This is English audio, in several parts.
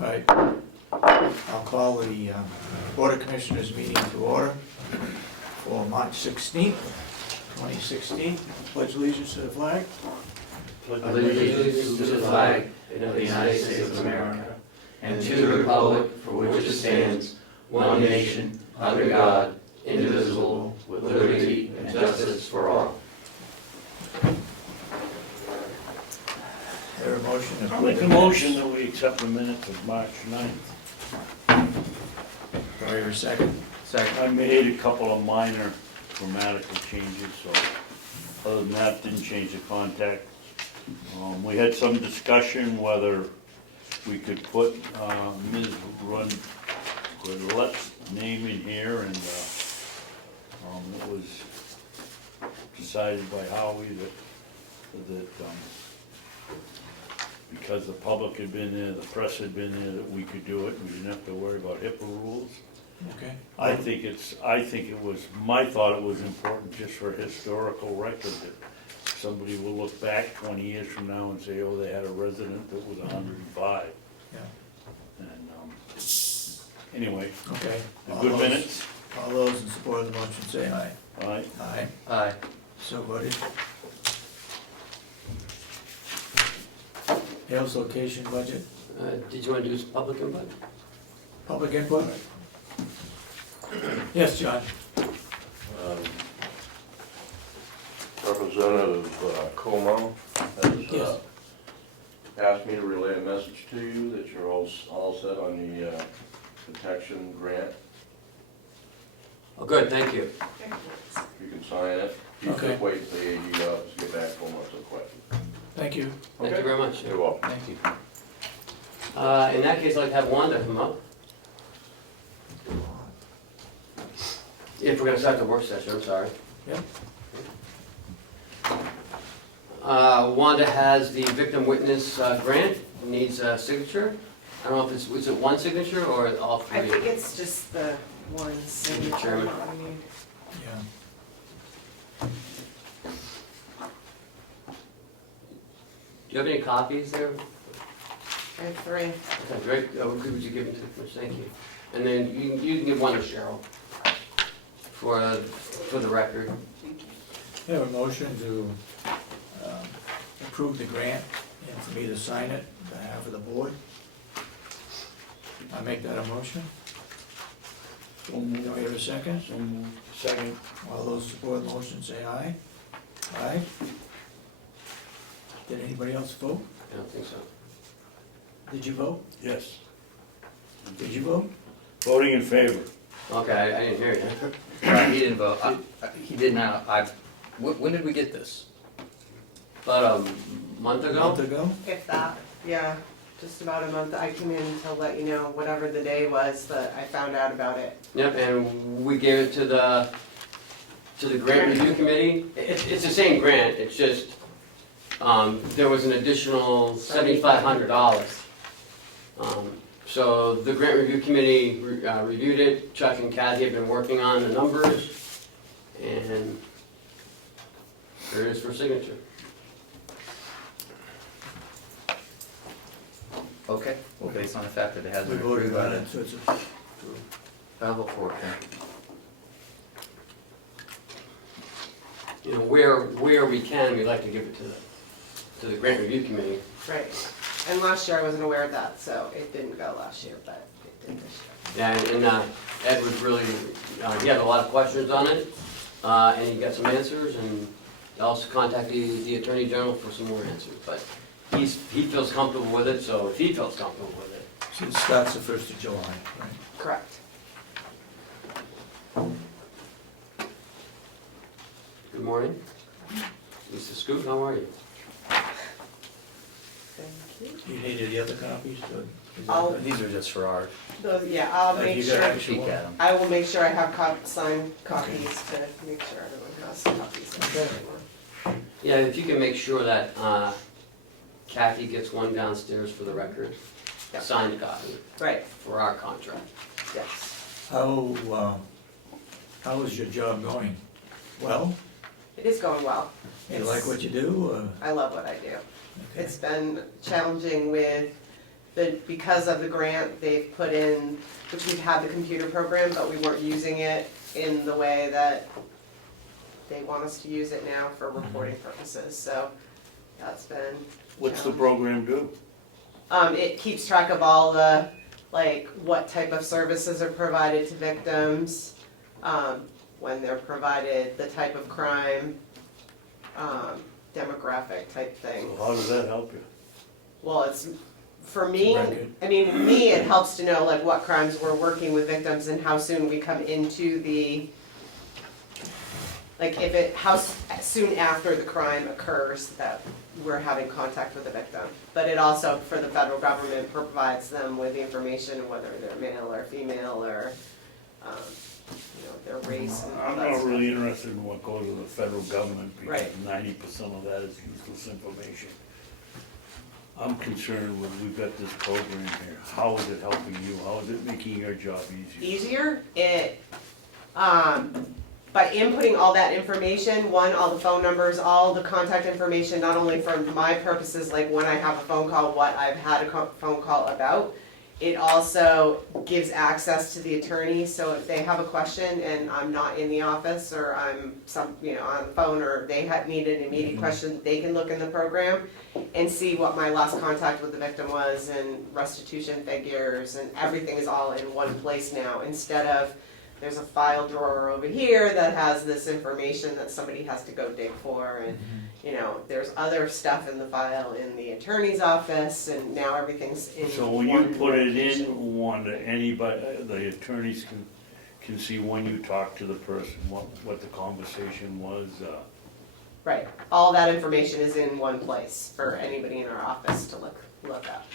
All right, I'll call the Board of Commissioners meeting to order for March 16th, 2016. Pledge allegiance to the flag. Allegiance to the flag of the United States of America, and to the republic for which it stands, one nation, under God, indivisible, with liberty and justice for all. There a motion? to I'll make a motion that we accept the minutes of March 9th. Do I hear a second? I made a couple of minor grammatical changes, so other than that, didn't change the contact. We had some discussion whether we could put Ms. Roulette's name in here, and it was decided by Howie that because the public had been there, the press had been there, that we could do it. We didn't have to worry about HIPAA rules. Okay. I think it was, my thought it was important just for historical record that somebody will look back 20 years from now and say, oh, they had a resident that was 105. Yeah. And anyway, Okay. the All good those- minutes. All those in support of the motion say aye. Aye. Aye. Aye. So voted. Hales location budget, Did you want to do some public input? public input? Yes, John? Representative Comeau has Yes. asked me to relay a message to you that you're all set on the protection grant. Oh, good, thank you. You can sign it. You Okay. just wait until the AG office get back to them with some questions. Thank you. Thank you very much. You're welcome. Thank you. In that case, I'd like to have Wanda come up. If we're gonna start the work session, I'm sorry. Yep. Wanda has the victim witness grant, needs a signature. I don't know if is it one signature or all three? I think it's just the one signature. Chairman. I mean, Yeah. Do you have any copies there? I have three. Okay, great. Would you give them to the commission? Thank you. And then you can give one to Cheryl for the record. I have a motion to approve the grant and for me to sign it on behalf of the board. I make that a motion. Do I hear a second? Second. All those support the motion say aye. Aye. Did anybody else vote? I don't think so. Did you vote? Yes. Did you vote? Voting in favor. Okay, I didn't hear you. He didn't vote. He did not. When did we get this? About a month A ago? month ago? If that, yeah, just about a month. I came in to let you know whatever the day was that I found out about it. Yep, and we gave it to the grant review committee. It's the same grant, it's just, there was an additional $7,500. So the grant review committee reviewed it. Chuck and Kathy have been working on the numbers, and there it is for signature. Okay, well, based on the fact that it hasn't We been voted approved on by it, so it's approved. I'll vote for it then. You know, where we can, we'd like to give it to the grant review committee. Right. And last year I wasn't aware of that, so it didn't go last year, but it did this year. Yeah, and Ed was really, he had a lot of questions on it, and he got some answers, and also contacted the Attorney General for some more answers, but he feels comfortable with it, so if he feels comfortable with it. So it starts the 1st of July, right? Correct. Good morning. Mr. Scoot, how are you? Thank you. You needed the other copies? Is that I'll- right? These are just for our Those, yeah, I'll Have make you got sure, actual peek one? at them. I will make sure I have signed copies to make sure everyone has copies. Okay. Yeah, if you can make sure that Kathy gets one downstairs for the record, Yeah. signed copy Right, for our contract. yes. How is your job going? Well, It is going well. you like what you do? I love what I do. Okay. It's been challenging with because of the grant, they've put in, which we've had the computer program, but we weren't using it in the way that they want us to use it now for reporting purposes, so that's been. What's the program do? It keeps track of all the, like, what type of services are provided to victims, when they're provided, the type of crime, demographic type thing. So how does that help you? Well, it's, for me, Record. I mean, it helps to know like what crimes we're working with victims and how soon we come into the, like if it, how soon after the crime occurs that we're having contact with the victim. But it also, for the federal government, provides them with the information whether they're male or female or, their race and all I'm that not stuff. really interested in what goes to the federal government because Right. 90% of that is useless information. I'm concerned with, we've got this program here. How is it helping you? How is it making your job easier? Easier, by inputting all that information, all the phone numbers, all the contact information, not only for my purposes, like when I have a phone call, what I've had a phone call about, it also gives access to the attorney, so if they have a question and I'm not in the office or I'm on the phone or they need an immediate question, they can look in the program and see what my last contact with the victim was and restitution figures and everything is all in one place now, instead of there's a file drawer over here that has this information that somebody has to go dig for and there's other stuff in the file in the attorney's office and now everything's in So when you one put it location. in one, anybody, the attorneys can see when you talk to the person, what the conversation was. Right, all that information is in one place for anybody in our office to look up.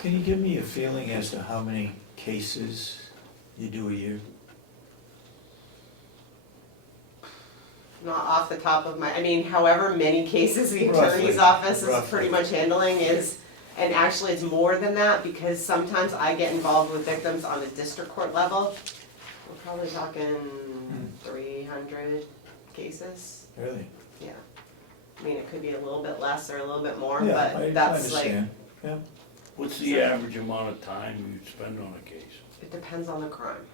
Can you give me a feeling as to how many cases you do a year? Not off the top of however many cases the attorney's Roughly, office is roughly. pretty much handling is, and actually it's more than that because sometimes I get involved with victims on a district court level. We're probably talking 300 cases, Really? yeah. It could be a little bit less or a little bit more, Yeah, but I that's like, understand. Yeah. What's the average amount of time you spend on a case? it depends on the crime.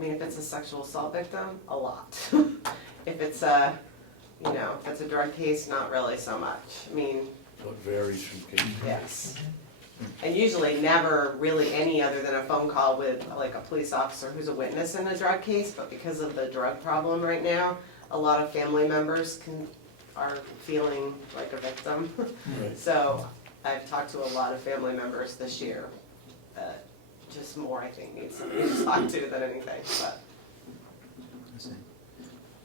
If it's a sexual assault victim, a lot. If it's a, if it's a drug case, not really so much. So it varies from case to case. Yes. And usually never really any other than a phone call with like a police officer who's a witness in a drug case, but because of the drug problem right now, a lot of family members are feeling like a victim. Right. So I've talked to a lot of family members this year that just more, I think, needs somebody to talk to than anything, but. I see.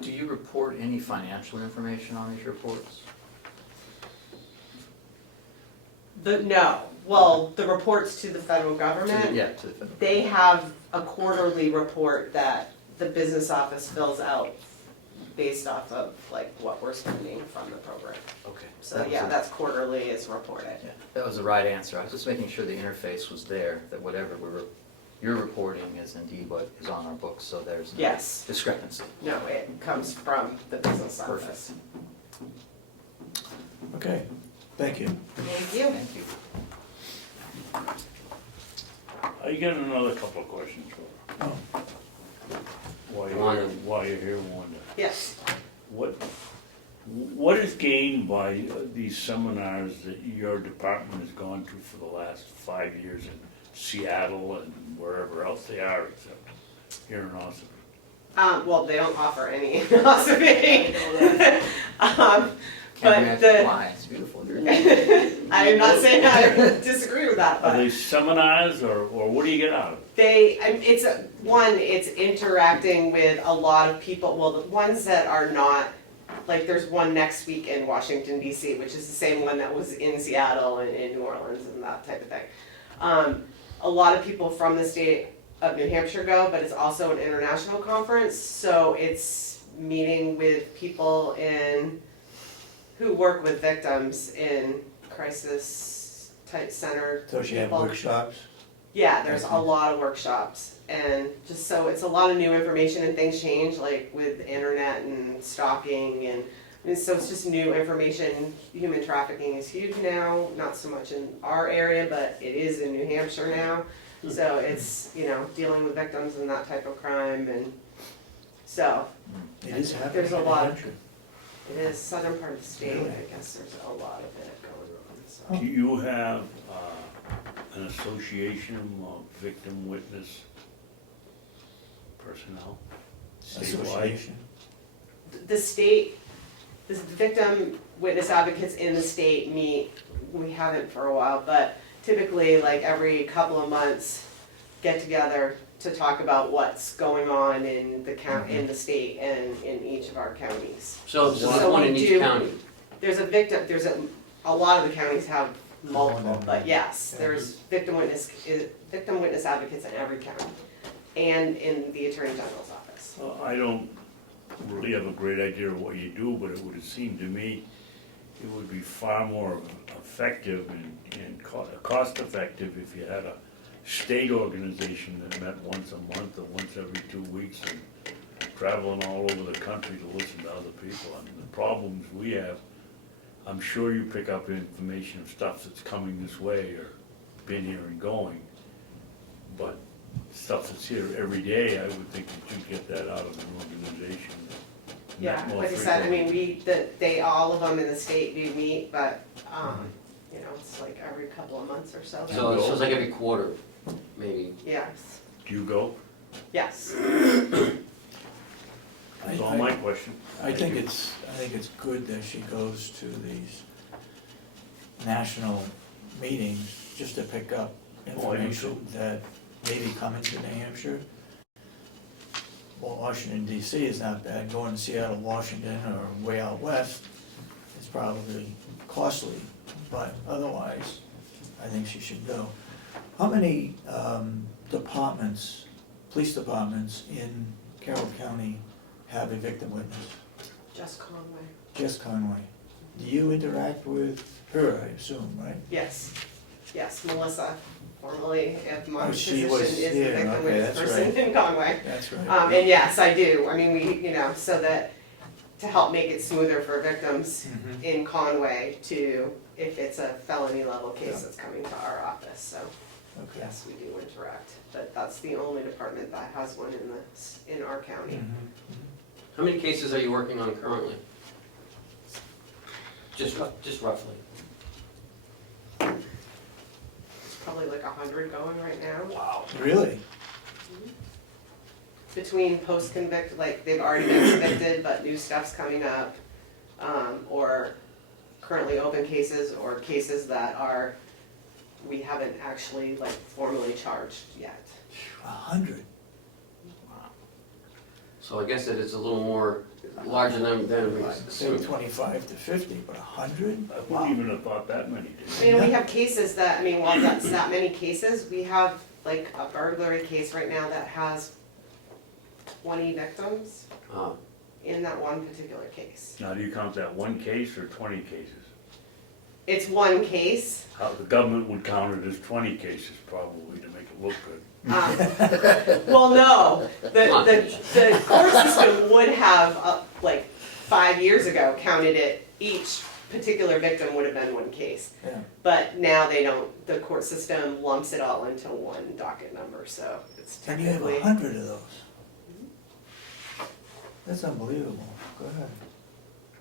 Do you report any financial information on these reports? The reports to the federal government, Yeah, to the federal. they have a quarterly report that the business office fills out based off of like what we're spending from the program. Okay. So yeah, that's quarterly is reported. Yeah, that was the right answer. I was just making sure the interface was there, that whatever you're reporting is indeed what is on our books, so there's no Yes. discrepancy. No, it comes from the business Perfect. office. Okay, thank you. Thank you. Thank you. I got another couple of questions for Oh, you. While you're here, Wanda. Yes. What is gained by these seminars that your department has gone to for the last 5 years in Seattle and wherever else they are, except here in Ossipee? Well, they don't offer any in Ossipee. Can't But imagine why, it's beautiful here. I'm not saying I disagree with that, Are but they seminars or what do you get out of it? it's interacting with a lot of people, well, the ones that are not, like there's one next week in Washington DC, which is the same one that was in Seattle and in New Orleans and that type of thing. A lot of people from the state of New Hampshire go, but it's also an international conference, so it's meeting with people who work with victims in crisis type center. so you have people. workshops? Yeah, there's a lot of workshops, and just so it's a lot of new information and things change, like with internet and stalking and And so it's just new information. Human trafficking is huge now, not so much in our area, but it is in New Hampshire now. So it's, you know, dealing with victims and that type of crime, and so It is happening. There's a in lot. New Hampshire. it is southern part of the state, Really? I guess there's a lot of it going on, so. Do you have an association of victim witness personnel? Statewide? Association. The state, the victim witness advocates in the state meet, we haven't for a while, but typically like every couple of months, get together to talk about what's going on in the in the state and in each of our counties. So there's So one we in each do- county. There's a lot of the counties have multiple, More than but one. yes, Yeah. there's victim witness advocates in every county and in the Attorney General's office. I don't really have a great idea of what you do, but it would have seemed to me it would be far more effective and cost effective if you had a state organization that met once a month or once every 2 weeks and traveling all over the country to listen to other people. I mean, the problems we have, I'm sure you pick up information of stuff that's coming this way or been here and going, but stuff that's here every day, I would think you should get that out of an organization. Yeah, more like I said, I frequently. mean, they, all of them in the state do meet, but, you know, it's like every couple of months or so. So it's like every quarter, maybe. Yes, Do you go? yes. That's all my question. I think it's good that she goes to these national meetings just to pick up Oh, I do information that maybe coming to New Hampshire. Well, Washington DC is not bad, going to Seattle, Washington, or way out west is probably costly, but otherwise, I think she should go. How many departments, police departments in Carroll County have a victim witness? Just Conway. Just Conway. Do you interact with her, I assume, right? Yes, yes, Melissa, formerly of my Oh, position she was is the here, victim okay, witness that's person right. in Conway. That's right. And yes, I do, I mean, we, you know, so that, to help make it smoother for victims Mhm. in Conway to, if it's a felony level case that's coming to our office, so. Okay. Yes, we do interact, but that's the only department that has one in our county. Mhm. How many cases are you working on currently? Just roughly. It's probably like 100 going right now. Wow. Really? Between post-convict, like they've already been convicted, but new stuff's coming up, or currently open cases, or cases that are, we haven't actually like formally charged yet. 100? So I guess that it's a little more larger than we Say assumed. 25 to 50, but 100? I wouldn't even have thought that many I did. mean, we have cases that, I mean, while that's that many cases, we have like a burglary case right now that has 20 victims Oh, in that one particular case. Now, do you count that one case or 20 cases? It's one case. How the government would count it as 20 cases probably to make it look good. Well, no, the court system would have, like, 5 years ago counted it, each particular victim would have been one case. Yeah. But now they don't, the court system lumps it all into one docket number, so it's And you have technically. 100 of those? That's unbelievable. Go ahead.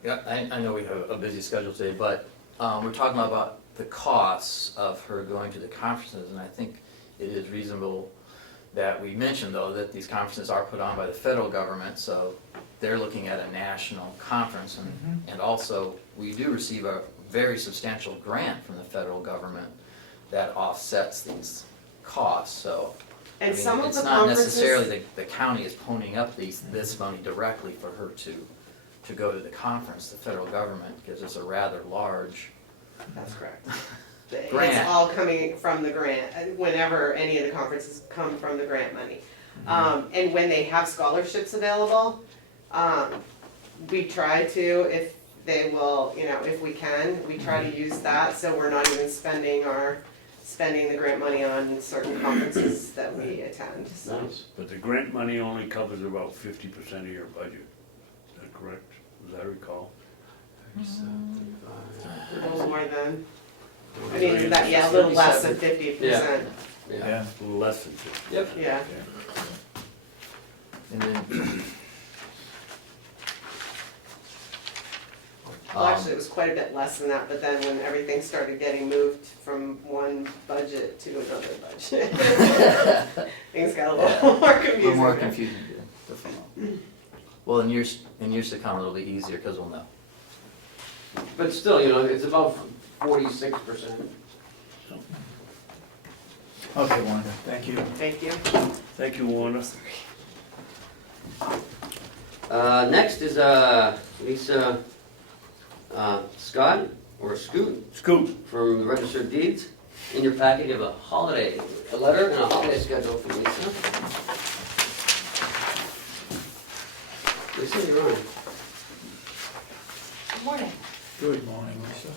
Yeah, I know we have a busy schedule today, but we're talking about the costs of her going to the conferences, and I think it is reasonable that we mention, though, that these conferences are put on by the federal government, so they're looking at a national conference, and also, we do receive a very substantial grant from the federal government that offsets these costs, so. I And mean, some of the it's not conferences. necessarily the county is ponying up this money directly for her to go to the conference. The federal government gives us a rather large That's correct. Grant. It's all coming from the grant, whenever any of the conferences come from the grant money. And when they have scholarships available, we try to, if they will, you know, if we can, we try to use that, so we're not even spending the grant money on certain conferences that we attend, so. nice. But the grant money only covers about 50% of your budget. Is that correct? As I recall? A little more than, I mean, that, yeah, a little less than 50%. Yeah. Yeah, A little less than 50. Yep. Yeah. And then, Well, actually, it was quite a bit less than that, but then when everything started getting moved from one budget to another budget, things got a little more a little confusing. more there. confusing to follow. Well, in years to come, it'll be easier, because we'll know. But still, you know, it's about 46%. okay, Wanda, thank you. Thank you. Thank you, Warner. Next is Lisa Scott, or Scoot, Scoot. from the Register of Deeds. In your packet, you have a letter and a holiday schedule from Lisa. Lisa, you're on. Good morning. Good morning, Lisa.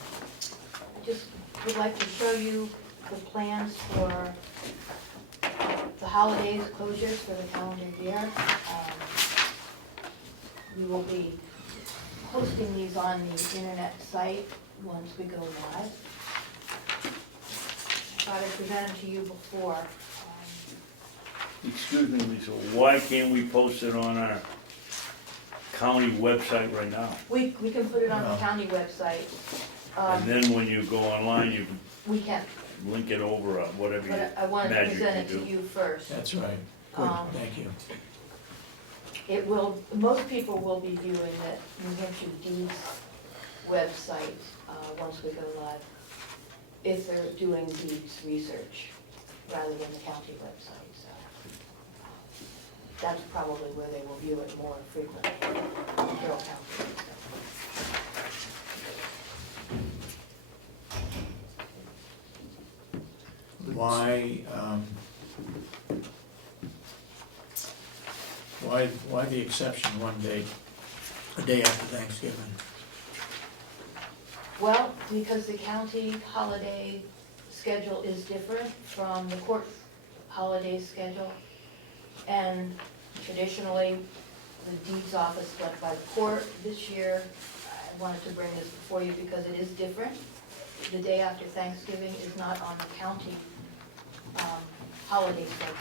I just would like to show you the plans for the holidays closures for the calendar year. We will be posting these on the internet site once we go live. I thought I'd present them to you before. Excuse me, Lisa, why can't we post it on our county website right now? We can put it on the No. county website. And then when you go online, you We can, can link it over, whatever you but I wanted to magic present it you to do. you first. That's right. Good, thank you. It will, most people will be viewing the New Hampshire Deeds website once we go live, if they're doing deeds research rather than the county website, so. That's probably where they will view it more frequently, Carroll County. Why the exception one day, a day after Thanksgiving? Well, because the county holiday schedule is different from the court holiday schedule. And traditionally, the deeds office went by the court. This year, I wanted to bring this before you because it is different. The day after Thanksgiving is not on the county holiday schedule.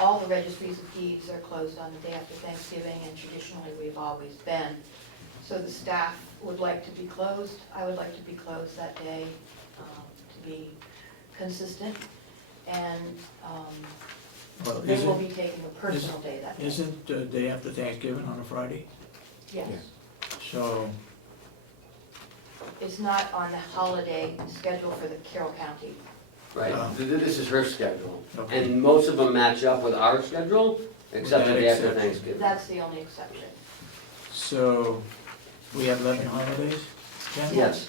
All the registries of deeds are closed on the day after Thanksgiving, and traditionally, we've always been. So the staff would like to be closed. I would like to be closed that day to be consistent. And Well, they will be taking a personal day that day. Isn't the day after Thanksgiving on a Friday? Yes. So, It's not on the holiday schedule for the Carroll County. Right, this is her schedule. Okay. And most of them match up with our schedule, except the With that day after exception. Thanksgiving. That's the only exception. so we have 11 holidays? 10? Yes,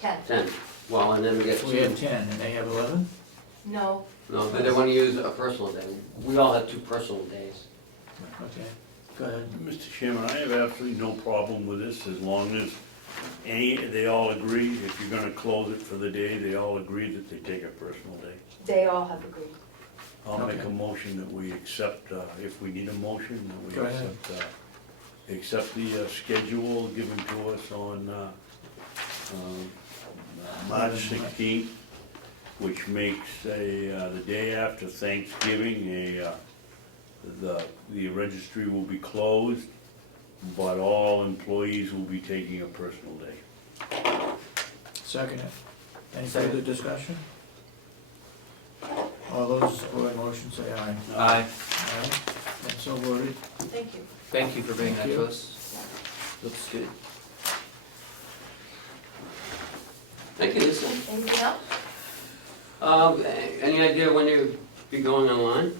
10. 10. Well, and then we get We have two. 10, and they have 11? No, No, they want to use a personal day. We all have 2 personal days. Okay, go ahead. Mr. Chairman, I have absolutely no problem with this as long as they all agree, if you're gonna close it for the day, they all agree that they take a personal day. they all have agreed. I'll make Okay. a motion that we accept, if we need a motion, that we Go ahead. accept the schedule given to us on March 16th, which makes the day after Thanksgiving, the registry will be closed, but all employees will be taking a personal day. Second it. Any Second. further discussion? All those for the motion say aye. Aye. Aye, that's so worded. Thank you. Thank you for bringing that Thank to you. us. Looks good. Thank you, Lisa. Anything else? Any idea when you'll be going online?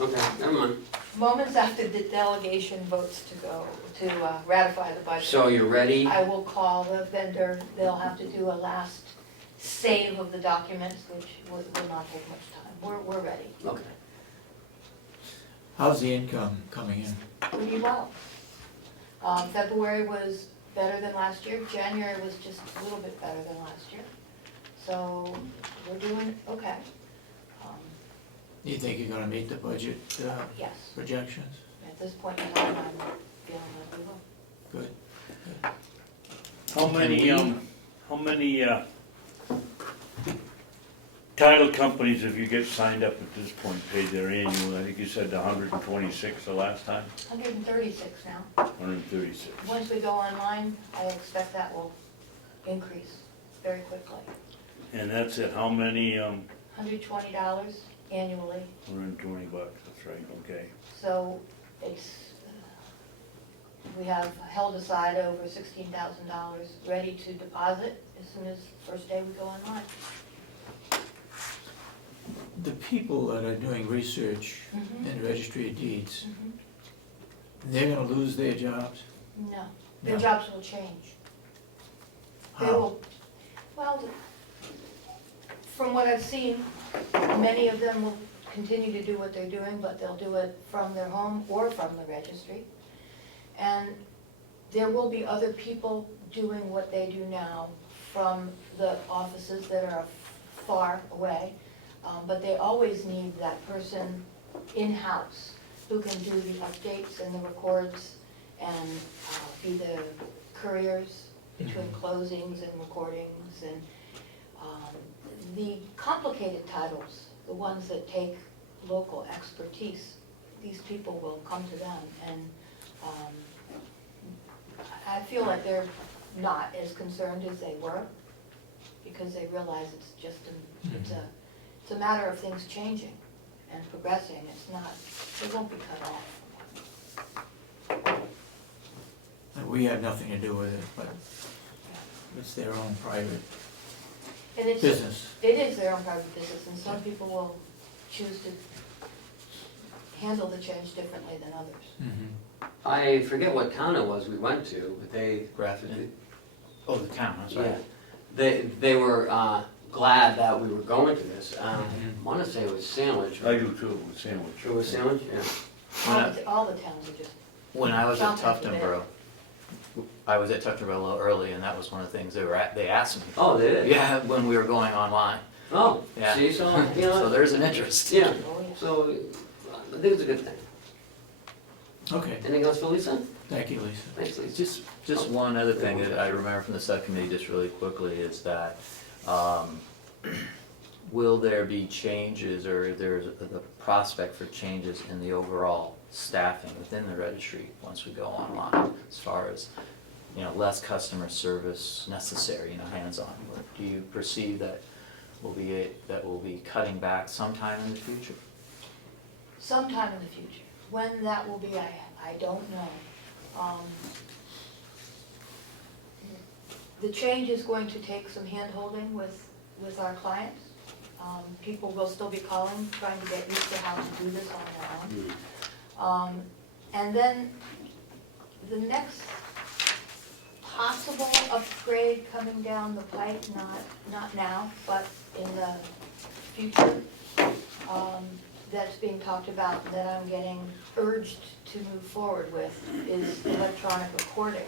Okay, never mind. Moments after the delegation votes to go, to ratify the budget. So you're ready? I will call the vendor, they'll have to do a last save of the documents, which will not take much time. We're ready, Okay. How's the income coming in? pretty well. February was better than last year, January was just a little bit better than last year. So we're doing okay. Do you think you're gonna meet the budget Yes, projections? at this point in time, I'm feeling like we will. Good. How many, we- how many, title companies have you get signed up at this point, paid their annual? I think you said 126 the last time, 136 now. 136. Once we go online, I expect that will increase very quickly. And that's at how many, $120 annually, 120 bucks, that's right, okay. so it's, we have held aside over $16,000 ready to deposit as soon as first day we go online. The people that are doing research Mhm. in the registry of deeds, Mhm. they're gonna lose their jobs? No, their No. jobs will change. They How? will, well, from what I've seen, many of them will continue to do what they're doing, but they'll do it from their home or from the registry. And there will be other people doing what they do now from the offices that are far away. But they always need that person in-house who can do the updates and the records and be the couriers between closings and recordings and the complicated titles, the ones that take local expertise, these people will come to them. And I feel like they're not as concerned as they were because they realize it's just it's a matter of things changing and progressing. It's not, it won't be cut off. And we have nothing to do with it, but it's their own private And it's, business. it is their own private business, and some people will choose to handle the change differently than others. Mhm. I forget what town it was we went to, but they, Grafton. Oh, the town, I'm sorry. yeah, they were glad that we were going to this. I Mhm. want to say it was Sandwich. I do too, with sandwich. It was Sandwich, yeah. All the towns are just, When I was at Chomping at the bit. Tuftonboro, I was at Tuftonboro a little early, and that was one of the things they asked me. Oh, they did? Yeah, when we were going online. Oh, Yeah. see, so, you So know, there's an interest. yeah, oh yeah. so I think it's a good thing. Okay, Anything else for Lisa? thank you, Lisa. Thanks, Lisa. Just one other thing that I remember from the subcommittee, just really quickly, is that, will there be changes, or there's the prospect for changes in the overall staffing within the registry once we go online, as far as, less customer service necessary, hands-on work? Do you perceive that we'll be cutting back sometime in the future? Sometime in the future. When that will be, I don't know. The change is going to take some hand-holding with our clients. People will still be calling, trying to get used to how to do this on their own. And then the next possible upgrade coming down the pipe, not now, but in the future, that's being talked about, that I'm getting urged to move forward with, is electronic recording.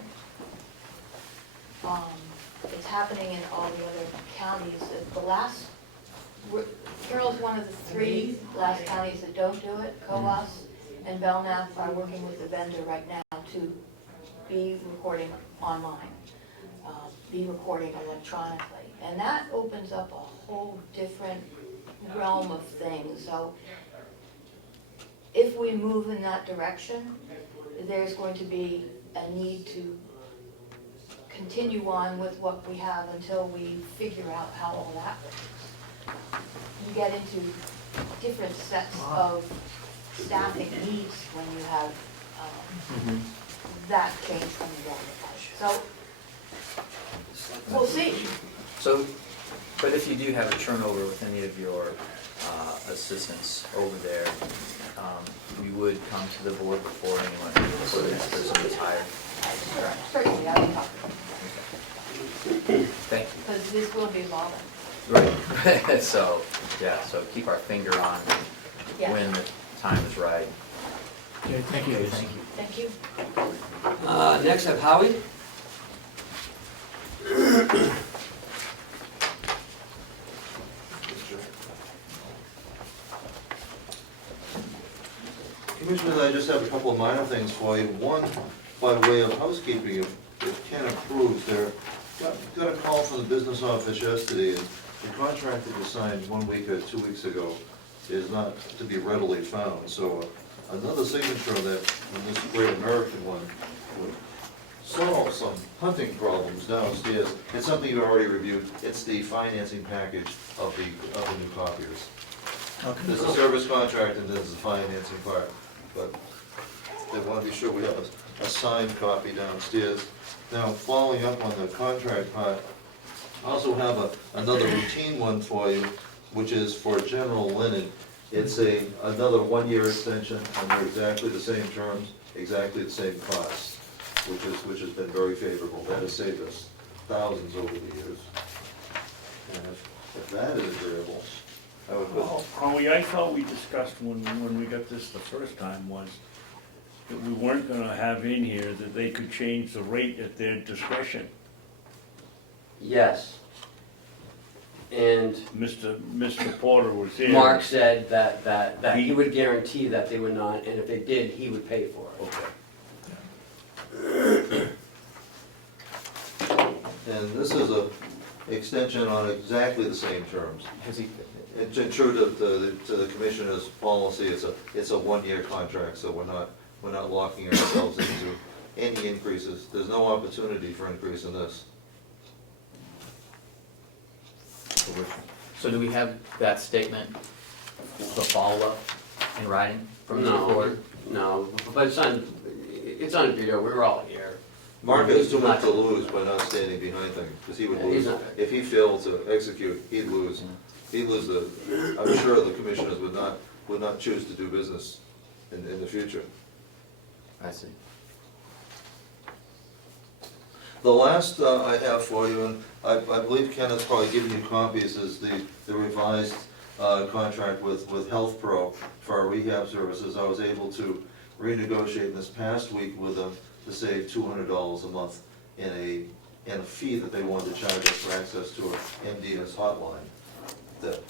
It's happening in all the other counties. Carroll's one of the 3 last counties that don't do it. Coas and Belknap are working with the vendor right now to be recording online, be recording electronically. And that opens up a whole different realm of things. So if we move in that direction, there's going to be a need to continue on with what we have until we figure out how all that works. You get into different sets of staffing needs when you have that change from the government. So we'll see. So, but if you do have a turnover with any of your assistants over there, you would come to the board before anyone, before the next person is hired? Certainly, I will talk to them, Thank you. because this will be evolving. Right. So, yeah, so keep our finger on Yeah. when the time is right. Okay, thank you, Lisa. Thank you. Thank you. Next up, Howie. Commissioners, I just have a couple of minor things for you. One, by way of housekeeping, if if Ken approves, got a call from the business office yesterday, and the contract that was signed 1 week or 2 weeks ago is not to be readily found, so another signature on that, on this great American one, would solve some hunting problems downstairs. It's something you already reviewed, it's the financing package of the new copiers. There's a service contract and there's the financing part, but they want to be sure we have a signed copy downstairs. Now, following up on the contract part, I also have another routine one for you, which is for general linen. It's another 1-year extension under exactly the same terms, exactly the same costs, which has been very favorable. That has saved us thousands over the years. And if that is agreeable, I would put. Well, Howie, I thought we discussed when we got this the first time was that we weren't gonna have in here that they could change the rate at their discretion. Yes. And Mr. Porter was here. Mark said that he He- would guarantee that they would not, and if they did, he would pay for it. Okay. And this is a extension on exactly the same terms. Has he, And true to the commissioner's policy, it's a 1-year contract, so we're not locking ourselves into any increases. There's no opportunity for increase in this. so do we have that statement, the follow-up in writing from the No, board? no, but it's on video, we were all here. Mark has too much to lose by not standing behind things, because he would Yeah, he's lose. not- If he failed to execute, he'd lose. He'd lose I'm sure the commissioners would not choose to do business in the future. I see. The last I have for you, and I believe Ken has probably given you copies, is the revised contract with Health Pro for our rehab services. I was able to renegotiate this past week with them to save $200 a month in a fee that they wanted to charge us for access to an MDS hotline that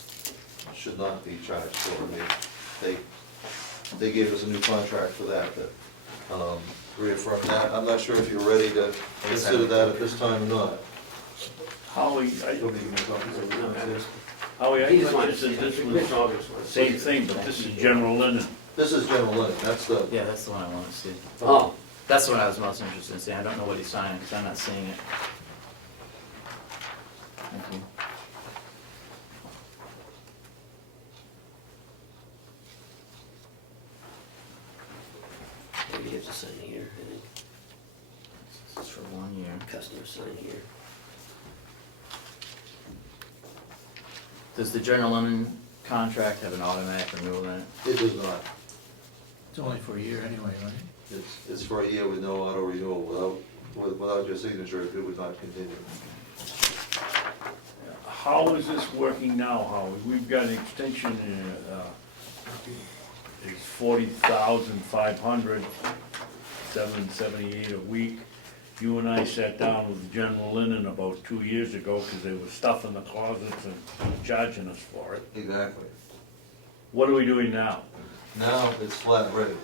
should not be charged for. They gave us a new contract for that reaffirmed that. I'm not sure if you're ready to consider that at this time or not. Howie, You want me to give you copies of the Howie, He I just thought wanted this to is, see this it. was Commissioner August the wanted to same see it. thing, but this is general linen. This is general linen, that's the, Yeah, that's the one I want to see. Oh, That's the one I was most interested in seeing. I don't know what he's signing, because I'm not seeing it. Thank you. maybe you have to sign here, I think, This is for 1 year. customer sign here. Does the general linen contract have an automatic renewal in it? it does not. It's only for a year anyway, right? It's for a year with no auto renewal. Without your signature, it would not continue. How is this working now, Howie? We've got an extension, it's 40,500, $778 a week. You and I sat down with General Linen about 2 years ago, because they were stuffing the closets and charging us for it. Exactly. What are we doing now? Now, it's flat rate.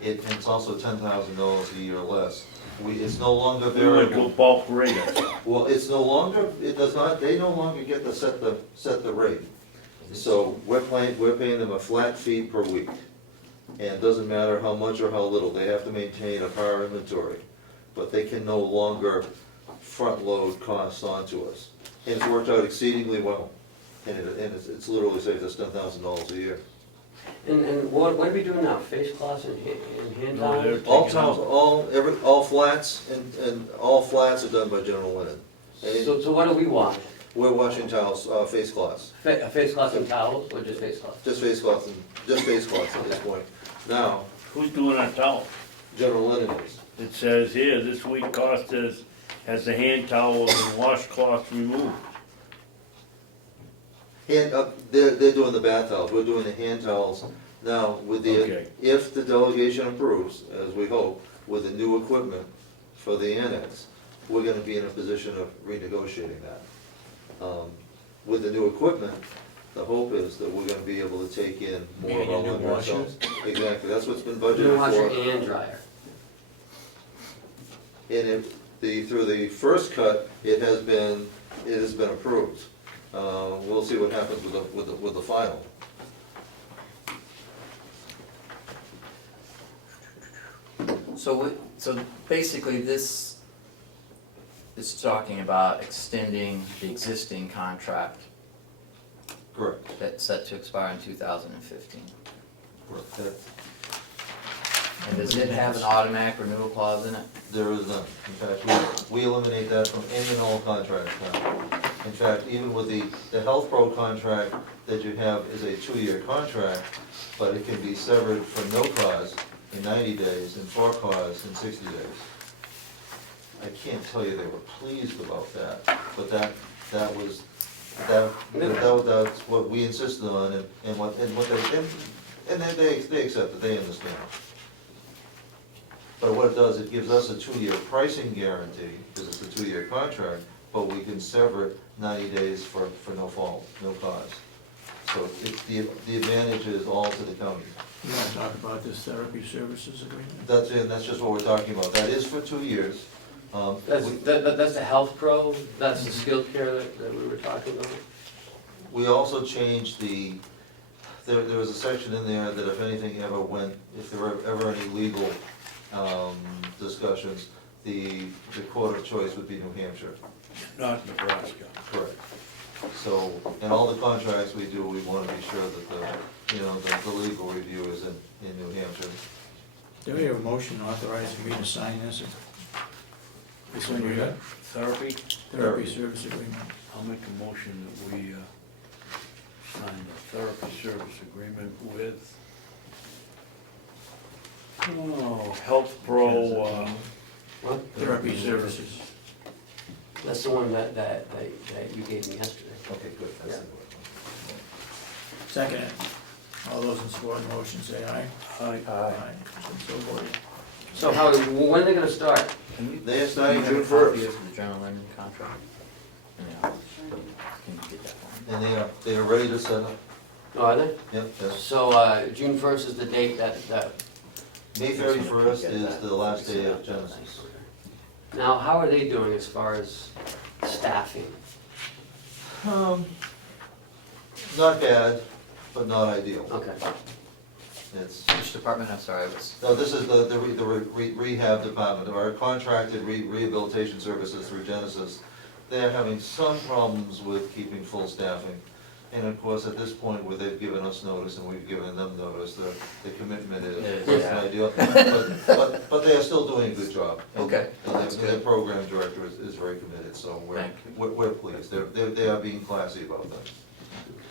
It's also $10,000 a year less. It's no longer We went to a variable. bulk rate. Well, it's no longer, it does not, they no longer get to set the rate. So we're paying them a flat fee per week. And it doesn't matter how much or how little, they have to maintain a power inventory. But they can no longer front load costs onto us. And it's worked out exceedingly well. And it's literally saved us $10,000 a year. And what are we doing now, face cloths and hand No, they're towels? All taking towels, out. all flats, and all flats are done by General Linen. And So what do we wash? we're washing towels, face cloths, Face cloths and towels, or just face cloths? just face cloths, at this point. Now, Who's doing our towel? General Linen is. It says here, this week cost us, has the hand towels and washcloths removed. They're doing the bath towels, we're doing the hand towels. Now, with Okay. if the delegation approves, as we hope, with the new equipment for the annex, we're gonna be in a position of renegotiating that. With the new equipment, the hope is that we're gonna be able to take in more of Meaning our a new linen washer? ourselves. Exactly, that's what's been New washer budgeted for. and dryer. And through the first cut, it has been approved. We'll see what happens with the final. So basically, this is talking about extending the existing contract Correct. that's set to expire in 2015. Correct. And does it have an automatic renewal clause in it? There is none. In fact, we eliminate that from any and all contracts now. In fact, even with the Health Pro contract that you have is a 2-year contract, but it can be severed for no cause in 90 days and for cause in 60 days. I can't tell you they were pleased about that, but that's what we insisted on and they accept it, they understand. But what it does, it gives us a 2-year pricing guarantee, because it's a 2-year contract, but we can sever it 90 days for no fault, no cause. So the advantage is all to the county. You wanna talk about this therapy services agreement? That's just what we're talking about. That is for 2 years. That's the health pro, that's the skilled care that we were talking about? We also changed there was a section in there that if anything ever if there were ever any legal discussions, the court of choice would be New Hampshire. Not Nebraska. Correct. So, in all the contracts we do, we want to be sure that the legal review is in New Hampshire. Do we have a motion authorizing me to sign this? This one you got? Therapy, Therapy service agreement. I'll make a motion that we sign the therapy service agreement with Health Pro, What? Therapy services. That's the one that you gave me yesterday. Okay, good. That's the Second it. All those in support of the motion say aye. Aye. So voted. So when are they gonna start? They are starting Can you June have a copy 1st. of the general lending contract? Yeah. Can you get that for me? And they are ready to set up. Oh, are they? Yep, yes. So, June 1st is the date that, May 31st is the last day of Genesis. now, how are they doing as far as staffing? Not bad, but not ideal. Okay. It's, Which department, I'm sorry, no, this is the rehab department, our contracted rehabilitation services through Genesis. They're having some problems with keeping full staffing. And of course, at this point where they've given us notice and we've given them notice, the commitment is Yeah. ideal. But they are still doing a good job. And- Okay, And that's their good. program director is very committed, so Thank we're pleased. They are being classy about that.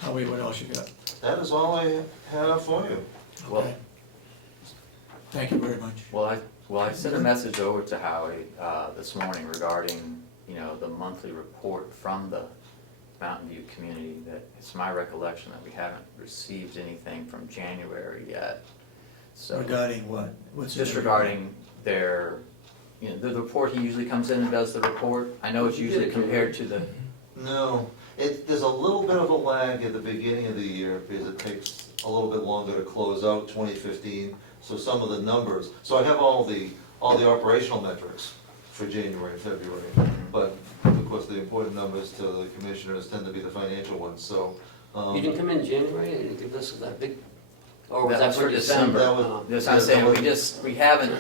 Howie, what else you got? That is all I have for you. Well- Okay. Thank you very much. Well, I sent a message over to Howie this morning regarding, the monthly report from the Mountain View community, that it's my recollection that we haven't received anything from January yet. So Regarding what? What's it? just regarding their, the report, he usually comes in and does the report. I know it's usually compared to the, No, there's a little bit of a lag at the beginning of the year because it takes a little bit longer to close out 2015. So some of the numbers, so I have all the operational metrics for January and February. But of course, the important numbers to the commissioners tend to be the financial ones, so. You didn't come in January and give us that big, or was That that was for for December? That was- Oh. this, I'm saying, we haven't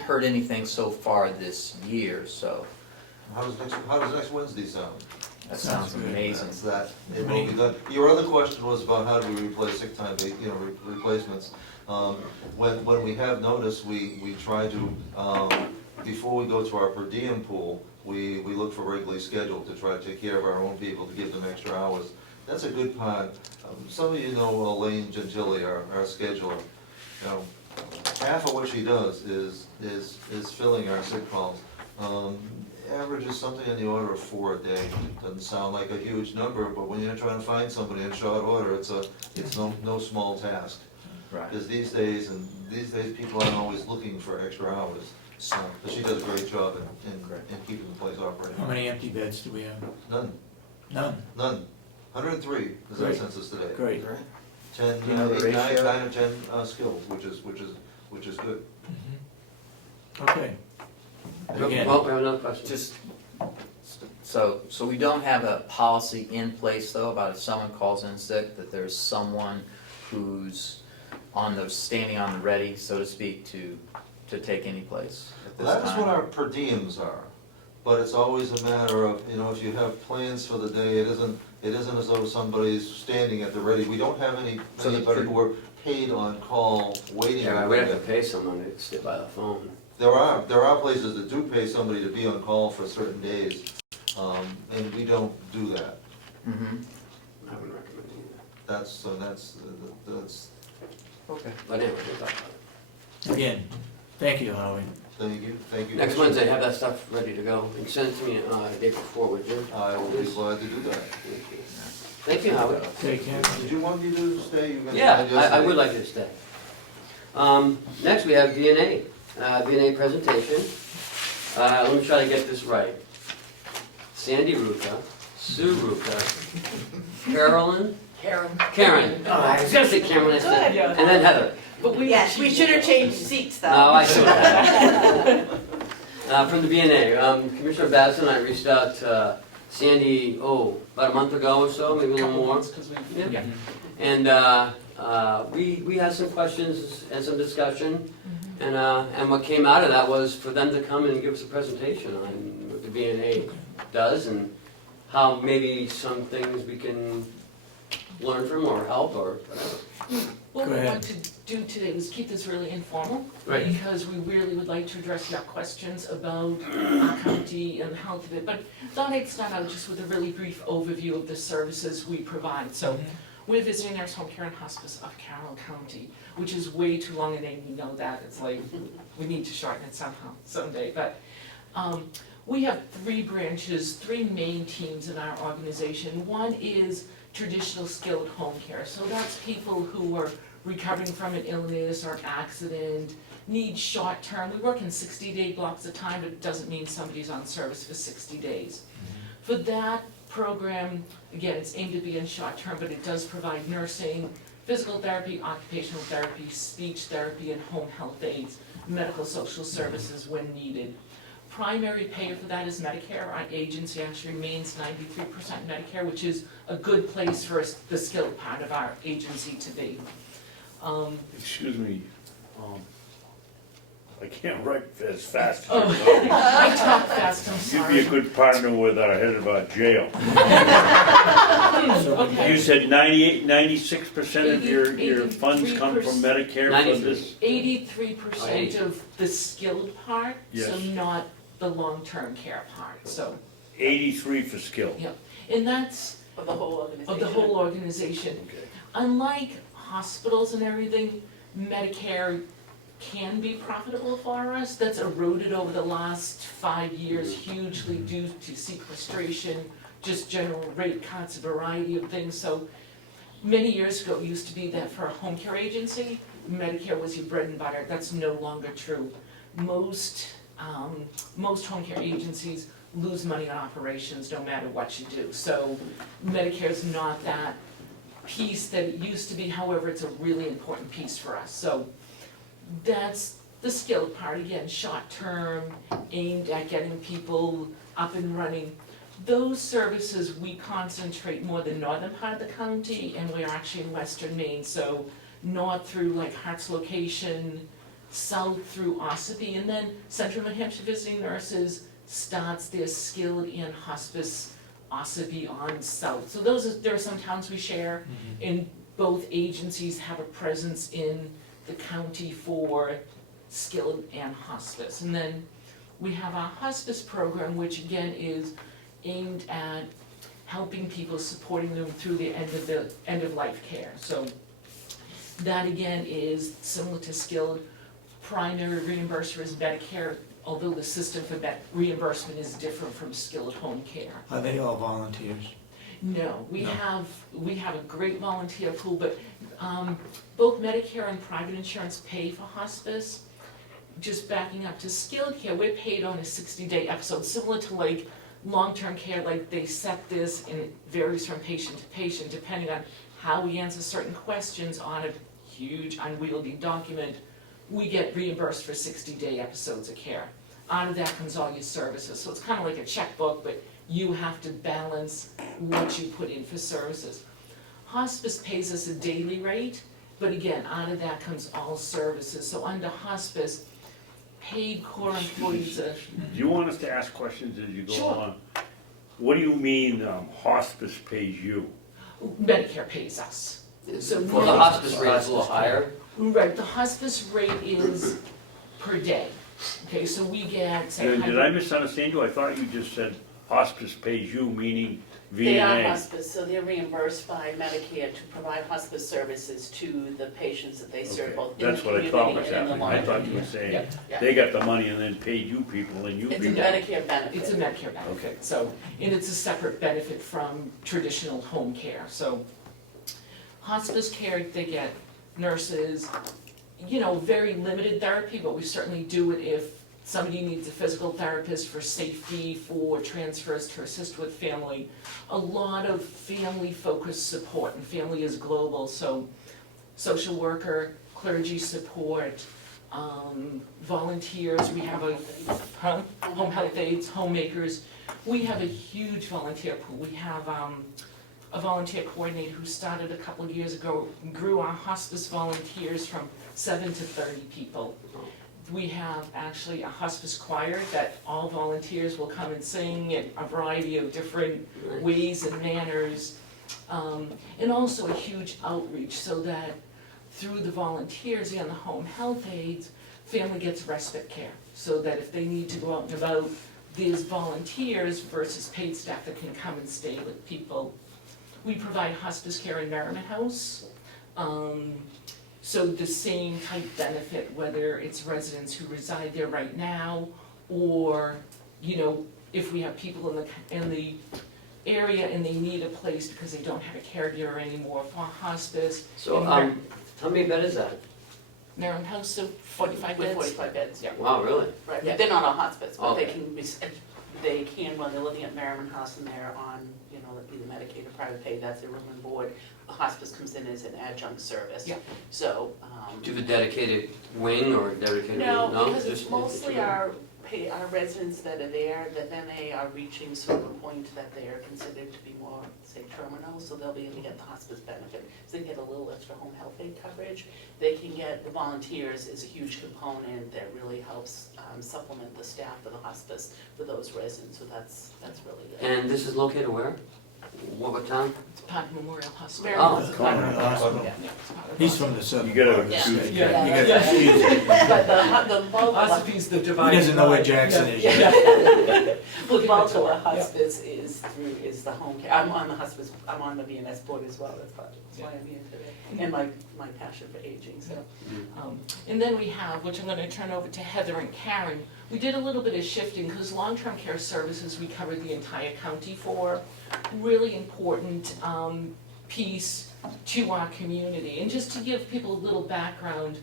heard anything so far this year, so How does next Wednesday sound? that Sounds sounds good. amazing. That's that, it will be done. Your other question was about how do we replace sick time, replacements. When we have notice, we try to, before we go to our per diem pool, we look for regularly scheduled to try to take care of our own people, to give them extra hours. That's a good part. Some of you know Elaine Gentili, our scheduler. Half of what she does is filling our sick calls. Averages something in the order of 4 a day. Doesn't sound like a huge number, but when you're trying to find somebody in short order, it's no small task. Right. Because these days people aren't always looking for extra hours. But she does a great job in keeping the place operating. How many empty beds do we have? None, None. 103 is our Great. census today. Great. 10, You know the 8, 9 ratio? or 10 skilled, which is good. Okay. Again, Well, we have another question. Just, so we don't have a policy in place though about if someone calls in sick, that there's someone who's standing on the ready, so to speak, to take any place at this That's what time? our per diems are, but it's always a matter of, you know, if you have plans for the day, it isn't as though somebody's standing at the ready. We don't have So the anybody per- who are paid on call, waiting. Yeah, we have to pay someone to sit by the phone. There are places that do pay somebody to be on call for certain days, and we don't do that. Mhm. I wouldn't recommend doing That's, that. But anyway, we'll talk about it. again, thank you, Howie. thank you. Next Wednesday, have that stuff ready to go, and send it to me, the day before, would you? I will be glad to do that. Thank you, Howard. Take care. Did you want me to stay? You were gonna Yeah, stay I yesterday. would like you to stay. Next, we have DNA, DNA presentation. Let me try to get this right. Sandy Ruka, Sue Ruka, Carolyn, Karen. Oh, I was gonna say Karen, I said, and then Heather. But yes, we should have changed seats though. No, I should have. From the BNA, Commissioner Babson and I reached out to Sandy, about a month ago or so, maybe a little more. Yeah. And we had some questions and some discussion, and what came out of that was for them to come and give us a presentation on what the BNA does and how maybe some things we can learn from or help or whatever. What Go we ahead. want to do today was keep this really informal. Right. Because we really would like to address your questions about our county and the health of it. But thought I'd start out just with a really brief overview of the services we provide. So we're visiting nurse home care and hospice of Carroll County, which is way too long a name, we know that. It's like, we need to shorten it somehow, someday. But we have 3 branches, 3 main teams in our organization. One is traditional skilled home care. So that's people who are recovering from an illness or accident, need short term. We work in 60-day blocks of time, but it doesn't mean somebody's on service for 60 days. For that program, again, it's aimed at being short term, but it does provide nursing, physical therapy, occupational therapy, speech therapy, and home health aides, medical social services when needed. Primary payer for that is Medicare. Our agency actually remains 93% Medicare, which is a good place for us, the skilled part of our agency to be. Excuse me, I can't write as fast as Oh. you. I talk fast, I'm You'd sorry. be a good partner with our head of our jail. Okay. You said 96% of your funds come from 83%. Medicare for 93. this? 83% of the skilled part, so Yes. not the long-term care part, so, 83 for skill. yeah. And that's Of the whole organization. of the whole organization. Okay. Unlike hospitals and everything, Medicare can be profitable for us. That's eroded over the last 5 years hugely due to sequestration, just general rate cuts, a variety of things. So many years ago, it used to be that for a home care agency, Medicare was your bread and butter. That's no longer true. Most home care agencies lose money on operations no matter what you do. So Medicare's not that piece that it used to be, however, it's a really important piece for us. So that's the skilled part, again, short-term, aimed at getting people up and running. Those services, we concentrate more the northern part of the county, and we're actually in western Maine, so north through like Hart's location, south through Ossipee, and then Central New Hampshire Visiting Nurses starts their skilled and hospice Ossipee on south. So there are some towns we share, and both agencies have a presence in the county for skilled and hospice. And then we have our hospice program, which again is aimed at helping people, supporting them through the end of life care. So that again is similar to skilled. Primary reimburser is Medicare, although the system for reimbursement is different from skilled home care. Are they all volunteers? No, we have a great volunteer pool, but both Medicare and private insurance pay for hospice. Just backing up to skilled care, we're paid on a 60-day episode, similar to like long-term care, like they set this and it varies from patient to patient depending on how we answer certain questions on a huge unwieldy document. We get reimbursed for 60-day episodes of care. out of that comes all your services. So it's kind of like a checkbook, but you have to balance what you put in for services. Hospice pays us a daily rate, but again, out of that comes all services. So under hospice, paid core employees are, Do you want us to ask questions as you go Sure. along? What do you mean, hospice pays you? Medicare pays us. So Well, the hospice rate is a little higher. Right, the hospice rate is per day. Okay, so we get, say, And did I misunderstand you? I thought you just said hospice pays you, meaning They are VNA. hospice, so they're reimbursed by Medicare to provide hospice services to the patients that they serve, Okay, both in the that's what I community thought and was in the happening. I long-term thought you care. were saying, Yeah, yeah. they got the money and then paid you people and you It's a people. Medicare benefit. it's a Medicare benefit, so, and it's a separate benefit from traditional home care, so. Hospice care, they get nurses, you know, very limited therapy, but we certainly do it if somebody needs a physical therapist for safety, for transfers to assist with family. A lot of family-focused support, and family is global, so social worker, clergy support, volunteers, we have home health aides, homemakers. We have a huge volunteer pool. We have a volunteer coordinator who started a couple of years ago, grew our hospice volunteers from 7 to 30 people. We have actually a hospice choir that all volunteers will come and sing in a variety of different ways and manners. And also a huge outreach so that through the volunteers and the home health aides, family gets respite care. So that if they need to go out and about, there's volunteers versus paid staff that can come and stay with people. We provide hospice care in Merriman House. So the same type benefit, whether it's residents who reside there right now, or, you know, if we have people in the area and they need a place because they don't have a caregiver anymore for hospice. So, in how many bed is that? Merriman House, so 45 With beds. 45 beds. Yeah. Wow, really? Right, Yeah. but they're not on hospice, but they Okay. can, they can, when they're living at Merriman House and they're on, you know, either Medicaid or private pay, that's their room and board. A hospice comes in as an adjunct service. Yeah. So, Do you have a dedicated wing or a dedicated? no, because Just- it's mostly our residents that are there, that then they are reaching sort of a point that they are considered to be more, say, terminal, so they'll be able to get the hospice benefit. So they get a little extra home health aid coverage. They can get, the volunteers is a huge component that really helps supplement the staff of the hospice for those residents, so that's really good. And this is located where? What town? It's part of Memorial Hospital. Merriman Oh. House. County Hospital. Yeah, it's part of He's hospital. from the southern You gotta part of the excuse state. me. You Yeah. gotta excuse him. But the bulk of Ossipee's the He dividing doesn't know where line. Jackson Yeah. is Yeah. yet. the Look at bulk the of the tour, yeah. hospice is the home care. I'm on the hospice, I'm on the VNS board as well, that's why I'm here today. And my passion for aging, so. And then we have, which I'm gonna turn over to Heather and Karen, we did a little bit of shifting, because long-term care services, we covered the entire county for. Really important piece to our community. And just to give people a little background,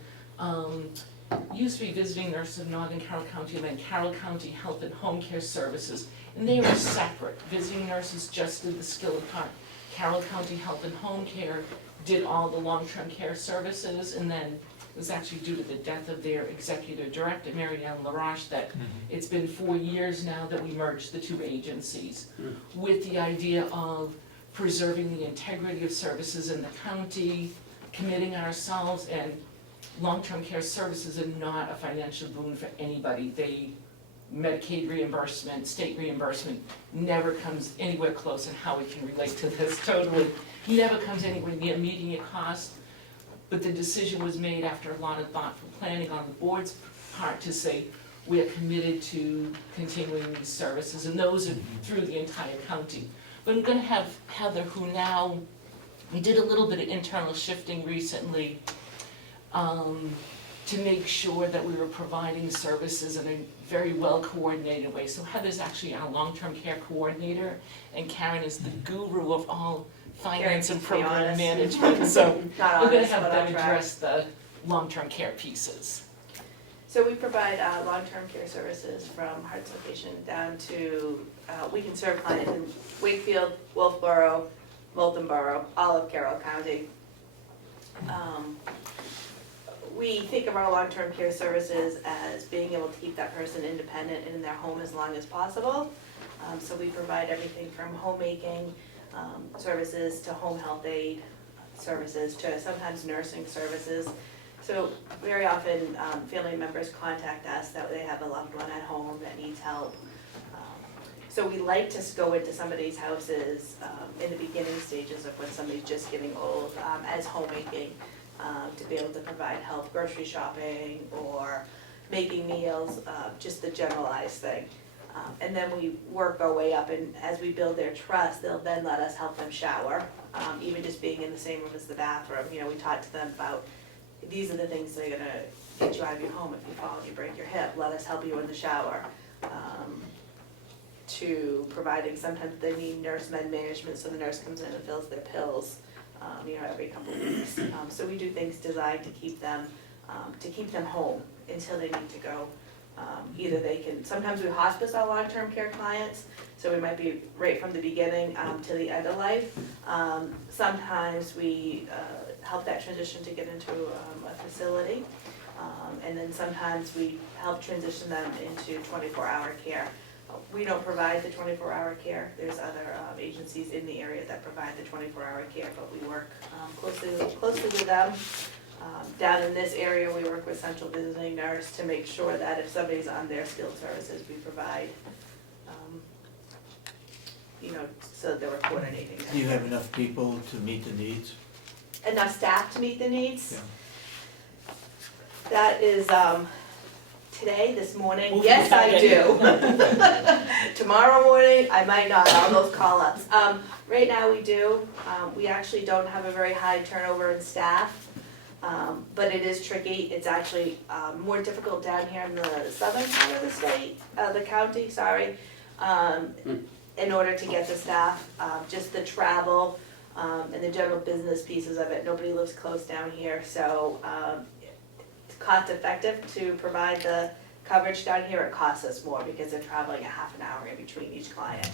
used to be visiting nurse of Northern Carroll County and then Carroll County Health and Home Care Services. And they were separate. Visiting nurses just did the skilled part. Carroll County Health and Home Care did all the long-term care services, and then it was actually due to the death of their executive director, Mary Ellen LaRoche, that it's been 4 years now that we merged the two agencies with the idea of preserving the integrity of services in the county, committing ourselves, and long-term care services are not a financial boon for anybody. Medicaid reimbursement, state reimbursement never comes anywhere close, and how we can relate to this totally, never comes anywhere near meeting your cost. But the decision was made after a lot of thoughtful planning on the board's part to say, we're committed to continuing these services, and those are through the entire county. But I'm gonna have Heather, who now, we did a little bit of internal shifting recently, to make sure that we were providing services in a very well-coordinated way. So Heather's actually our long-term care coordinator, and Karen is the guru of all finance and Karen, to be program honest. management, so Not we're gonna honest, have but them I'll try. address the long-term care pieces. So we provide long-term care services from Hart's location down to, we can serve clients in Wakefield, Wolfboro, Moulton Borough, all of Carroll County. we think of our long-term care services as being able to keep that person independent and in their home as long as possible. So we provide everything from homemaking services to home health aid services to sometimes nursing services. So very often, family members contact us that they have a loved one at home that needs help. So we like to go into somebody's houses in the beginning stages of when somebody's just getting old as homemaking to be able to provide help, grocery shopping or making meals, just the generalized thing. And then we work our way up, and as we build their trust, they'll then let us help them shower, even just being in the same room as the bathroom. You know, we talk to them about, these are the things that are gonna get you out of your home if you fall and you break your hip, let us help you in the shower. To providing, sometimes they need nurse med management, so the nurse comes in and fills their pills, you know, every couple of weeks. So we do things designed to keep them home until they need to go. Either they can, sometimes we hospice our long-term care clients, so we might be right from the beginning to the end of life. Sometimes we help that transition to get into a facility. And then sometimes we help transition them into 24-hour care. We don't provide the 24-hour care. There's other agencies in the area that provide the 24-hour care, but we work closely with them. Down in this area, we work with central visiting nurse to make sure that if somebody's on their skilled services, we provide, you know, so that we're coordinating that. Do you have enough people to meet the needs? Enough staff to meet the needs? Yeah. That is, today, this morning, yes, I do. Tomorrow morning, I might not, all those call-ups. Right now, we do. We actually don't have a very high turnover in staff. But it is tricky. It's actually more difficult down here in the southern part of the state, the county, sorry, in order to get the staff, just the travel and the general business pieces of it. Nobody lives close down here, so it's cost effective to provide the coverage down here. It costs us more because they're traveling a half an hour in between each client,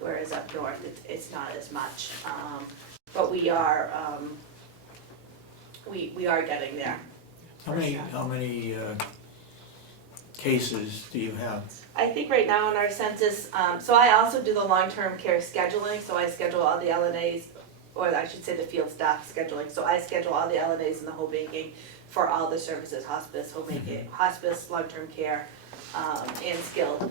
whereas up north, it's not as much. But we are, we are getting there. How many cases do you have? I think right now in our census, so I also do the long-term care scheduling, so I schedule all the LNAs, or I should say the field staff scheduling, so I schedule all the LNAs and the homemaking for all the services, hospice, homemaking, hospice, long-term care, and skilled.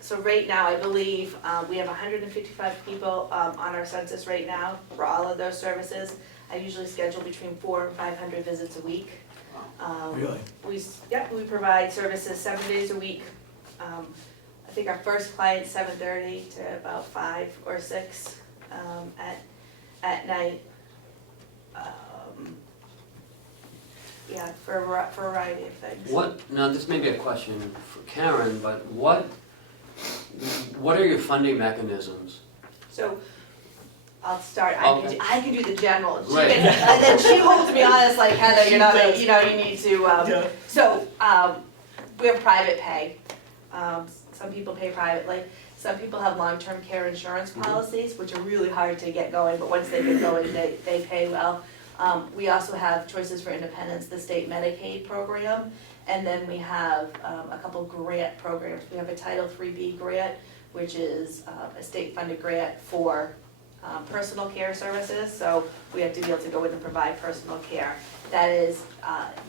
So right now, I believe, we have 155 people on our census right now for all of those services. I usually schedule between 400 and 500 visits a week. Really? We provide services 7 days a week. I think our first client 7:30 to about 5 or 6 at night. Yeah, for a variety of things. Now this may be a question for Karen, but what are your funding mechanisms? So I'll start, Okay. I can do the general. Right. And then she holds me honest, like, Heather, you're not, you know, you need to, so, we have private pay. Some people pay privately. Some people have long-term care insurance policies, which are really hard to get going, but once they get going, they pay well. We also have Choices for Independence, the state Medicaid program, and then we have a couple grant programs. We have a Title IIIB grant, which is a state-funded grant for personal care services, so we have to be able to go in and provide personal care. That is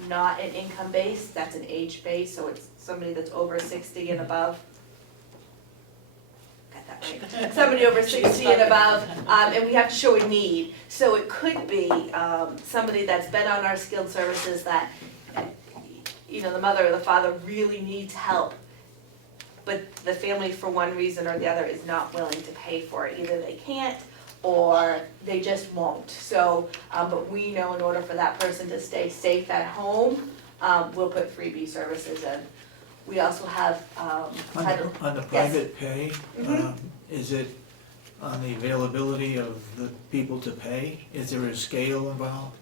not an income base, that's an age base, so it's somebody that's over 60 and above. Got that right. Somebody over 60 and above, and we have to show a need. So it could be somebody that's been on our skilled services that, you know, the mother or the father really needs help, but the family for one reason or the other is not willing to pay for it. Either they can't or they just won't. So, but we know in order for that person to stay safe at home, we'll put freebie services in. We also have, On the private pay, is it on the availability of the people to pay? Is there a scale involved?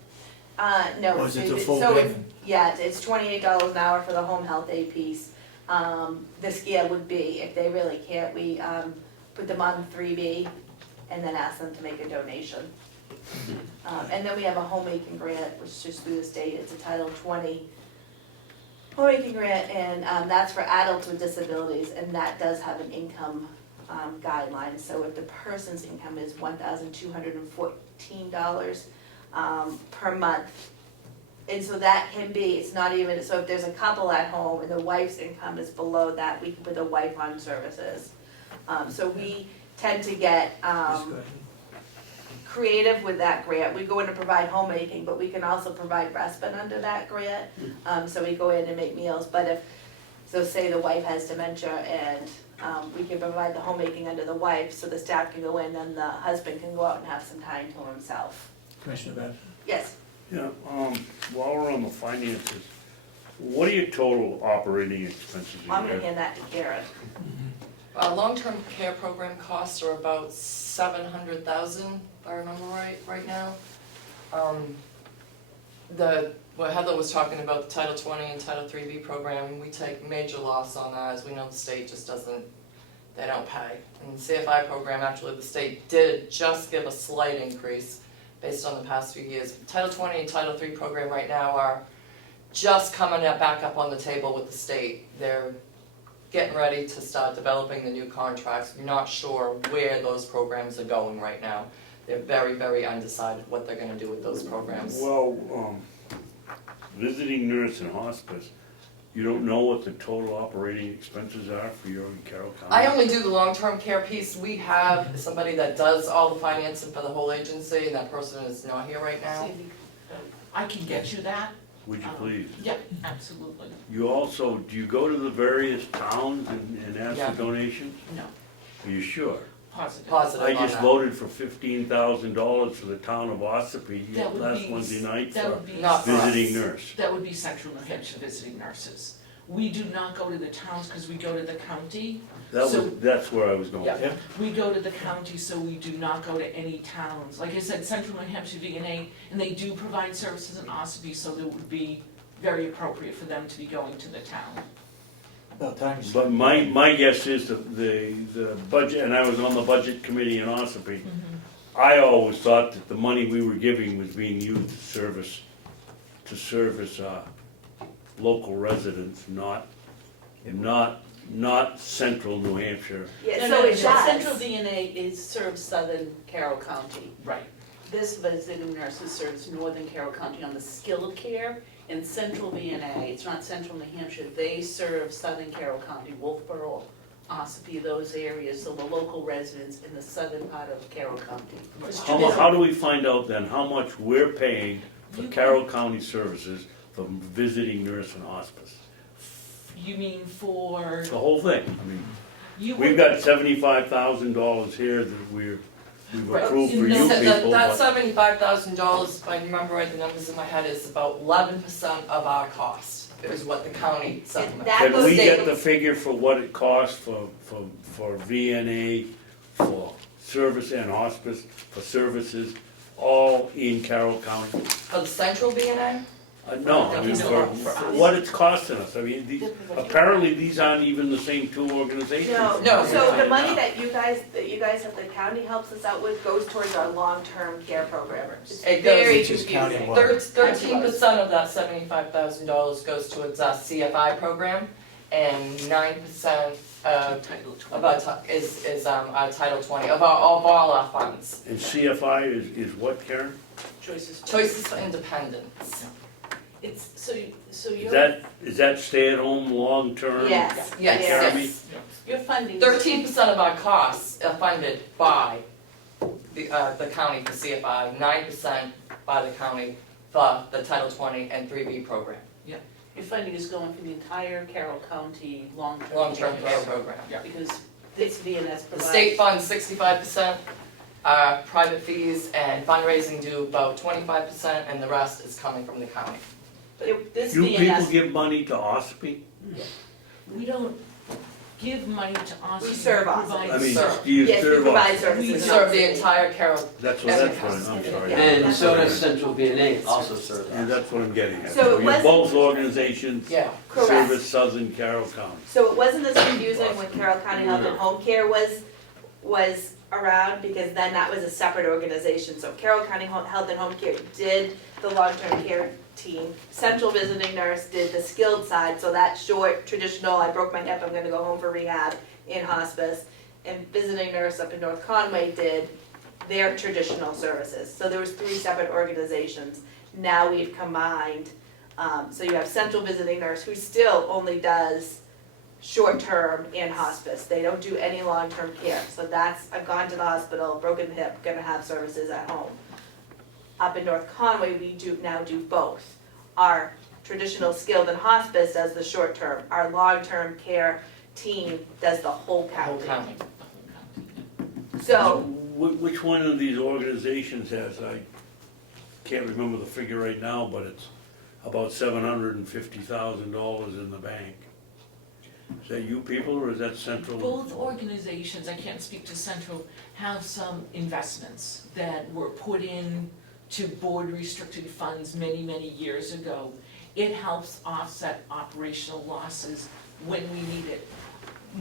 no. Or is it the so full it's- payment? Yeah, it's $28 an hour for the home health aid piece. The scale would be, if they really can't, we put them on 3B and then ask them to make a donation. And then we have a homemaking grant, which is just through the state, it's a Title 20 homemaking grant, and that's for adults with disabilities, and that does have an income guideline. So if the person's income is $1,214 per month, and so that can be, it's not even, so if there's a couple at home and the wife's income is below that, we can put the wife on services. So we tend to get creative with that grant. We go in to provide homemaking, but we can also provide respite under that grant. So we go in and make meals, but if, so say the wife has dementia and we can provide the homemaking under the wife, so the staff can go in and the husband can go out and have some time to himself. Commissioner Babson? Yes, Yeah, while we're on the finances, what are your total operating expenses a I'm gonna year? hand that to Karen. Long-term care program costs are about 700,000, if I remember right now. What Heather was talking about, the Title 20 and Title 3B program, we take major loss on that, as we know the state just doesn't, they don't pay. And the CFI program, actually, the state did just give a slight increase based on the past few years. Title 20 and Title 3 program right now are just coming back up on the table with the state. They're getting ready to start developing the new contracts. We're not sure where those programs are going right now. They're very, very undecided what they're gonna do with those programs. Well, visiting nurse and hospice, you don't know what the total operating expenses are for your in Carroll County? I only do the long-term care piece. We have somebody that does all the financing for the whole agency, and that person is not here right now. I can get you that. Would you please? Yeah, absolutely. You also, do you go to the various towns and ask Yeah. for donations? No, Are you sure? positive. Positive I on just that. voted for $15,000 for the town of Ossipee That would last be- Wednesday night That for would be. Not for us. visiting nurse. That would be Central New Hampshire visiting nurses. We do not go to the towns because we go to the county. That's where I was going. Yeah. We go to the county, so we do not go to any towns. Like I said, Central New Hampshire VNA, and they do provide services in Ossipee, so it would be very appropriate for them to be going to the town. About time you But start. my guess is that the budget, and I was on the budget committee in Ossipee, I always thought that the money we were giving was being used to service local residents, not central New Hampshire. Yeah, No, so no, it Central does. DNA serves southern Carroll County. Right. This visiting nurses serves northern Carroll County on the skilled care, and Central VNA, it's not Central New Hampshire, they serve southern Carroll County, Wolfboro, Ossipee, those areas, so the local residents in the southern part of Carroll County. How do we find out then how much we're paying for Carroll County services for visiting nurse and hospice? You mean for, The whole thing, I mean, you we've would, got $75,000 here that we've approved for you No, people, That but $75,000, if I remember right, the numbers in my head, is about 11% of our cost, is what the county supplement. that can goes we State- get the figure for what it costs for VNA, for service and hospice, for services, all in Carroll County? For the central BNA? No, I mean, No, for for us. what it's costing us, I mean, apparently these aren't even the same two organizations. No, So the money that you guys at the county helps us out with goes towards our long-term care program. It's It goes- very Which is confusing. countywide. 13% of that $75,000 goes towards our CFI program, and 9% Title 20. is our Title 20, of all our funds. And CFI is what, Karen? Choices. Choices for Independence. It's, so Is that stay-at-home, long-term? Yes, Yes, Academy? yes. your funding. 13% of our costs are funded by the county for CFI, 9% by the county for the Title 20 and 3B program, Your funding is going for the entire Carroll County long-term. long-term care program. Because this VNS The provides. state funds 65%, private fees and fundraising do about 25%, and the rest is coming from the county. But this You people VNS, give money to Ossipee? We don't give money to us. We serve us. I mean, Serve. do you Yes, we serve provide Ossipee? services. We serve the entire Carroll. That's what, I'm sorry. Yeah. And so does Central VNA also serve And that. that's what I'm getting at. So it you're wasn't- both organizations Yeah. Correct. service Southern Carroll County. So it wasn't as confusing when Carroll County Health and Home Care was around because then that was a separate organization. So Carroll County Health and Home Care did the long-term care team. Central Visiting Nurse did the skilled side, so that short, traditional, I broke my hip, I'm gonna go home for rehab in hospice. And Visiting Nurse up in North Conway did their traditional services. So there was 3 separate organizations. Now we've combined, so you have Central Visiting Nurse who still only does short-term and hospice. They don't do any long-term care. So that's, I've gone to the hospital, broken the hip, gonna have services at home. Up in North Conway, we now do both. Our traditional skilled and hospice does the short-term. Our long-term care team does the whole county. So, Which one of these organizations has, I can't remember the figure right now, but it's about $750,000 in the bank. Is that you people or is that Central? Both organizations, I can't speak to Central, have some investments that were put in to board restricted funds many, many years ago. It helps offset operational losses when we need it.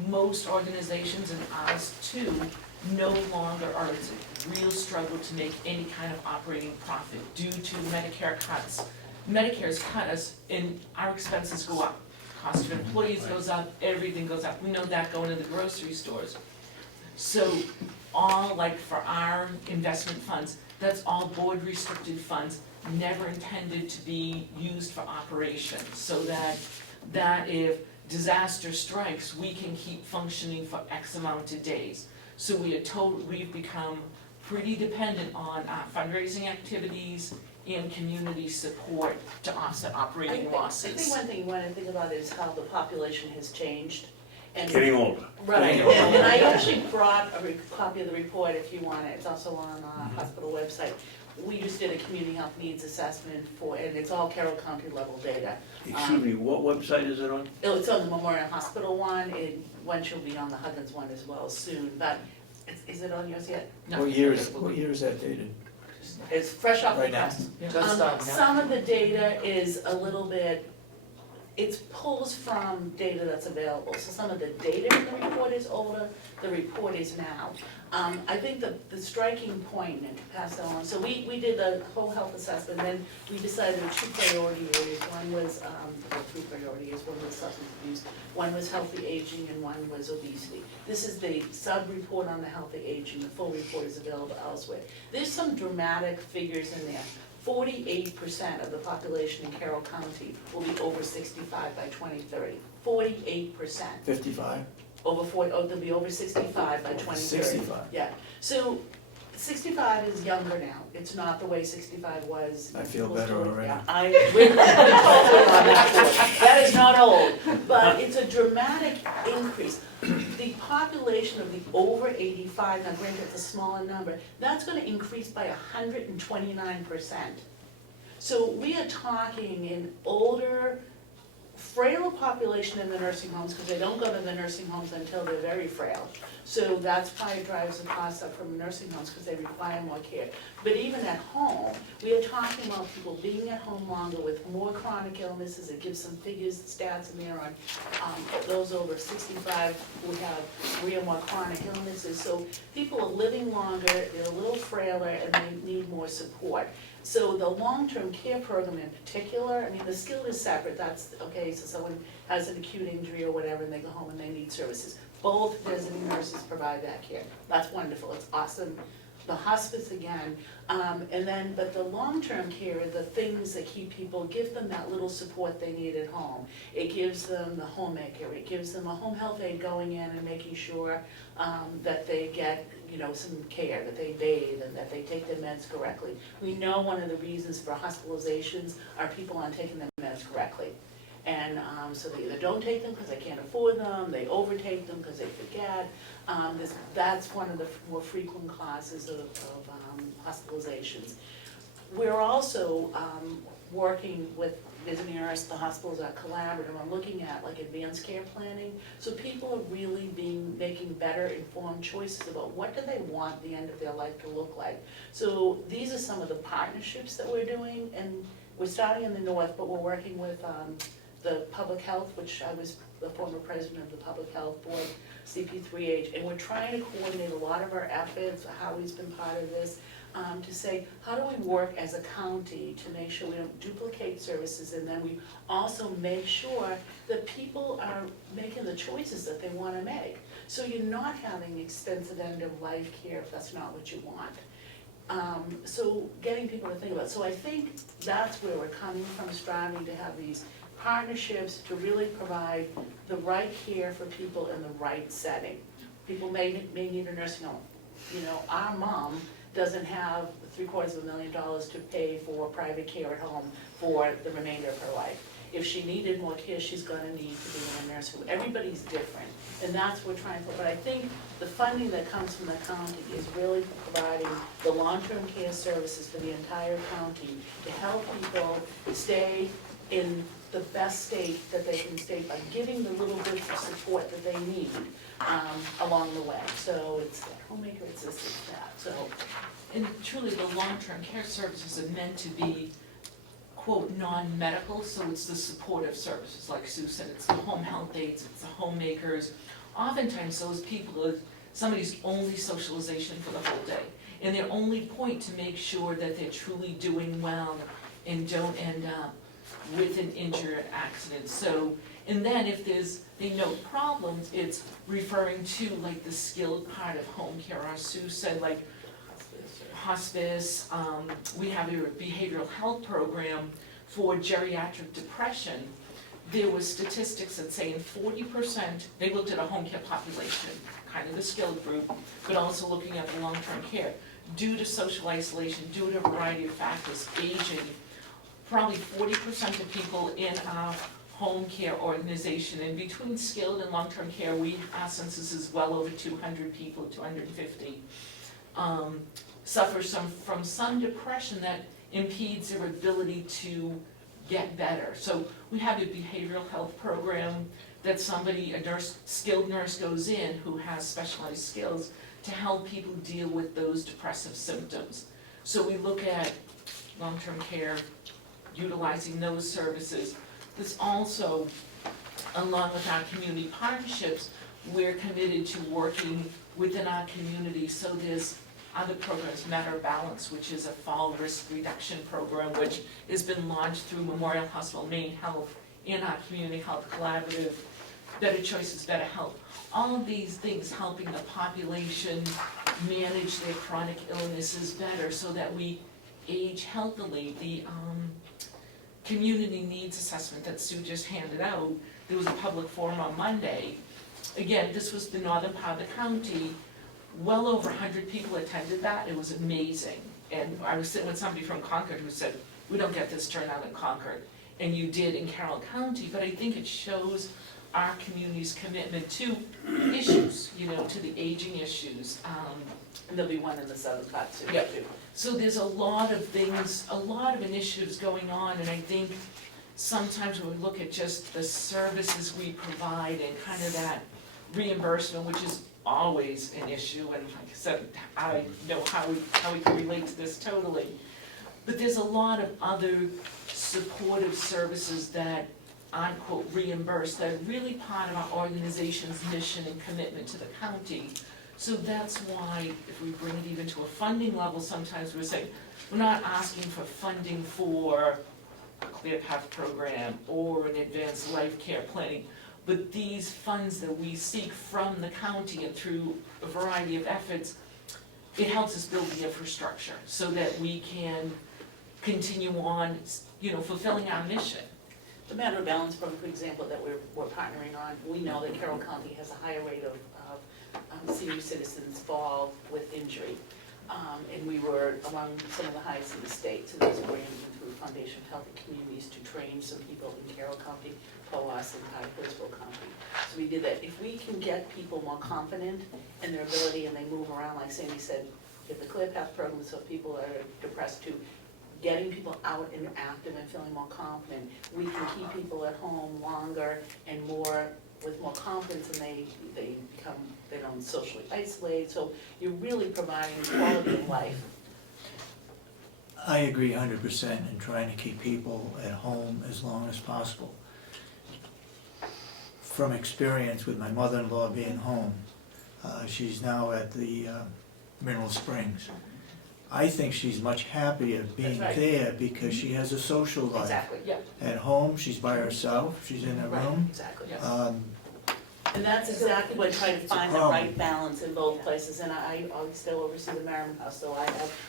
Most organizations, and ours too, no longer are, it's a real struggle to make any kind of operating profit due to Medicare cuts. Medicare's cut us and our expenses go up. Cost of employees goes up, everything goes up. We know that going to the grocery stores. So all, like for our investment funds, that's all board restricted funds, never intended to be used for operations. So that if disaster strikes, we can keep functioning for X amount of days. So we've become pretty dependent on our fundraising activities and community support to offset operating losses. I think one thing you want to think about is how the population has changed. And Getting older. Right, Getting older. and I actually brought a copy of the report if you want it, it's also on our hospital website. We just did a community health needs assessment for, and it's all Carroll County level data. Excuse me, what website is it on? It's on the Memorial Hospital one, and one should be on the Huggins one as well soon, but is it on yours yet? No. What year is that dated? It's fresh off the Right now. press. Yeah. Some of the data is a little bit, it pulls from data that's available. So some of the data in the report is older, the report is now. I think the striking point, and to pass that on, so we did the whole health assessment, then we decided 2 priority areas. One was, 3 priority areas, one was substance abuse, one was healthy aging, and one was obesity. This is the sub-report on the healthy aging, the full report is available elsewhere. There's some dramatic figures in there. 48% of the population in Carroll County will be over 65 by 2030. 48%. 55? Over 40, they'll be over 65 by 2030. 65. Yeah, so 65 is younger now. It's not the way 65 was. I feel better already. Yeah, we're totally on that. That is not old, but it's a dramatic increase. The population of the over 85, now granted it's a smaller number, that's gonna increase by 129%. So we are talking an older, frailer population in the nursing homes, because they don't go to the nursing homes until they're very frail. So that's why it drives the cost up from nursing homes, because they require more care. But even at home, we are talking about people being at home longer with more chronic illnesses. It gives some figures, stats in there on those over 65 who have 3 or more chronic illnesses. So people are living longer, they're a little frailer, and they need more support. So the long-term care program in particular, I mean, the skilled is separate, that's, okay, so someone has an acute injury or whatever, and they go home and they need services. Both visiting nurses provide that care. That's wonderful, it's awesome. The hospice again, and then, but the long-term care, the things that keep people, give them that little support they need at home. It gives them the homemaker, it gives them a home health aide going in and making sure that they get, you know, some care, that they bathe and that they take their meds correctly. We know one of the reasons for hospitalizations are people aren't taking their meds correctly. And so they either don't take them because they can't afford them, they overtake them because they forget. That's one of the more frequent causes of hospitalizations. We're also working with visiting nurse, the hospitals are collaborative on looking at like advanced care planning. So people are really making better informed choices about what do they want the end of their life to look like. So these are some of the partnerships that we're doing, and we're starting in the north, but we're working with the public health, which I was the former president of the public health board. CP3H, and we're trying to coordinate a lot of our efforts, Howie's been part of this, to say, how do we work as a county to make sure we don't duplicate services, and then we also make sure that people are making the choices that they wanna make. So you're not having expensive end-of-life care if that's not what you want. So getting people to think about it. So I think that's where we're coming from, striving to have these partnerships to really provide the right care for people in the right setting. People may need a nursing home. You know, our mom doesn't have $750,000 to pay for private care at home for the remainder of her life. If she needed more care, she's gonna need to be in a nursing home. Everybody's different, and that's what we're trying for. But I think the funding that comes from the county is really providing the long-term care services for the entire county to help people stay in the best state that they can stay by giving the little bits of support that they need along the way. So it's that homemaker, it's this, it's that, so. And truly, the long-term care services are meant to be, quote, non-medical, so it's the supportive services, like Sue said, it's the home health aides, it's the homemakers. Oftentimes, those people are somebody's only socialization for the whole day, and their only point to make sure that they're truly doing well and don't end up with an injury or accident. So, and then if they note problems, it's referring to like the skilled part of home care, or Sue said, like hospice, we have a behavioral health program for geriatric depression. There was statistics that say in 40%, they looked at a home care population, kind of the skilled group, but also looking at the long-term care. Due to social isolation, due to a variety of factors, aging, probably 40% of people in our home care organization, and between skilled and long-term care, our census is well over 200 people, 250, suffer from some depression that impedes their ability to get better. So we have a behavioral health program that a skilled nurse goes in who has specialized skills to help people deal with those depressive symptoms. So we look at long-term care, utilizing those services. There's also, along with our community partnerships, we're committed to working within our community. So there's other programs, Matter Balance, which is a fall risk reduction program, which has been launched through Memorial Hospital, Maine Health, in our Community Health Collaborative, Better Choices, Better Health. All of these things helping the population manage their chronic illnesses better so that we age healthily. The community needs assessment that Sue just handed out, there was a public forum on Monday. Again, this was the northern part of the county. Well over 100 people attended that. It was amazing. And I was sitting with somebody from Concord who said, we don't get this turnout in Concord. And you did in Carroll County, but I think it shows our community's commitment to issues, to the aging issues. And there'll be one in the southern part too. Yep. So there's a lot of things, a lot of initiatives going on, and I think sometimes when we look at just the services we provide and kind of that reimbursement, which is always an issue, and like I said, I know how we can relate to this totally. But there's a lot of other supportive services that aren't, quote, reimbursed, that are really part of our organization's mission and commitment to the county. So that's why, if we bring it even to a funding level, sometimes we're saying, we're not asking for funding for a Clear Path program or an advanced life care planning, but these funds that we seek from the county and through a variety of efforts, it helps us build the infrastructure so that we can continue on, fulfilling our mission. The Matter of Balance program, for example, that we're partnering on, we know that Carroll County has a higher rate of senior citizens fall with injury. And we were among some of the highest in the state. So there's a grant through Foundation for Healthy Communities to train some people in Carroll County, Powassan, and Hillsborough County. So we did that. If we can get people more confident in their ability and they move around, like Sandy said, get the Clear Path program so people are depressed too, getting people out and active and feeling more confident, we can keep people at home longer and with more confidence, and they don't socially isolate, so you're really providing quality of life. I agree 100% in trying to keep people at home as long as possible. from experience with my mother-in-law being home. She's now at the Mineral Springs. I think she's much happier being That's right. there because she has a social life. Exactly, Yeah, At home, she's by herself, she's in her Right. room. exactly. yeah. And that's exactly what trying to It's a find the problem. right balance in both places, and I still oversee the Merriman House, so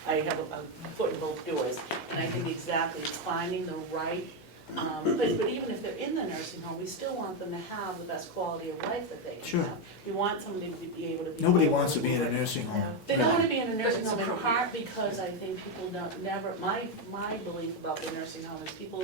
I have a foot in both doors. And I think exactly, it's finding the right, but even if they're in the nursing home, we still want them to have the best quality of life that they can Sure. have. We want somebody to be able to be. Nobody mobile, wants to be in a move. nursing home. They don't really. wanna be in a nursing it's home in appropriate. part because I think people don't, never, my belief about the nursing home is people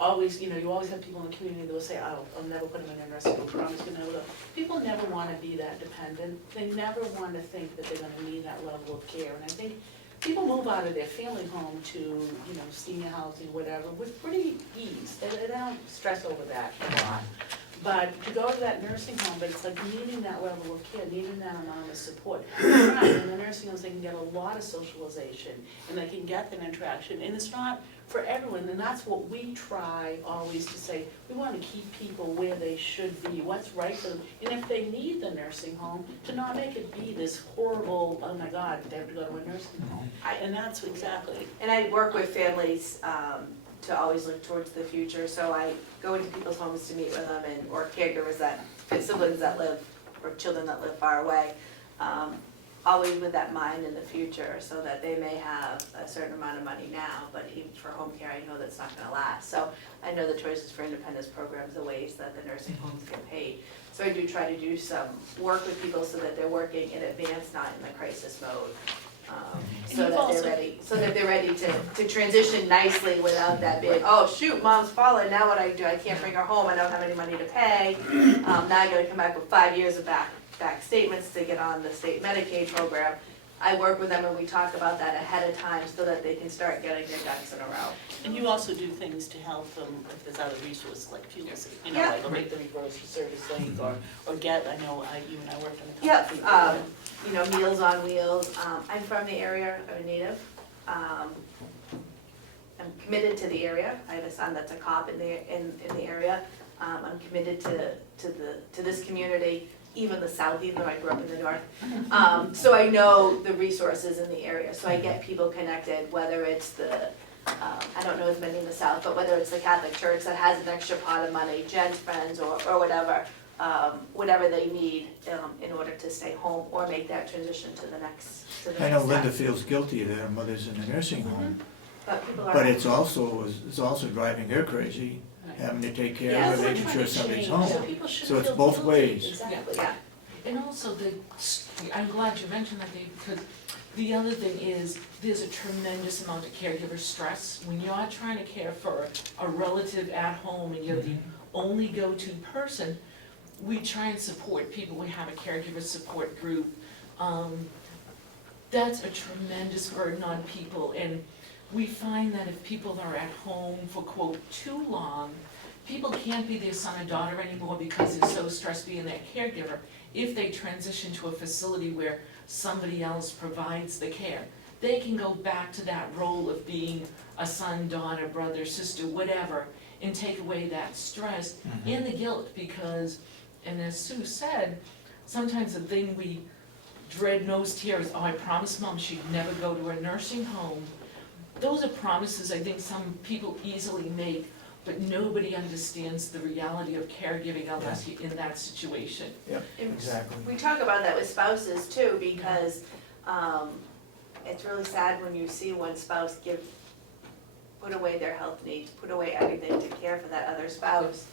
always, you always have people in the community that will say, I'll never put them in a nursing home, promise you never will. People never wanna be that dependent, they never wanna think that they're gonna need that level of care, and I think people move out of their family home to, senior housing, whatever, with pretty ease, they don't stress over that a lot. But to go to that nursing home, but it's like needing that level of care, needing that amount of support. You're right, in the nursing homes, they can get a lot of socialization, and they can get that interaction, and it's not for everyone, and that's what we try always to say, we wanna keep people where they should be, what's right for them. And if they need the nursing home, to not make it be this horrible, oh my God, they have to go to a nursing home. And that's exactly. And I work with families to always look towards the future, so I go into people's homes to meet with them or caregivers siblings that live, or children that live far away, always with that mind in the future, so that they may have a certain amount of money now, but even for home care, I know that's not gonna last. So I know the Choices for Independence programs, the ways that the nursing homes get paid. So I do try to do some work with people so that they're working in advance, not in the crisis mode. So that they're ready to transition nicely without that big, oh shoot, mom's fallen, now what I do, I can't bring her home, I don't have any money to pay. Now I gotta come back with 5 years of back statements to get on the state Medicaid program. I work with them and we talk about that ahead of time so that they can start getting their ducks in a row. And you also do things to help them if there's other resources like fuel, Yeah. like make the reverse to service lanes or get, I know, you and I worked on a Yep, couple of people. Meals on Wheels. I'm from the area, I'm a native. I'm committed to the area. I have a son that's a cop in the area. I'm committed to this community, even the south, even though I grew up in the north. So I know the resources in the area, so I get people connected, whether it's I don't know as many in the south, but whether it's the Catholic Church that has an extra pot of money, Jen's friends or whatever, whatever they need in order to stay home or make that transition to the next step. I know Linda feels guilty that her mother's in a nursing home, But people are. but it's also driving her crazy, having to take care Yeah, of her, We're making trying sure to somebody's change, home. so people shouldn't So it's feel both guilty. ways. Exactly. Yeah. And also I'm glad you mentioned that, Dave, because the other thing is, there's a tremendous amount of caregiver stress. When you're trying to care for a relative at home and you're the only go-to person, we try and support people. We have a caregiver support group. That's a tremendous burden on people, and we find that if people are at home for, quote, too long, people can't be their son or daughter anymore because they're so stressed being their caregiver. If they transition to a facility where somebody else provides the care, they can go back to that role of being a son, daughter, brother, sister, whatever, and take away that stress and the guilt, because, and as Sue said, sometimes the thing we dread most here is, oh, I promised Mom she'd never go to a nursing home. Those are promises I think some people easily make, but nobody understands the reality of caregiving unless you're in that situation. Yep, exactly. We talk about that with spouses too, because it's really sad when you see one spouse put away their health needs, put away everything to care for that other spouse,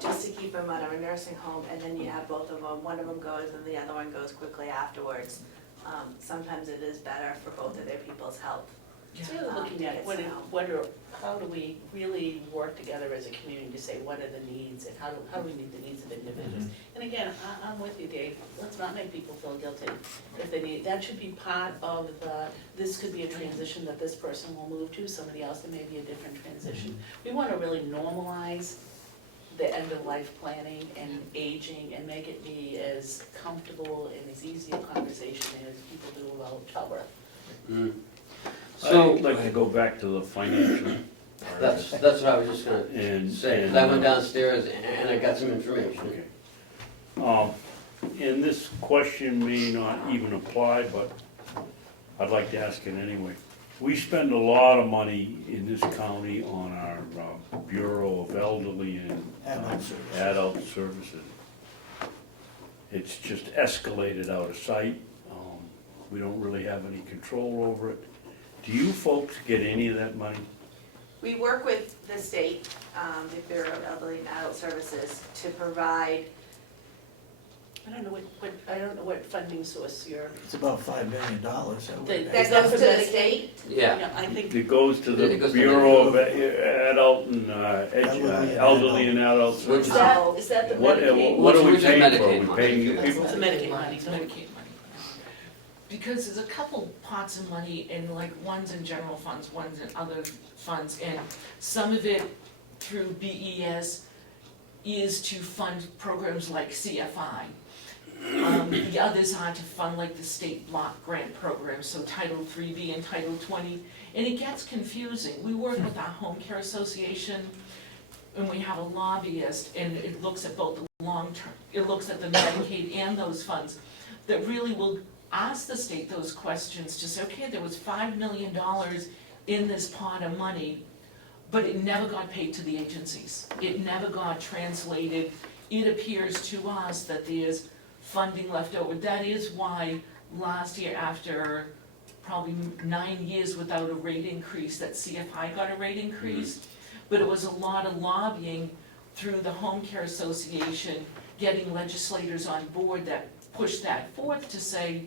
just to keep them out of a nursing home, and then you have both of them, one of them goes and the other one goes quickly afterwards. Sometimes it is better for both of their people's health. It's really looking at how do we really work together as a community to say what are the needs and how do we meet the needs of individuals? And again, I'm with you, Dave, let's not make people feel guilty if they need, that should be part of this could be a transition that this person will move to, somebody else, it may be a different transition. We wanna really normalize the end of life planning and aging and make it be as comfortable and as easy a conversation as people do about childbirth. I'd like to go back to the financial That's what I was just gonna And, say, 'cause and, I went downstairs and I got some information. okay. And this question may not even apply, but I'd like to ask it anyway. We spend a lot of money in this county on our Bureau of Elderly and Adult Services. Adult Services. It's just escalated out of sight. We don't really have any control over it. Do you folks get any of that money? We work with the state, the Bureau of Elderly and Adult Services, to provide, I don't know what funding source you're, It's about $5 million that we That pay. that goes to the Medicaid? state. Yeah, I think, It goes to the It goes to Bureau the- of Adult and Elderly and Adult Which is is- Services. that the What Medicaid? what are we Which is paying for? Medicaid We money. paying you people? It's the Medicaid money. It's Medicaid money. Because there's a couple pots of money in, like, one's in general funds, one's in other funds, and some of it through BES is to fund programs like CFI. The others are to fund like the state block grant program, so Title 3B and Title 20, and it gets confusing. We work with our home care association, and we have a lobbyist, and it looks at both the long-term, it looks at the Medicaid and those funds, that really will ask the state those questions to say, okay, there was $5 million in this pot of money, but it never got paid to the agencies. It never got translated. It appears to us that there's funding left over. That is why last year, after probably 9 years without a rate increase, that CFI got a rate increase. But it was a lot of lobbying through the Home Care Association, getting legislators on board that pushed that forth to say,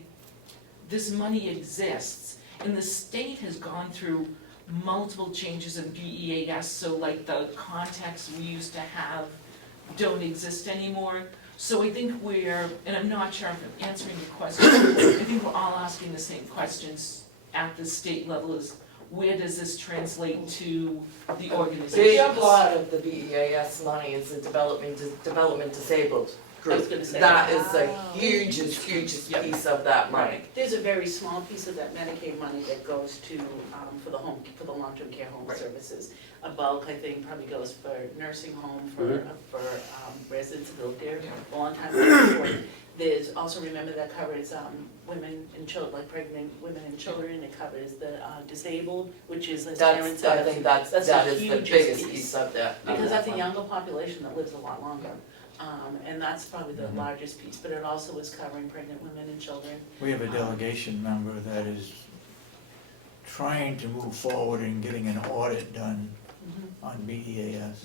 this money exists. And the state has gone through multiple changes in BEAS, so like the contacts we used to have don't exist anymore. So I think we're, and I'm not sure if I'm answering your question, I think we're all asking the same questions at the state level, is where does this translate to the Big organizations? part of the BEAS money is the development disabled I was group. gonna say. That is the Oh. hugest Yep. piece of that money. Right, there's a very small piece of that Medicaid money that goes to, for the long-term care home Right. services. A bulk, I think, probably goes for nursing home, for residents who live there a long time before. There's also, remember, that covers, women and children, like pregnant women and children, it covers the, disabled, which is, as Karen That's, I said, think that's that's the the hugest biggest piece. piece of that. because that's a one. younger population that lives a lot longer. And that's probably the largest piece, but it also is covering pregnant women and children. We have a delegation member that is trying to move forward in getting an audit done on BEAS.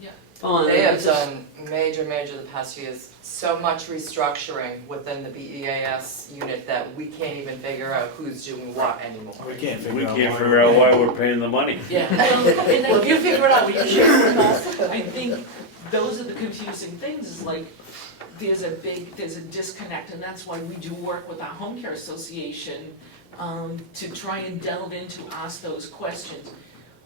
Yeah. Oh, and They have it's just- done major the past few years, so much restructuring within the BEAS unit that we can't even figure out who's doing what anymore. We can't We figure out can't why figure we're out why paying. we're paying the money. Yeah, well, and Well, if you figure it out, will you share it with us? I think those are the confusing things, is like, there's a disconnect, and that's why we do work with our home care association, to try and delve into, ask those questions.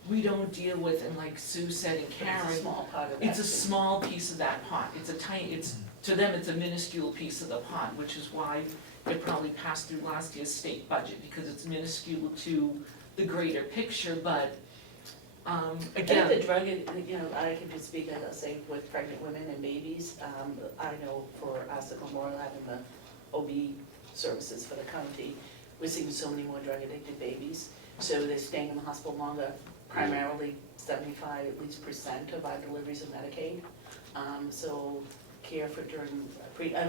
We don't deal with, and like Sue said and It's a Karen, small part of that. it's a small piece of that pot, it's a tiny, to them, it's a minuscule piece of the pot, which is why it probably passed through last year's state budget, because it's minuscule to the greater picture, but, I again. think the drug, I can just speak, I say, with pregnant women and babies, I know for us at Memorial having the OB services for the county, we're seeing so many more drug addicted babies, so they're staying in the hospital longer, primarily 75% at least of our deliveries of Medicaid. So care for during,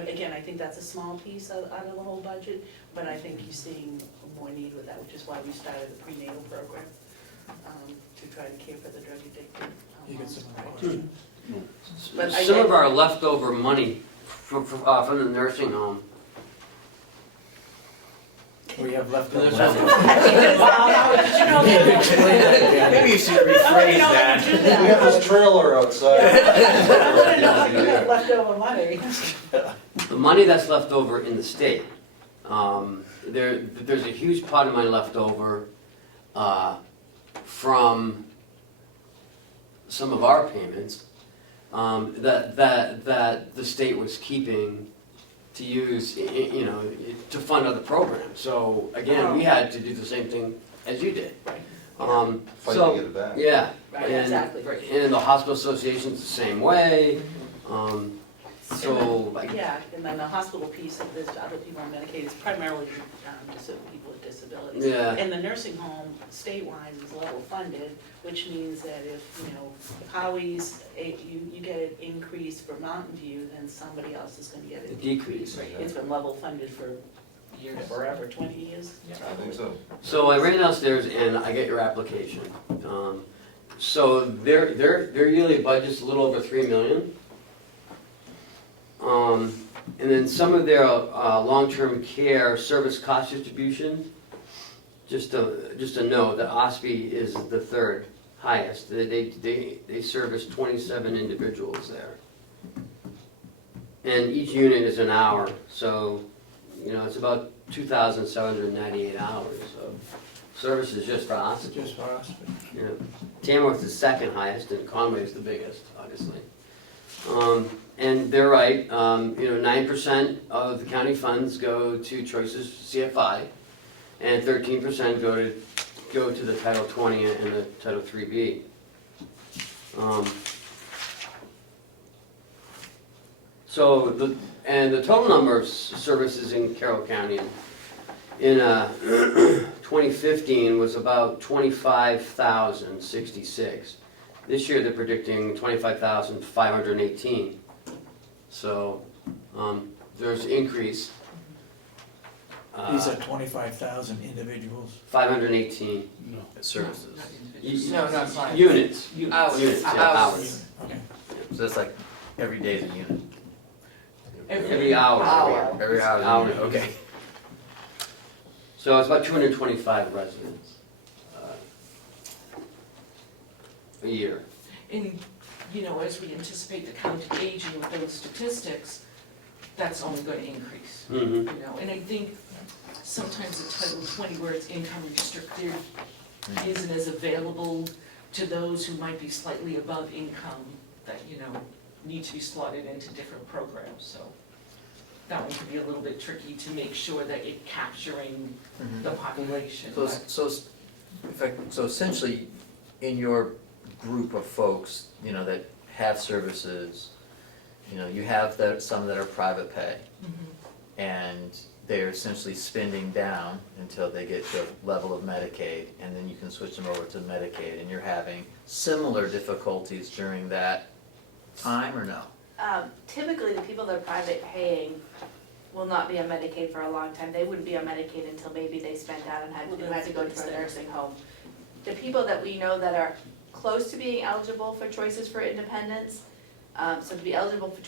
again, I think that's a small piece out of the whole budget, but I think you're seeing more need with that, which is why we started the prenatal program, to try to care for the drug addicted. You get some moms. questions? But I Some think- of our leftover money from the nursing home. We have leftover. There's money. Wow, did you know that? Explain that again. Maybe you should rephrase that. We have this trailer outside. I wanna know how you got leftover money. The money that's left over in the state, there's a huge pot of money left over from some of our payments that the state was keeping to use, to fund other programs. So again, we had to do the same thing as you did. Fight So, to get it back. yeah, Right, and, exactly. and the hospital association's the same way, so, like, Yeah, and then the hospital piece, if there's other people on Medicaid, it's primarily people with disabilities. yeah. And the nursing home statewide is level funded, which means that if Howie's, you get an increase for Mountain View, then somebody else is gonna get A a decrease. decrease. It's been level funded for years, forever, 20 years. I think so. So I ran downstairs and I get your application. So their yearly budget's a little over 3 million. And then some of their long-term care service cost distribution, just a note, that Ossipee is the third highest. They service 27 individuals there. And each unit is an hour, so, it's about 2,798 hours of services just for Ossipee. Just for us. Yeah. Tamworth is second highest and Conway is the biggest, obviously. And they're right, 9% of the county funds go to Choices CFI and 13% go to the Title 20 and the Title 3B. So the total number of services in Carroll County in 2015 was about 25,066. This year they're predicting 25,518. So there's increase. These are 25,000 individuals. 518 Services. No, no, it's not. units. Hours. Units, yeah, hours. Okay. So that's like every day is a unit. Every hour. Every hour is a Hour. unit, okay. So it's about 225 residents a year. And, as we anticipate the county aging with those statistics, that's only going to increase. Mhm. And I think sometimes the Title 20, where it's income restricted, isn't as available to those who might be slightly above income that, need to be slotted into different programs, so that one could be a little bit tricky to make sure that it's capturing the population. So essentially, in your group of folks, that have services, you have some that are private pay, and they're essentially spending down until they get to a level of Medicaid, and then you can switch them over to Medicaid, and you're having similar difficulties during that time, or no? Typically, the people that are private paying will not be on Medicaid for a long time. They wouldn't be on Medicaid until maybe they spent out and had to go to a nursing home. The people that we know that are close to being eligible for Choices for Independence, so to be eligible for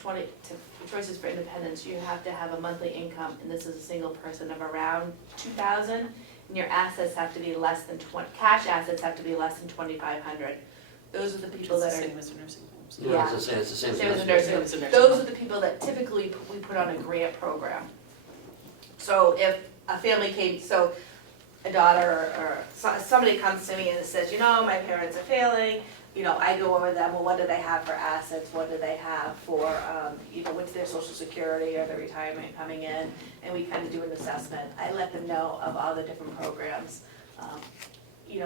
Choices for Independence, you have to have a monthly income, and this is a single person, of around 2,000, and your assets have to be less than cash assets have to be less than 2,500. Those are the people that are. Same as the nursing homes. Yeah, it's the same. Same as a nursing. nursing home. Those are the people that typically we put on a grant program. So if a family came, so a daughter or somebody comes to me and says, my parents are failing, I go over them, well, what do they have for assets, what do they have for, what's their social security or their retirement coming in, and we kind of do an assessment. I let them know of all the different programs.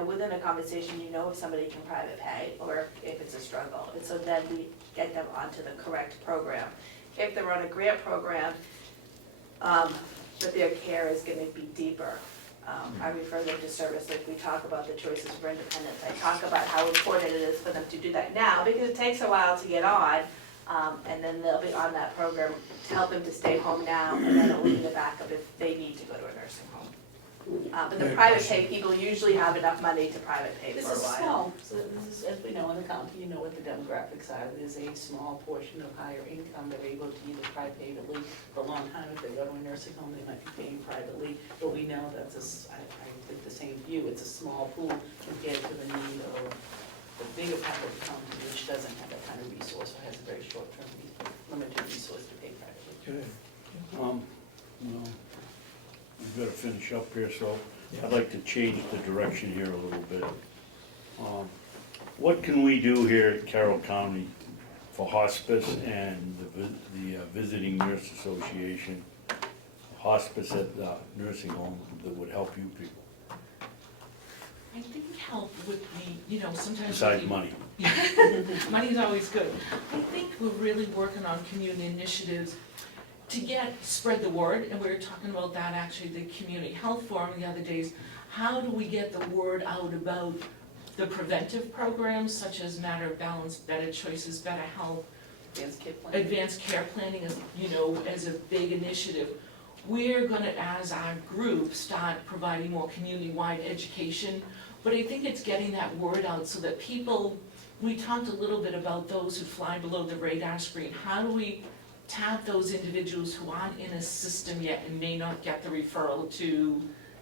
Within a conversation, if somebody can private pay or if it's a struggle. And so then we get them onto the correct program. If they're on a grant program, but their care is gonna be deeper, I refer them to service, like we talk about the Choices for Independence. I talk about how important it is for them to do that now, because it takes a while to get on, and then they'll be on that program to help them to stay home now, and then it'll be the backup if they need to go to a nursing home. But the private pay people usually have enough money to private pay This for a is while. small, so this is, as we know in the county, what the demographics are. There's a small portion of higher income that are able to either privately for a long time. If they go to a nursing home, they might be paying privately, but we know that's I think the same view. It's a small pool compared to the need of the bigger part of the county, which doesn't have that kind of resource or has a very short-term limited resource to pay privately. Good. We've got to finish up here, so I'd like to change the direction here a little bit. What can we do here at Carroll County for hospice and the Visiting Nurse Association, hospice at the nursing home, that would help you people? I think help with the, sometimes. Besides money. Money's always good. I think we're really working on community initiatives to spread the word, and we were talking about that actually, the community health forum the other days. How do we get the word out about the preventive programs such as Matter of Balance, Better Choices, Better Health, advanced care planning is, as a big initiative. We're gonna, as our group, start providing more community-wide education, but I think it's getting that word out so that people, we talked a little bit about those who fly below the radar screen. How do we tap those individuals who aren't in a system yet and may not get the referral to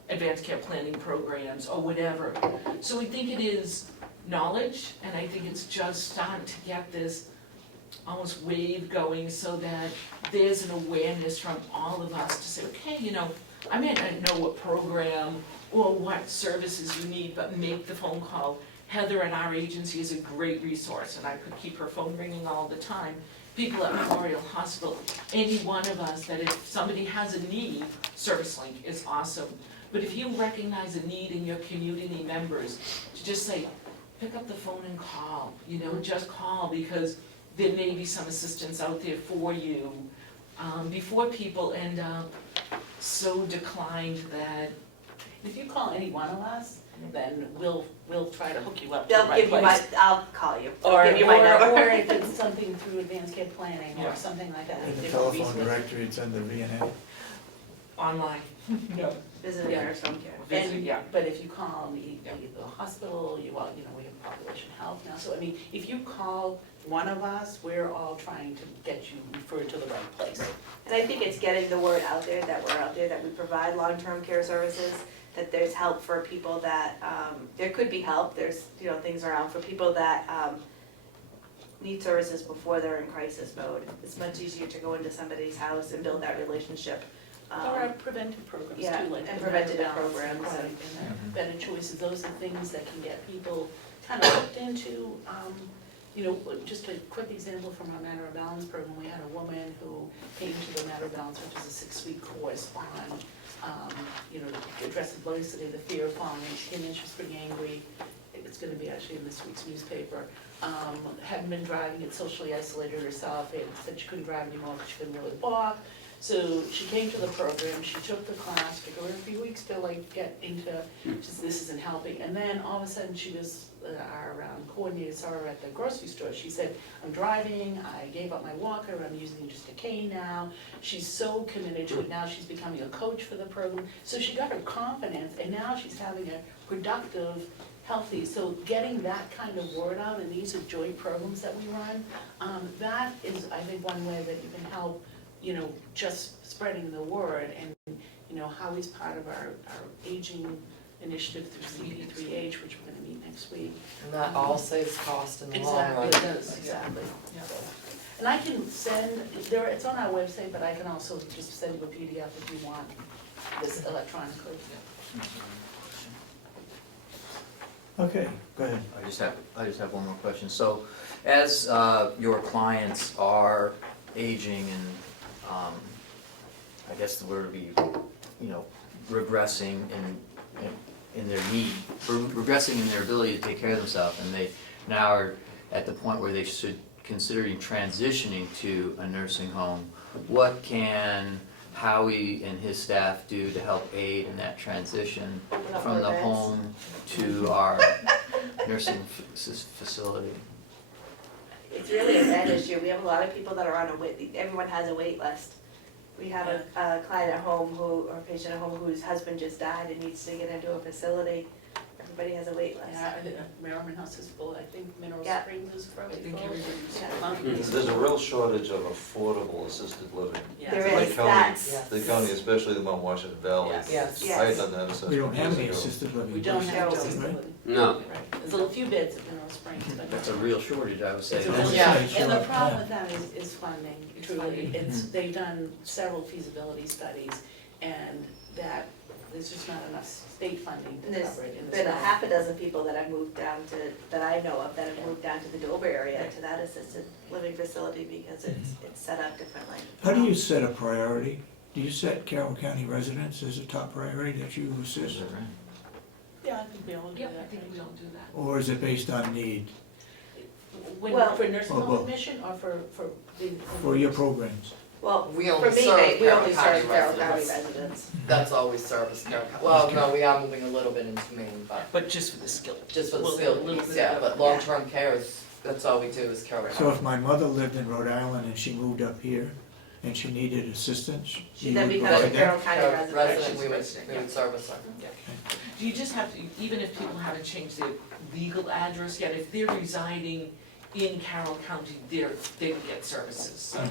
advanced care planning programs or whatever? So I think it is knowledge, and I think it's just starting to get this almost wave going so that there's an awareness from all of us to say, okay, I may not know what program or what services you need, but make the phone call. Heather at our agency is a great resource, and I could keep her phone ringing all the time. People at Memorial Hospital, any one of us, that if somebody has a need, ServiceLink is awesome. But if you recognize a need in your community members, to just say, pick up the phone and call, just call, because there may be some assistance out there for you, before people end up so declined that. If you call any one of us, then we'll try to hook you up to the They'll right give you place. I'll call you, Or, I'll give you my number. or if it's something through advanced care planning or Yeah. something like that. In the different telephone resources. directory, it's under VNA. Online. No. Visiting Yeah. nurse home care. And, Yeah. but if you call the hospital, we have population health now, so I mean, if you call one of us, we're all trying to get you referred to the right place. And I think it's getting the word out there that we're out there, that we provide long-term care services, that there's help for people that, there could be help, there's, things around for people that, need services before they're in crisis mode. It's much easier to go into somebody's house and build that relationship. Or our preventive programs too, yeah, like and the preventative Matter of Balance and programs. chronic and Better Choices, those are things that can get people kind of hooked into, just a quick example from our Matter of Balance program, we had a woman who came to the Matter of Balance, which is a 6-week course on, addressing basically the fear of falling in skin, and she was pretty angry. It's gonna be actually in this week's newspaper. Hadn't been driving, had socially isolated herself, and said she couldn't drive anymore because she couldn't really walk. So she came to the program, she took the class, took her a few weeks to get into, just this isn't helping. And then all of a sudden she was, our coordinator saw her at the grocery store. She said, I'm driving, I gave up my walker, I'm using just a cane now. She's so committed to it, now she's becoming a coach for the program. So she got her confidence, and now she's having a productive, healthy, so getting that kind of word out, and these are joint programs that we run, that is, I think, one way that you can help, just spreading the word. And, Howie's part of our aging initiative through CD3H, which we're gonna meet next week. And that all saves cost in the long run. Exactly, it does, exactly. Yeah. And I can send, it's on our website, but I can also just send you a PDF if you want this electronically. Okay, go ahead. I just have one more question. So, as your clients are aging and, I guess the word would be, regressing in their need, regressing in their ability to take care of themselves, and they now are at the point where they should considering transitioning to a nursing home, what can Howie and his staff do to help aid in that transition Open up from more the beds. home to our nursing facility? It's really a bad issue. We have a lot of people that are on a wait, everyone has a wait list. We have a client at home or a patient at home whose husband just died and needs to get into a facility. Everybody has a wait list. Yeah, I think Merriman House is full, I think Mineral Yeah. Springs is probably full. everybody's- There's a real shortage of affordable assisted living. Yeah. There Lake is, County- that's, The county, especially the Mount Washington Valley. Yes. Yes. I had done that assessment. We don't have any years ago. assisted living. We don't have No. assisted living. No. Right. There's a few beds at Mineral Springs, but. That's a real shortage, I would say. It's a That's real- Yeah. And the Sure, problem yeah. with that is funding, truly. It's, they've done several feasibility studies, and that, there's just not enough state funding to there's cover it. And it's been a not- half a dozen people that have moved down to, that I know of, that have moved down to the Dover area to that assisted living facility because it's set up differently. How do you set a priority? Do you set Carroll County residents as a top priority that you Is assist? that right? Yeah, I think we all do Yeah, that. I think we all do that. Or is it based on need When, Well- for nursing Or home both. admission or for the? for your programs? Well, We for only me, serve we only Carroll serve Carroll County residents. residents. That's all we service Carroll County. Well, no, we are moving a little bit into Maine, but But just for the skill. just for the Little- skilled little piece, bit yeah, of- but long-term care is, that's all we do is Carroll County. So if my mother lived in Rhode Island and she moved up here and she needed assistance, She you then would becomes a provide that? Carroll County Resident, resident. we would service her. Do you just have to, even if people haven't changed their legal address yet, if they're residing in Carroll County, they would get services, so. Mhm.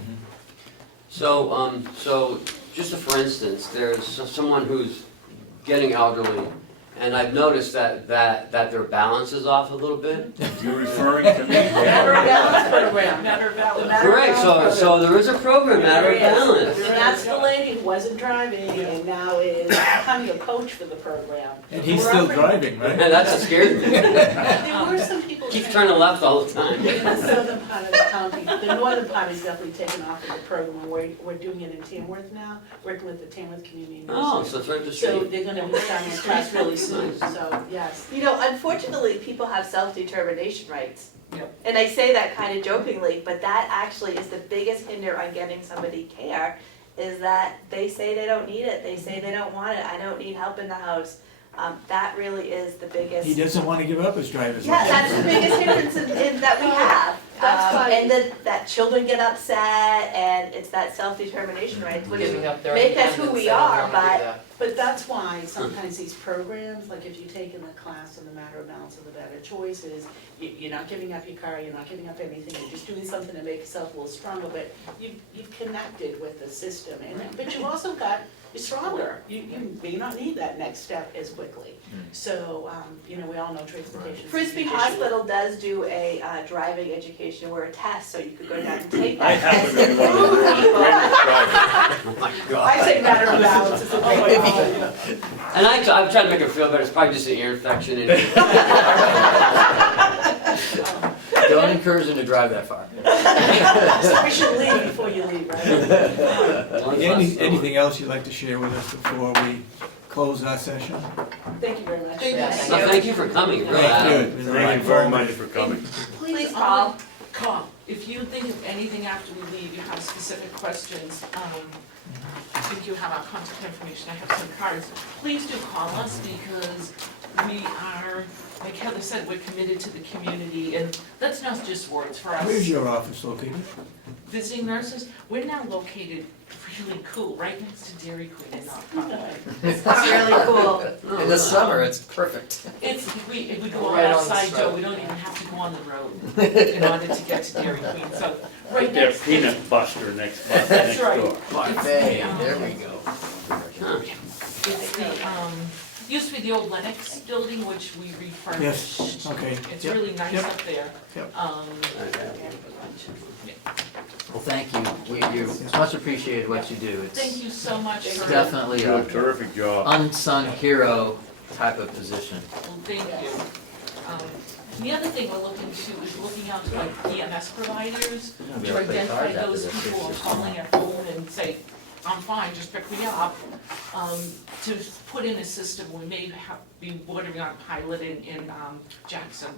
So just for instance, there's someone who's getting elderly, and I've noticed that their balance is off a little bit. You're referring to me? Matter of balance program. Matter of balance. The Matter of Correct, Balance so there is a program, Matter of There is. Balance. And that's the lady who wasn't driving and now is becoming a coach for the program. And he's We're still offering- driving, right? That's what scares me. There were some people. Keeps turning left all the time. In the southern part of the county, the northern part is definitely taken off of the program, and we're doing it in Tamworth now, working with the Tamworth Community Oh, Nurses. so it's right up the So street. they're gonna be starting this class really soon, so, yes. You know, unfortunately, people have self-determination rights. Yep. And I say that kind of jokingly, but that actually is the biggest hinder on getting somebody care, is that they say they don't need it, they say they don't want it, I don't need help in the house. That really is the biggest. He doesn't want to give up his driver's Yeah, license. that's the biggest hindrance in that we have. That's why- And that children get upset, and it's that self-determination rights, which Giving up their make us who independence, we they don't are, wanna do but that. But that's why sometimes these programs, like if you take in the class on the Matter of Balance of the Better Choices, you're not giving up your car, you're not giving up anything, you're just doing something to make yourself a little stronger, but you've connected with the system, but you've also you're stronger. You may not need that next step as quickly. So, we all know transportation. is a Frisbee huge issue. Hospital does do a driving education or a test, so you could go down and take that I test. happen to be one of the world's greatest drivers. Oh my God. I say Matter of Balance is a great one. And I'm trying to make her feel better, it's probably just an ear infection. Don't encourage them to drive that far. So we should leave before you leave, right? Anything else you'd like to share with us before we close our session? Thank you very much. Yeah, So thank you for coming, really. Thank you. Thank you very much for coming. Please call. Call, if you think of anything after we leave, you have specific questions, I think you have our contact information, I have some cards. Please do call us because we are, like Heather said, we're committed to the community and that's not just words for us. Where's your office located? Visiting nurses, we're now located really cool, right next to Dairy Queen in North Conway. It's really cool. In the summer, it's perfect. If we go Right on the outside, Joe, road. we don't even have to go on the road in order to get to Dairy Queen, so right Put their next to. peanut buster next month, That's next right. door. Buffet, there we go. It's the, used to be the old Lennox building, which we refurbished. Yes, okay. It's Yep, really nice yep, up there. yep. Well, thank you. It's much appreciated what you do. Thank It's you so much for. definitely You do a a terrific job. unsung hero type of position. Well, thank you. The other thing we're looking to is looking out to like EMS providers to identify those people who are calling at home and say, I'm fine, just pick me up. To put in a system, we may be bordering on pilot in Jackson.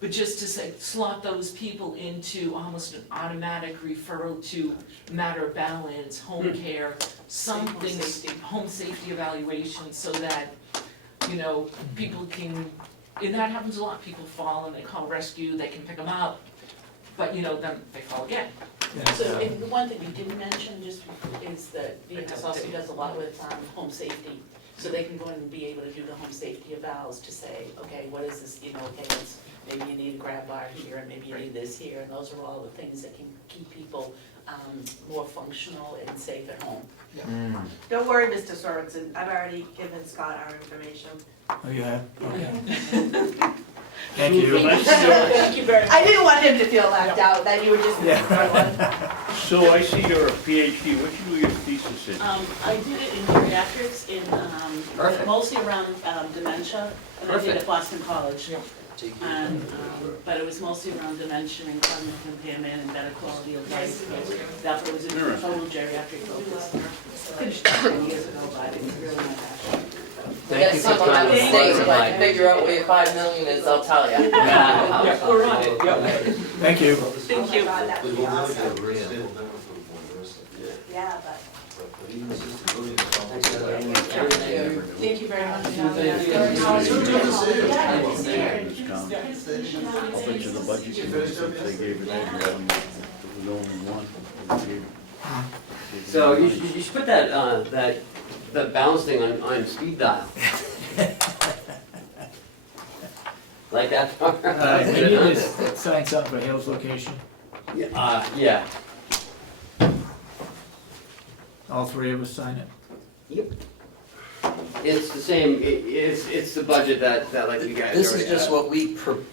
But just to say, slot those people into almost an automatic referral to Matter of Balance, home care, something, home safety evaluation, so that, people can, and that happens a lot, people fall and they call rescue, they can pick them up, but then they fall again. So, and the one thing we didn't mention just is that VMS also does a lot with home safety. So they can go in and be able to do the home safety evals to say, okay, what is this, okay, maybe you need a grab bar here, and maybe you need this here, and those are all the things that can keep people more functional and safe at home. Don't worry, Mr. Sorensen, I've already given Scott our information. Oh, you have? Okay. Thank you. Thank you very much. I didn't want him to feel left out, that you were just the third one. So I see you're a PhD, what you do your thesis in? I did it in geriatrics Perfect. mostly around dementia, and I did it Perfect. at Boston College. And, but it was mostly around dementia and cognitive impairment and better quality of life. So that's what was in total geriatric focus. Finished 10 years ago, but it's really my passion. Thank you for Get someone at the coming. state who can figure out where 5 million is, I'll tell you. Yeah, we're on it. Thank you. Thank you. That would be awesome. Yeah, but. Thank you very much. I'll bet you the budget committee, since they gave it everyone, there was only one. So you should put that balance thing on speed dial. Like that. Can you just sign something for Hale's location? Yeah. All three of us sign it? It's the same, it's the budget that like you guys This is already just have. what we proposed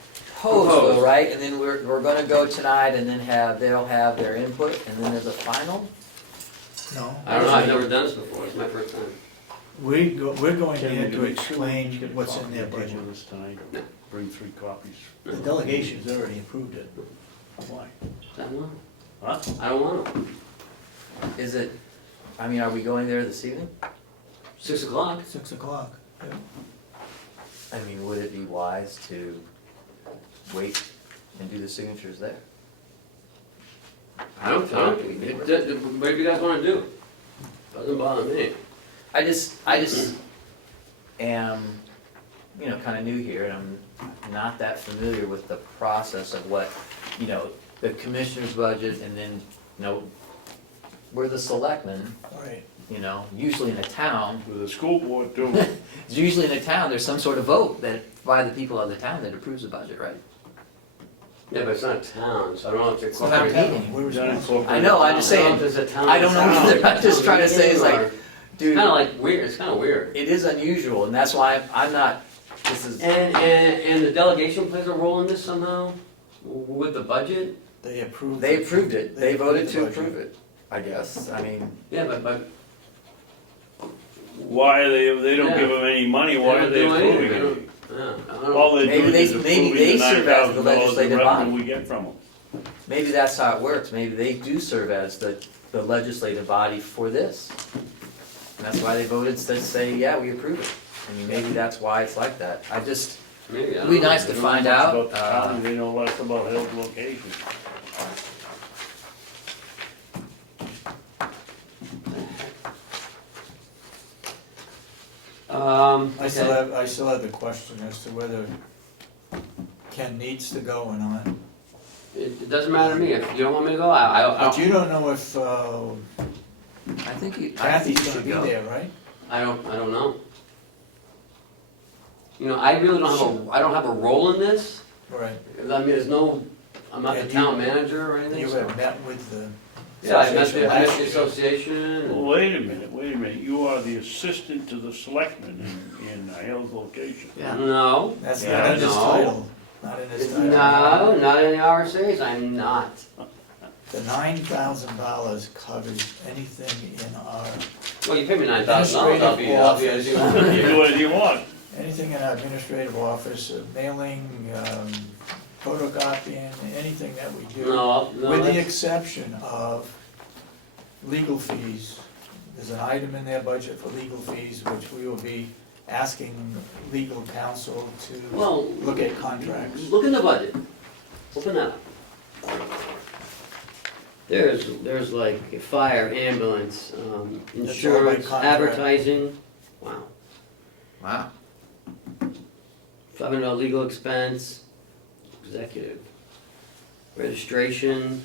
though, right? And then we're gonna go tonight and then they'll have their input and then there's a final? No. I don't know, I've never done this before, it's my first time. We're going Can there we to do it? explain Get a what's in copy their of budget. with us tonight. Bring 3 copies. The delegation's already approved it. Why? I don't know. Huh? I don't want to. Is it, I mean, are we going there this evening? 6 o'clock. 6 o'clock. Yeah. I mean, would it be wise to wait and do the signatures there? Whatever you guys want to do. Doesn't bother me. I just am, kinda new here and I'm not that familiar with the process of what, the commissioner's budget and then, we're the selectmen, Right. usually in a town, With the school board too. usually in a town, there's some sort of vote that, by the people of the town that approves the budget, right? Yeah, but it's not a town, so I don't know if it's. It's not a meeting. We're Done responsible. incorporated. I know, I'm just saying, There's a town. I don't know either. I'm just trying to say, it's like, It's dude, kind of like weird, it's kind of weird. it is unusual and that's why I'm not, this is, And the delegation plays a role in this somehow, with the budget? They approved. they approved it, they voted to approved the approve it, I guess, I mean. Yeah, but. Why are they don't Yeah. give them any money, why are they don't do anything, approving they it? don't- Yeah, I don't know. All they're Maybe doing they- is maybe approving they the serve as the $9,000 of legislative revenue body. we get from them. Maybe that's how it works, maybe they do serve as the legislative body for this. And that's why they voted to say, yeah, we approve it. I mean, maybe that's why it's like that. Maybe, I It'd don't be know. nice to They know find much out. about the county, they know less about Hill's location. I still have the question as to whether Ken needs to go or not. It doesn't matter to me, if you don't want me to go, I But you don't know if I think you Kathy's gonna should be go. there, right? I don't know. I really I don't have a role in this, Right. because I mean, I'm not the And town manager or anything, You so. have met with the Yeah, I met association the last year. association. Well, wait a minute, you are the assistant to the selectman in Hill's location. Yeah. No. That's Yeah, not in this no. title, not in this title. No, not in the RSA's, I'm not. The $9,000 covers anything in our, Well, you pay me $9,000, I'll be as you want. You do whatever you want. anything in our administrative office, mailing, photocopying, anything that we do. No, With the that's, exception of legal fees. There's an item in their budget for legal fees, which we will be asking legal counsel to well, look at contracts. look in the budget, open that up. There's like fire, ambulance, insurance, contract. advertising, wow. Wow. $500 legal expense, executive, registration.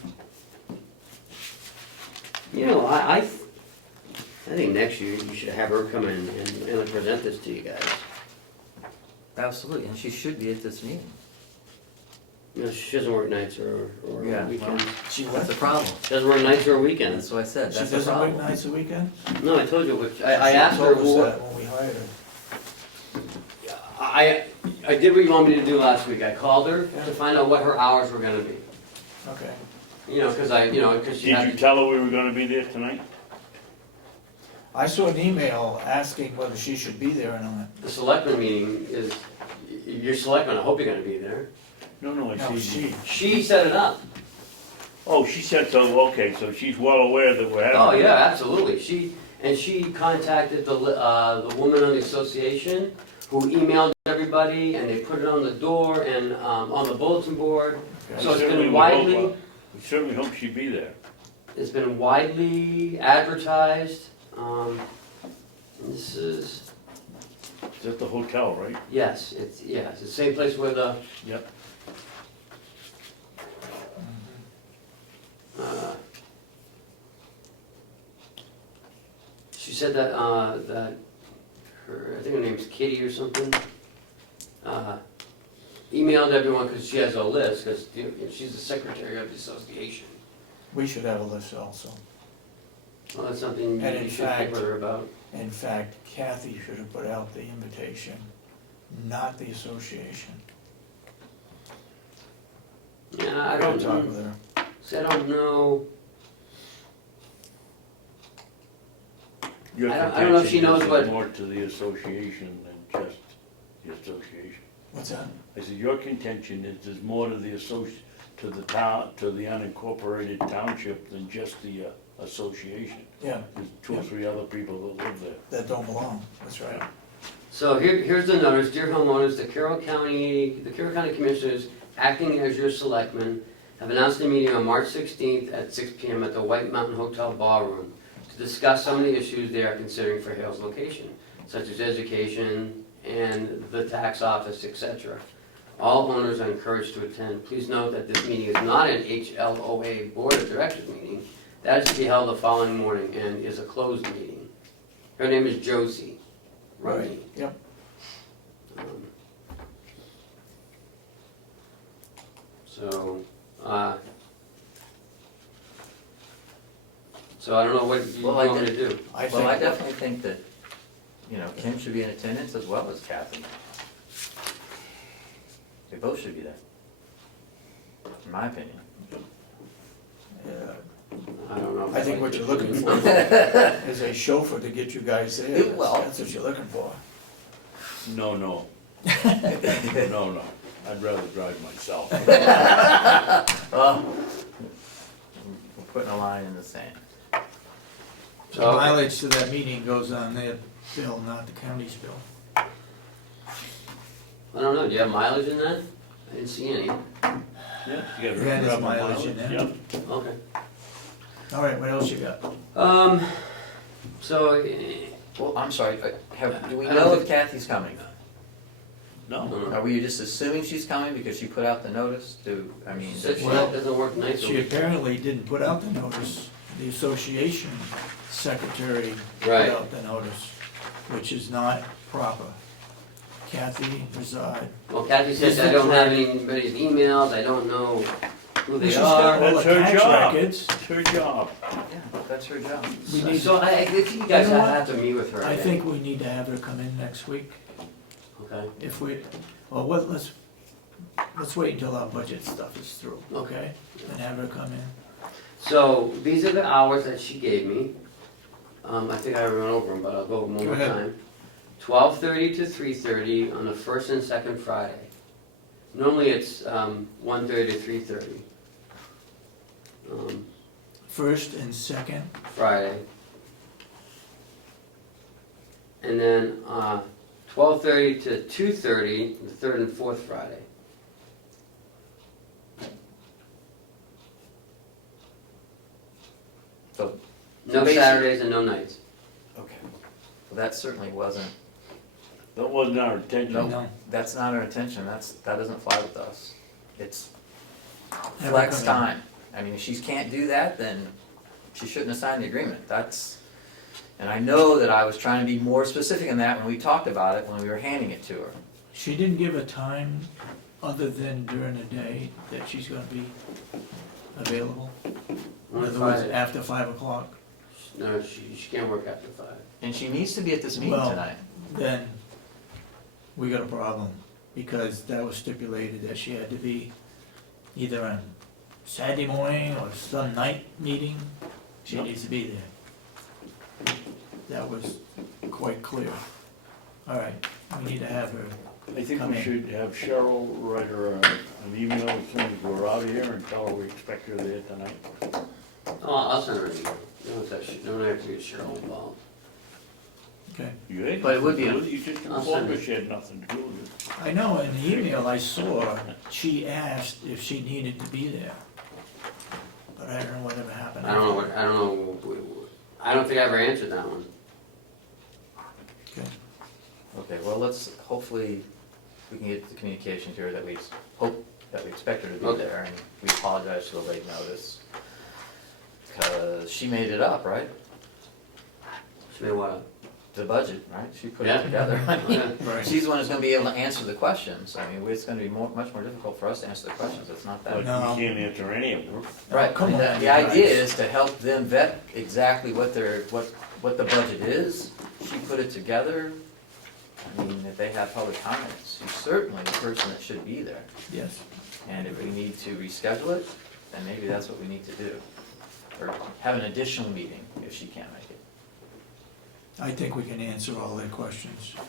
I think next year you should have her come in and present this to you guys. Absolutely, and she should be at this meeting. She doesn't work nights or Yeah, weekends. She That's what? the problem. She doesn't work nights or weekends. That's what I said, She that's the doesn't work problem. nights or weekends? No, I told you, which, I asked her She told us what, that when we hired her. I did what you wanted me to do last week. I called her to find out what her hours were gonna be. Okay. Cause she Did had. you tell her we were gonna be there tonight? I saw an email asking whether she should be there or not. The selectmen meeting is, your selectmen, I hope you're gonna be there. No, No, I see. She set it up. Oh, she said so, okay, so she's well aware that we're having. Oh, yeah, absolutely. and she contacted the woman on the association, who emailed everybody, and they put it on the door and, on the bulletin board. So it's been widely, We certainly hope she'd be there. it's been widely advertised, and this is, It's at the hotel, right? yes, it's the same place where the, Yep. she said that, that her, I think her name's Kitty or something, emailed everyone, because she has a list, because she's the secretary of the association. We should have a list also. Well, that's something And you in should think fact- with her about. In fact, Kathy should have put out the invitation, not the association. Yeah, I I gotta don't talk know, with her. see, I don't know, Your I don't know if she contention knows is what- more to the association than just the association. What's that? I said, your contention is there's more to the to the town, to the unincorporated township than just the association. Yeah, There's two or Yeah. three other people that live there. that don't belong, that's right. so here's the notice, dear homeowners, the Carroll County Commissioners, acting as your selectmen, have announced a meeting on March 16th at 6 PM at the White Mountain Hotel Ballroom to discuss some of the issues they are considering for Hale's location, such as education and the tax office, etc. All owners are encouraged to attend. Please note that this meeting is not an HLOA Board of Directors meeting. That is to be held the following morning and is a closed meeting. Her name is Josie Rungy. Yep. So, so I don't know what you Well, I want me to do. I Well, I think, definitely think that, you know, Kim should be in attendance as well as Kathy. They both should be there, in my opinion. I don't know. if I think like what to- you're looking for is a chauffeur to get you guys there. Well- That's what you're looking for. No, no. No, no. I'd rather drive myself. Well, we're putting a line in the sand. The mileage to that meeting goes on their bill, not the county's bill. I don't know, do you have mileage in that? I didn't see any. Yeah, you gotta Yeah, there's grab my mileage in there. Yep. Okay. All right, what else you got? So, Well, I'm sorry, but do we I know don't if Kathy's coming? No. Are we just assuming she's coming because she put out the notice to, I mean, she said she Well, doesn't work nights. She apparently didn't put out the notice. The association secretary put Right. out the notice, which is not proper. Kathy Reside. Well, Kathy says I don't have anybody's emails, I don't know who they She's got are. all That's the her tax job. records. It's her job. yeah, that's her job. We need, So I think you guys You know what? have to meet with her. I think we need to have her come in next week. Okay, If we, well, let's wait until our budget stuff is through, okay? And have her come in. so these are the hours that she gave me. I think I ran over them, but I'll go over them one Go more ahead. time. 12:30 to 3:30 on the first and second Friday. Normally it's 1:30 to 3:30. First and second, Friday. And then 12:30 to 2:30, the third and fourth Friday. So, No Basic- Saturdays and no nights. okay. Well, that certainly wasn't, That wasn't our intention. no. that's not our intention, that doesn't fly with us. It's Have her flex come in. time. I mean, if she can't do that, then she shouldn't have signed the agreement. And I know that I was trying to be more specific in that when we talked about it, when we were handing it to her. She didn't give a time other than during the day that she's gonna be available. In Only other words, Friday. after 5 o'clock, No, she can't work after 5. And she needs to be at this meeting Well- tonight. then we got a problem. Because that was stipulated that she had to be either on Saturday morning or some night meeting. She needs to be there. That was quite clear. All right, we need to have her. I think Come we in. should have Cheryl write her an email as soon as we're out of here and tell her we expect her there tonight. Oh, I'll send her an email. No, it's actually, don't have to get Cheryl involved. Okay. You had But it would be nothing a- to do with it. You just I'll send informed it. us you had nothing to do with it. I know in the email I saw, she asked if she needed to be there. But I don't know whatever happened. I don't think I ever answered that one. Okay. Okay, well, hopefully, we can get the communication here that we expect her to be Okay. there, and we apologize for the late notice. Because she made it up, right? She made what? The budget, right? She put Yeah. it together. I mean, Right. she's the one who's gonna be able to answer the questions. I mean, it's gonna be much more difficult for us to answer the questions, it's not But that. you No. can't answer any of them. Right, come I mean, on, the you idea guys. is to help them vet exactly what the budget is. She put it together. I mean, if they have public comments, she's certainly the person that should be there. Yes. And if we need to reschedule it, then maybe that's what we need to do. Or have an additional meeting if she can't make it. I think we can answer all their questions. I mean,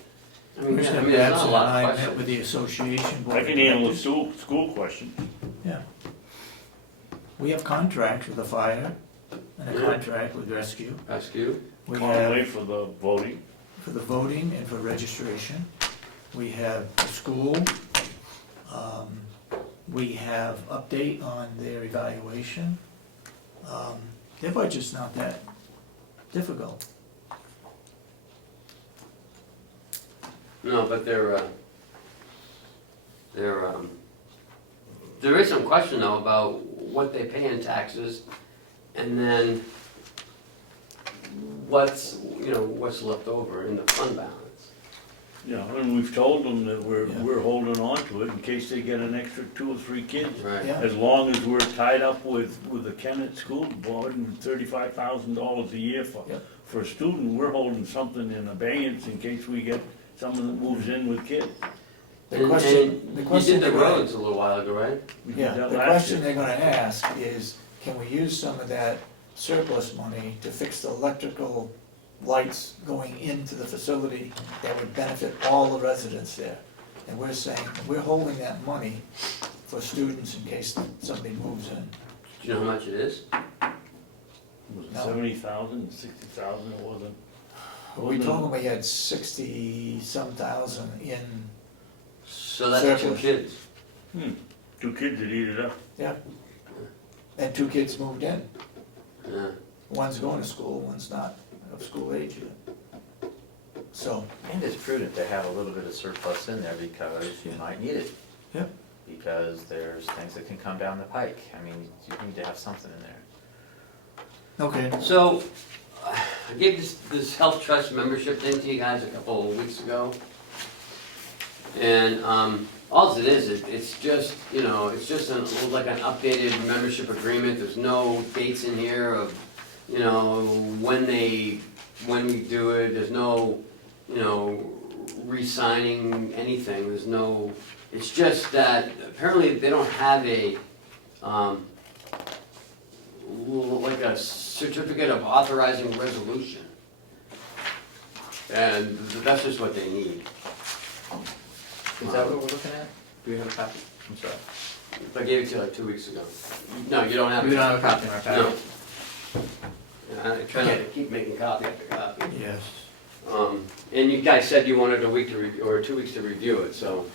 yeah, I Commissioner mean, there's not Babson a and lot I of met questions. with the association board I of can handle the directors. school questions. Yeah. We have contracts with the fire and a Yeah. contract with rescue. Ask you? We Conway have for the voting. for the voting and for registration. We have the school. We have update on their evaluation. Their budget's not that difficult. No, but there is some question though about what they pay in taxes and then what's left over in the fund balance. Yeah, and we've told them that Yeah. we're holding on to it in case they get an extra 2 or 3 kids. Right. Yeah. As long as we're tied up with the Kennett School Board and $35,000 a year Yep. for a student, we're holding something in abeyance in case we get someone that moves in with kids. The question You did the they're gonna- roads a little while ago, right? We did Yeah, that the last question year. they're gonna ask is, can we use some of that surplus money to fix the electrical lights going into the facility that would benefit all the residents there? And we're saying, we're holding that money for students in case somebody moves in. Do you know how much it is? Was it No. 70,000, 60,000, it wasn't? We told them we had 60-some thousand in, So that's 2 Surplus. kids. 2 kids that eat it up. and 2 kids moved in. Yeah. One's going to school, one's not of school age yet. So, And it's prudent to have a little bit of surplus in there because you might need it. Yep. Because there's things that can come down the pike. I mean, you need to have something in there. okay, So, I gave this health trust membership thing to you guys a couple of weeks ago. And, all it is, it's just, it's just like an updated membership agreement, there's no dates in here of, when we do it, there's no, re-signing anything, there's no, it's just that apparently they don't have a, like a certificate of authorizing resolution. And that's just what they need. Is that what we're looking at? Do we have a copy? I'm sorry. I gave it to you like 2 weeks ago. No, you don't have it. We don't have a copy in our No. packet. Yeah, I try not to keep making copy after copy. yes. And you guys said you wanted a week to or 2 weeks to review it, so.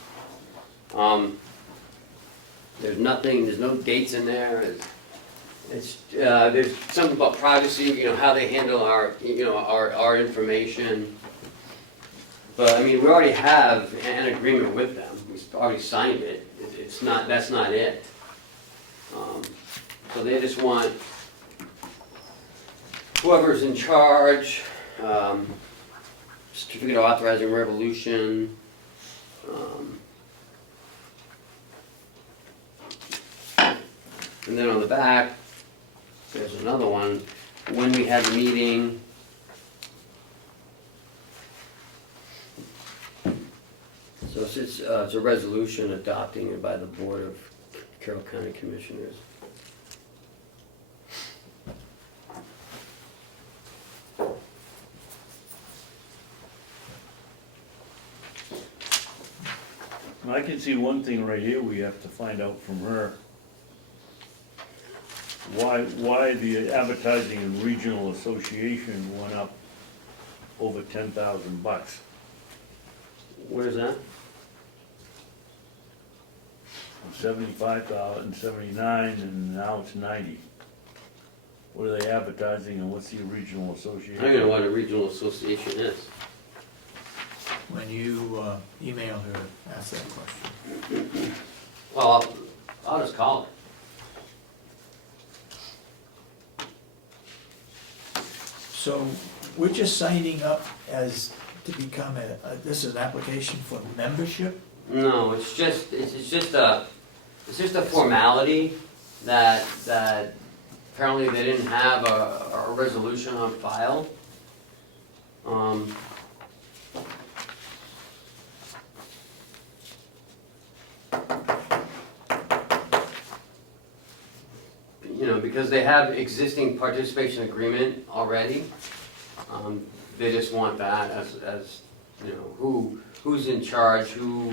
There's nothing, there's no dates in there. There's something about privacy, how they handle our, our information. But, I mean, we already have an agreement with them. We've already signed it. That's not it. So they just want whoever's in charge, certificate of authorizing revolution, and then on the back, there's another one, when we had the meeting. So it's a resolution adopting it by the Board of Carroll County Commissioners. I can see one thing right here we have to find out from her. Why the advertising and regional association went up over $10,000. What is that? 75,000, 79, and now it's 90. What are they advertising and what's the regional I association? don't even know what a regional association is. When you email her, ask that question. Well, I'll just call it. So we're just signing up as to become this is an application for membership? No, it's just a formality that apparently they didn't have a resolution on file. You know, because they have existing participation agreement already, they just want that as, you know, who's in charge, who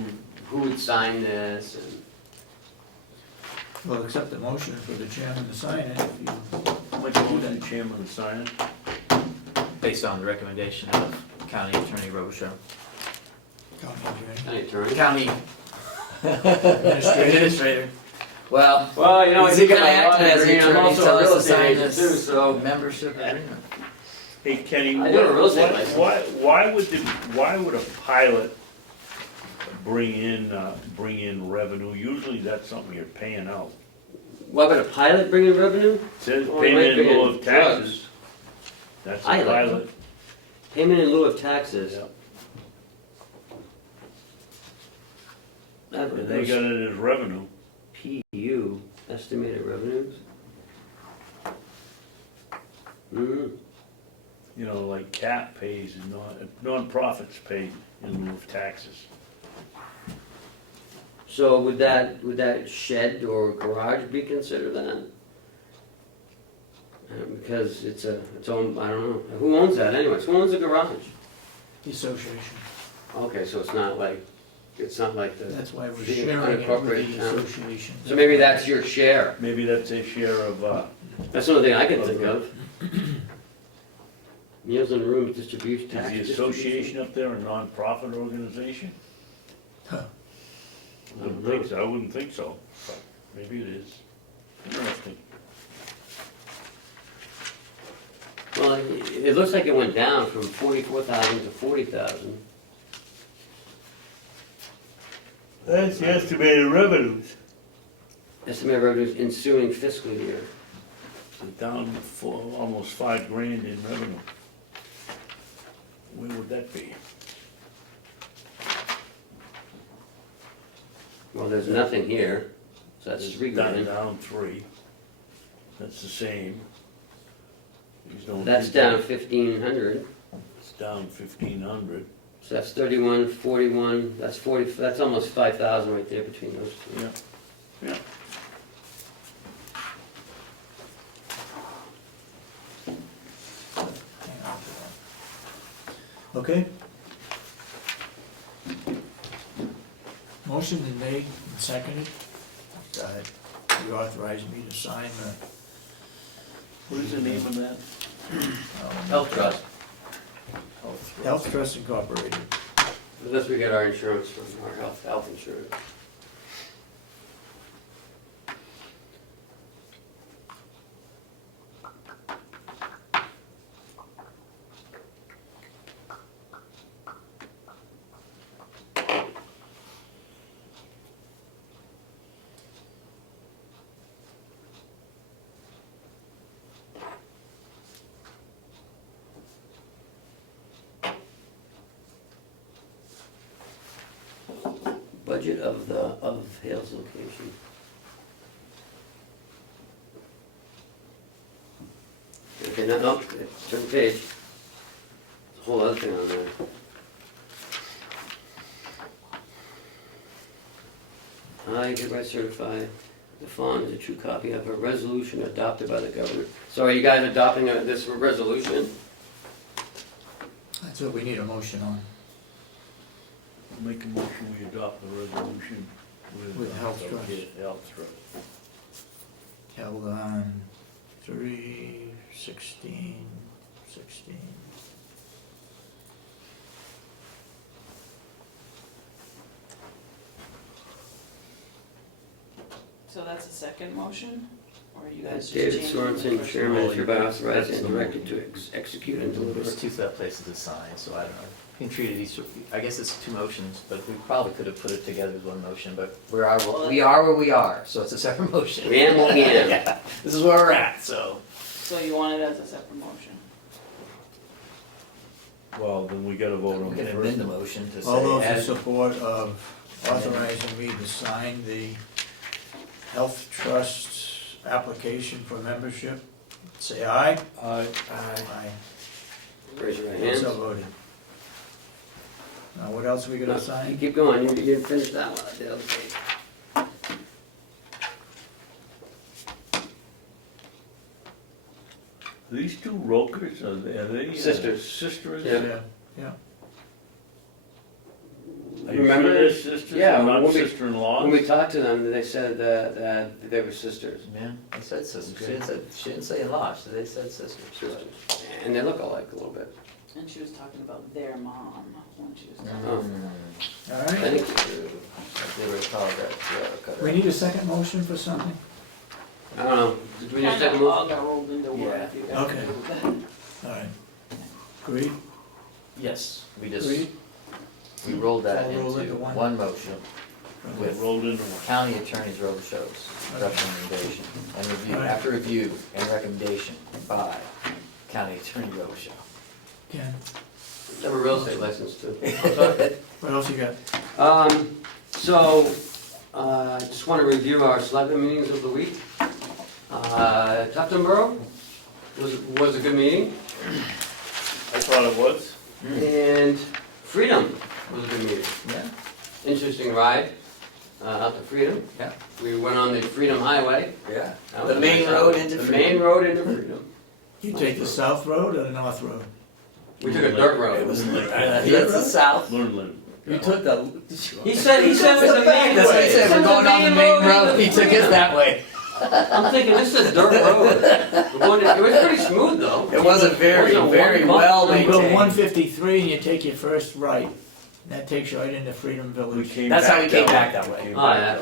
would sign this, and Well, accept the motion for the chairman to sign it if you. How much more than the chairman to sign it? Based on the recommendation of County Attorney Robichaud. County attorney. county attorney. County Administrator. Well, Well, you know, is he gonna my act as lawyer, the I'm attorney, also tell a real us to estate sign agent too, this so. membership agreement? Hey Kenny, I do a real estate license. why would a pilot bring in revenue? Usually that's something you're paying out. Why would a pilot bring in revenue? It says Well, it payment might in be lieu in of taxes. That's a Pilot. pilot. Payment in lieu of taxes. Yeah. That And they got it as revenue. PU, estimated revenues. Mm, You know, like CAP pays and non-profits pay in lieu of taxes. so would that shed or garage be considered that? Because it's owned, I don't know, who owns that anyways, who owns the garage? The association. Okay, so it's not like the. That's why we're the sharing it with unincorporated the town. association. So maybe that's your share, Maybe that's a share of, that's the only thing I can think of. Meals and Rooms distribution, is tax the distribution. association up there a non-profit organization? Huh. I wouldn't think so, but maybe it is. Interesting. Well, it looks like it went down from 44,000 to 40,000. That's the estimated revenues. Estimated revenues ensuing fiscal year. So down for almost $5,000 in revenue. Where would that be? Well, there's nothing here, so that's It's $3,000. down 3. That's the same. These don't That's do down that. 1,500. It's down 1,500. So that's 31, 41. That's 40. That's almost 5,000 right there between those two. Yeah. Yeah. Hang on to that. Okay. Motion been made and seconded. You authorize me to sign What is the name of that? Health Trust. Health Trust Incorporated. Unless we get our insurance from our health insurance. Budget of Hale's location. Okay, no, turn the page. There's a whole other thing on there. I hereby certify the font is a true copy of a resolution adopted by the governor. So are you guys adopting this resolution? That's what we need a motion on. Make a motion, we adopt the resolution With Health Trust. Health Trust. Held on 3/16/16. So that's a second motion, or are you guys That's just David changing the Sorensen, first chairman, motion? hereby authorized That's and the directed to execute and deliver. There's two places to sign, so I don't know. You can treat it each, I guess it's two motions, but we probably could have put it together as one motion, but we are where we are, so it's a separate motion. We am what we am. Yeah, this is where we're at, so. So you want it as a separate motion? Well, then we gotta vote We on can it amend the first. motion to All those say, in as, support of authorizing me to sign the health trust application for membership, say aye. Aye. Aye. Raise your right So hand. voted. Now, what else are we gonna You sign? keep going, you didn't finish that one, the other page. These two Rokers, are they? Sisters. Sisters? Yeah. Yeah. Are you Remember? sure they're sisters, Yeah, and not when we- sister-in-laws? When we talked to them, they said that they were sisters. man, they said sisters, she didn't say in-law, they said sisters. Sisters. And they look alike a little bit. And she was talking about their mom when she was talking. Oh. All I right. think, They were called that, yeah, We need a second motion for something? I don't know, did we just Kind take of a all move? got rolled into one, Yeah. if you guys Okay. agree with that. All right. Agreed? Yes, we just, Agreed? we rolled that All rolled into into one? one motion They with rolled into one. county attorney's roadshows, recommendation, and review, Right. after review and recommendation by county attorney roadshow. Ken, They have a real estate license too. what else you got? So, just want to review our selectmen meetings of the week. Tuftonboro was a good meeting, I thought it was. and Freedom was a good meeting. Yeah, Interesting ride out to Freedom. yeah, We went on the Freedom Highway. yeah. That was The a main nice road ride. into The Freedom. main road into Freedom. You take the south road or the north road? We took a dirt It road. was, that's the south. Learn, Lynn. You took the. He said it was the main That's what he way. said, we're going on the main road, he took us that way. I'm thinking, this is a dirt road. It was pretty smooth though. It wasn't very, Wasn't very one bump. well You go maintained. 153 and you take your first right. That takes you right into Freedom We Village. came That's back how we came back that way. Oh, yeah,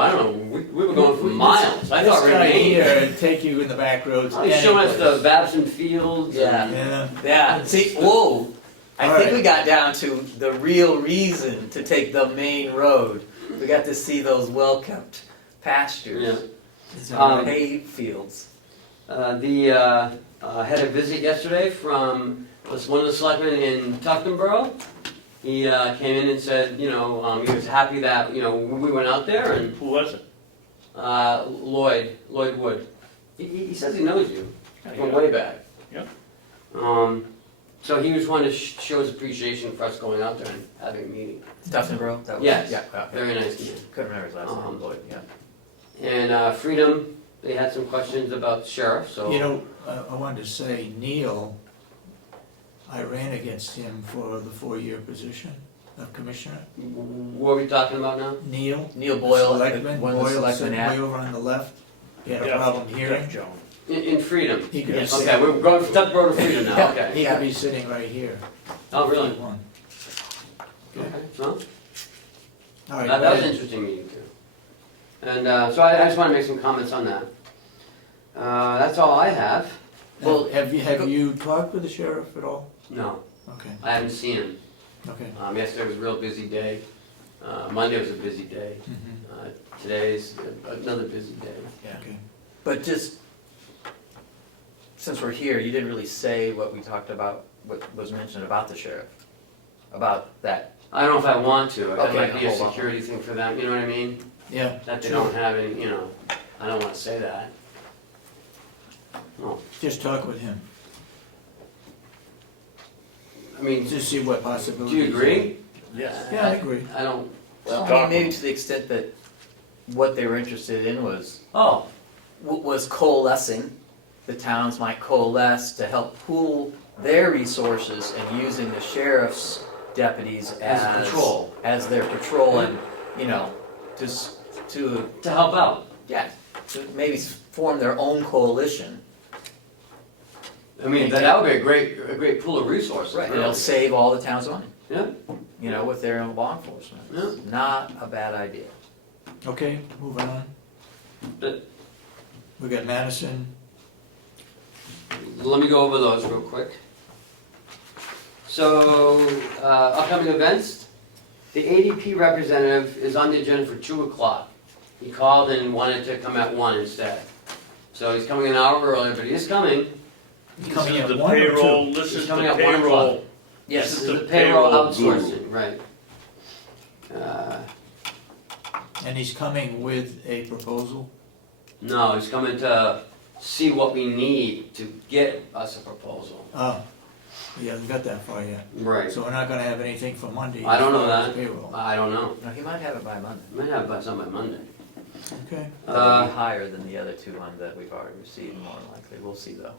I don't know, we were going for miles. I thought we This were guy main. here would take you in the back roads. He's showing us the anyplace. Babson fields. Yeah. Yeah. Yeah, see, whoa, I All think right. we got down to the real reason to take the main road. We got to see those well-kept pastures, hay fields. Had a visit yesterday from one of the selectmen in Tuftonboro. He came in and said, he was happy that, we went out there and, Who was it? Lloyd Wood. He says he knows you from way back. Yep. So he was wanting to show his appreciation for us going out there and having a meeting. Tuftonboro? That was- Yes. Yeah, okay. Very nice man. Couldn't remember his last name, Lloyd, yeah. And Freedom, they had some questions about the sheriff, so. I wanted to say, Neil, I ran against him for the 4-year position of commissioner. What are we talking about now? Neil. Neil Boyle, Selectman, one of the Boyle selectmen sitting at. way over on the left. He had a Jeff- problem hearing. Jeff Jones. In Freedom? He could be Yes. Okay, sitting, we're going from Tuftonboro to Freedom now, Yeah. okay. he could be sitting right here. Oh, really? One. Okay, well, All right. that go was an ahead. interesting meeting too. And so I just want to make some comments on that. That's all I have. Well, have you talked with the sheriff at all? No, Okay, I haven't seen him. okay. Yesterday was a real busy day. Monday was a busy day. Mhm. Today's another busy day. Yeah. Okay. But just, since we're here, you didn't really say what we talked about, what was mentioned about the sheriff, about that. I don't know if I want to. That Okay, might be a hold on. security thing for them, you know what I mean? Yeah. That they sure. don't have any, I don't want to say that. No, Just talk with him, I mean, just see what do possibilities. you agree? Yes. Yeah, I agree. I don't, Well, I Talk mean, maybe them. to the extent that what they were interested in was oh, was coalescing, the towns might coalesce to help pool their resources and using the sheriff's deputies As patrol. as their patrol and, just to, to help out. yeah, to maybe form their own coalition. I mean, that would be a great pool of resources. And really. it'll save all the town's money, Yeah, with their own law enforcement. Yeah. Not a bad idea. Okay, moving on. We got Madison, Let me go over those real quick. So, upcoming events, the ADP representative is on the agenda for 2 o'clock. He called and wanted to come at 1 instead. So he's coming an hour earlier, but he is coming. he's coming This at is the 1 or 2? payroll, this He's is the coming at 1 o'clock. payroll. Yes, This this is is the the payroll payroll guru. outsourcing, right. And he's coming with a proposal? No, he's coming to see what we need to get us a proposal. Oh, he hasn't got that far yet. Right. So we're not gonna have anything for Monday? I don't know as far as that. Payroll, I don't know. No, he might have it by Monday. Might have by some by Monday. okay. It'll be higher than the other 2 ones that we've already received, more than likely. We'll see though.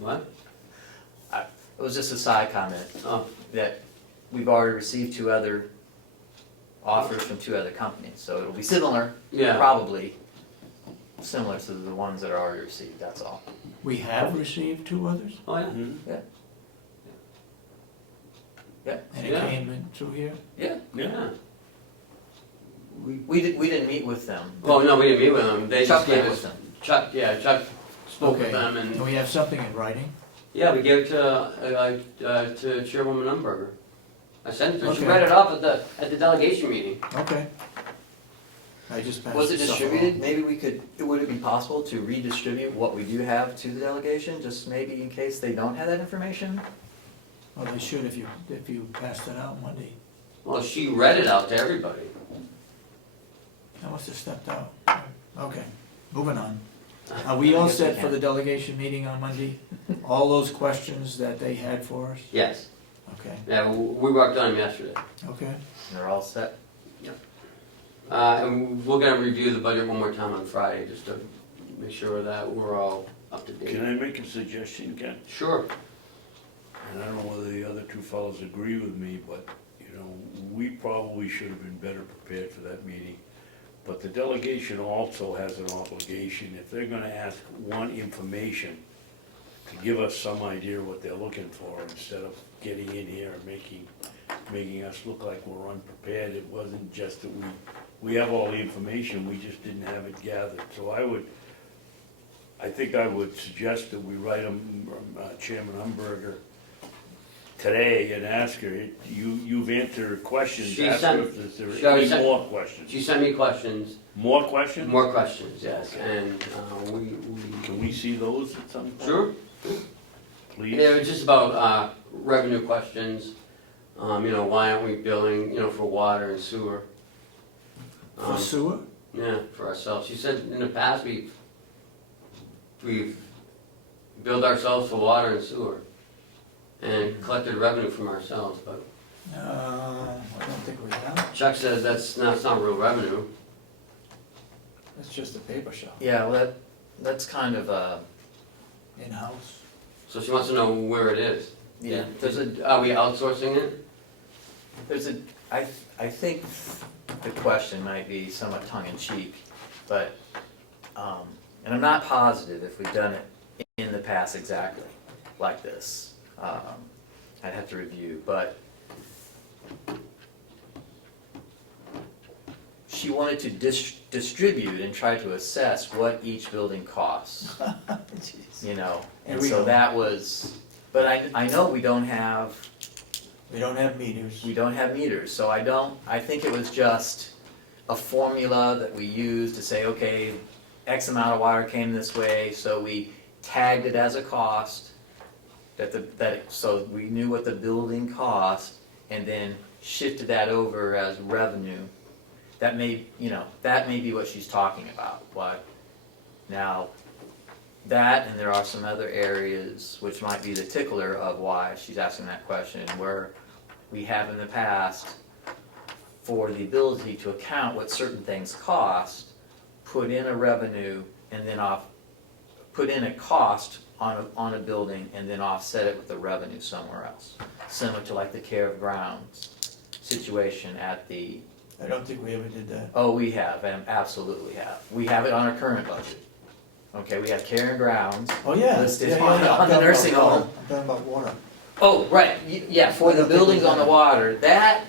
What? It was just a side comment, Oh, that we've already received 2 other offers from 2 other companies, so it'll be similar, yeah. probably similar to the ones that are already received, that's all. We have received 2 others? Oh, yeah. And it Yeah. came in through here? Yeah, Yeah. we didn't meet with them. Well, no, we didn't meet with them. They Chuck just gave met us. with them. Chuck spoke with Okay. them And and, we have something in writing? yeah, we gave it to Chairwoman Umberger. I sent it to her. She Okay. read it off at the delegation meeting. Okay. I just passed Was it the stuff distributed? along. Maybe we could, would it be possible to redistribute what we do have to the delegation, just maybe in case they don't have that information? Well, they should if you passed it out Monday. Well, she read it out to everybody. I must have stepped out. Okay, moving on. Are we all set for the delegation meeting on Monday? All those questions that they had for us? Yes. Okay, Yeah, we worked on them yesterday. okay. And they're all set? And we're gonna review the budget one more time on Friday, just to make sure that we're all up to Can date. I make a suggestion, Ken? Sure. And I don't know whether the other 2 fellows agree with me, but, you know, we probably should have been better prepared for that meeting. But the delegation also has an obligation, if they're gonna ask one information, to give us some idea what they're looking for, instead of getting in here and making us look like we're unprepared. It wasn't just that we have all the information, we just didn't have it gathered. So I think I would suggest that we write Chairman Umberger today and ask her, you've answered questions, She ask sent- her if she there's already any sent- more questions. She sent me questions, More questions? more questions, yes, and we, Can we see those at some point? sure. Please? Yeah, it's just about revenue questions, why aren't we billing, for water and sewer? For sewer? Yeah, for ourselves. She said in the past, we've billed ourselves for water and sewer and collected revenue from ourselves, but I don't think we have. Chuck says that's not real revenue. It's just a paper shop, Yeah, well, that's kind of, in-house. So she wants to know where it is. yeah, Are we outsourcing it? I think the question might be somewhat tongue-in-cheek, but, and I'm not positive if we've done it in the past exactly like this. I'd have to review, but she wanted to distribute and try to assess what each building costs, Jeez. you know? Here And we so go. that was, but I know we don't have meters. We don't have meters, so I think it was just a formula that we used to say, okay, X amount of water came this way, so we tagged it as a cost, so we knew what the building cost, and then shifted that over as revenue. That may be what she's talking about, but now, that, and there are some other areas which might be the tickler of why she's asking that question, where we have in the past, for the ability to account what certain things cost, put in a revenue and then put in a cost on a building and then offset it with the revenue somewhere else. Similar to like the care of grounds situation at the, I don't think we ever did that. oh, we have, and absolutely have. We have it on our current budget. Okay, we have care and grounds. Oh, yeah. Listed Yeah, on yeah, the I'm talking nursing about water. home. I'm talking about water. Oh, right, yeah, for the buildings on the water, that,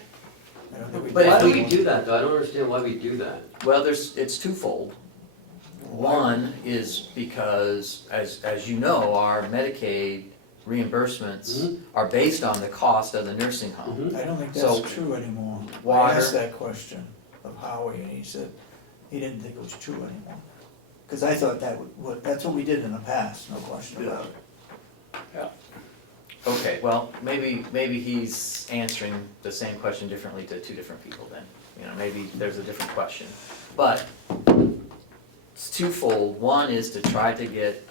I don't think we. But Why if do we- we do that, though? I don't understand why we do that. well, it's twofold. One is because, as you know, our Medicaid reimbursements are based on the cost of the nursing home. I don't think So, that's true anymore. I water- asked that question of Howie, and he said he didn't think it was true anymore. Because I thought that's what we did in the past, no question about it. Okay, well, maybe he's answering the same question differently to two different people then. You know, maybe there's a different question. But it's twofold. One is to try to get,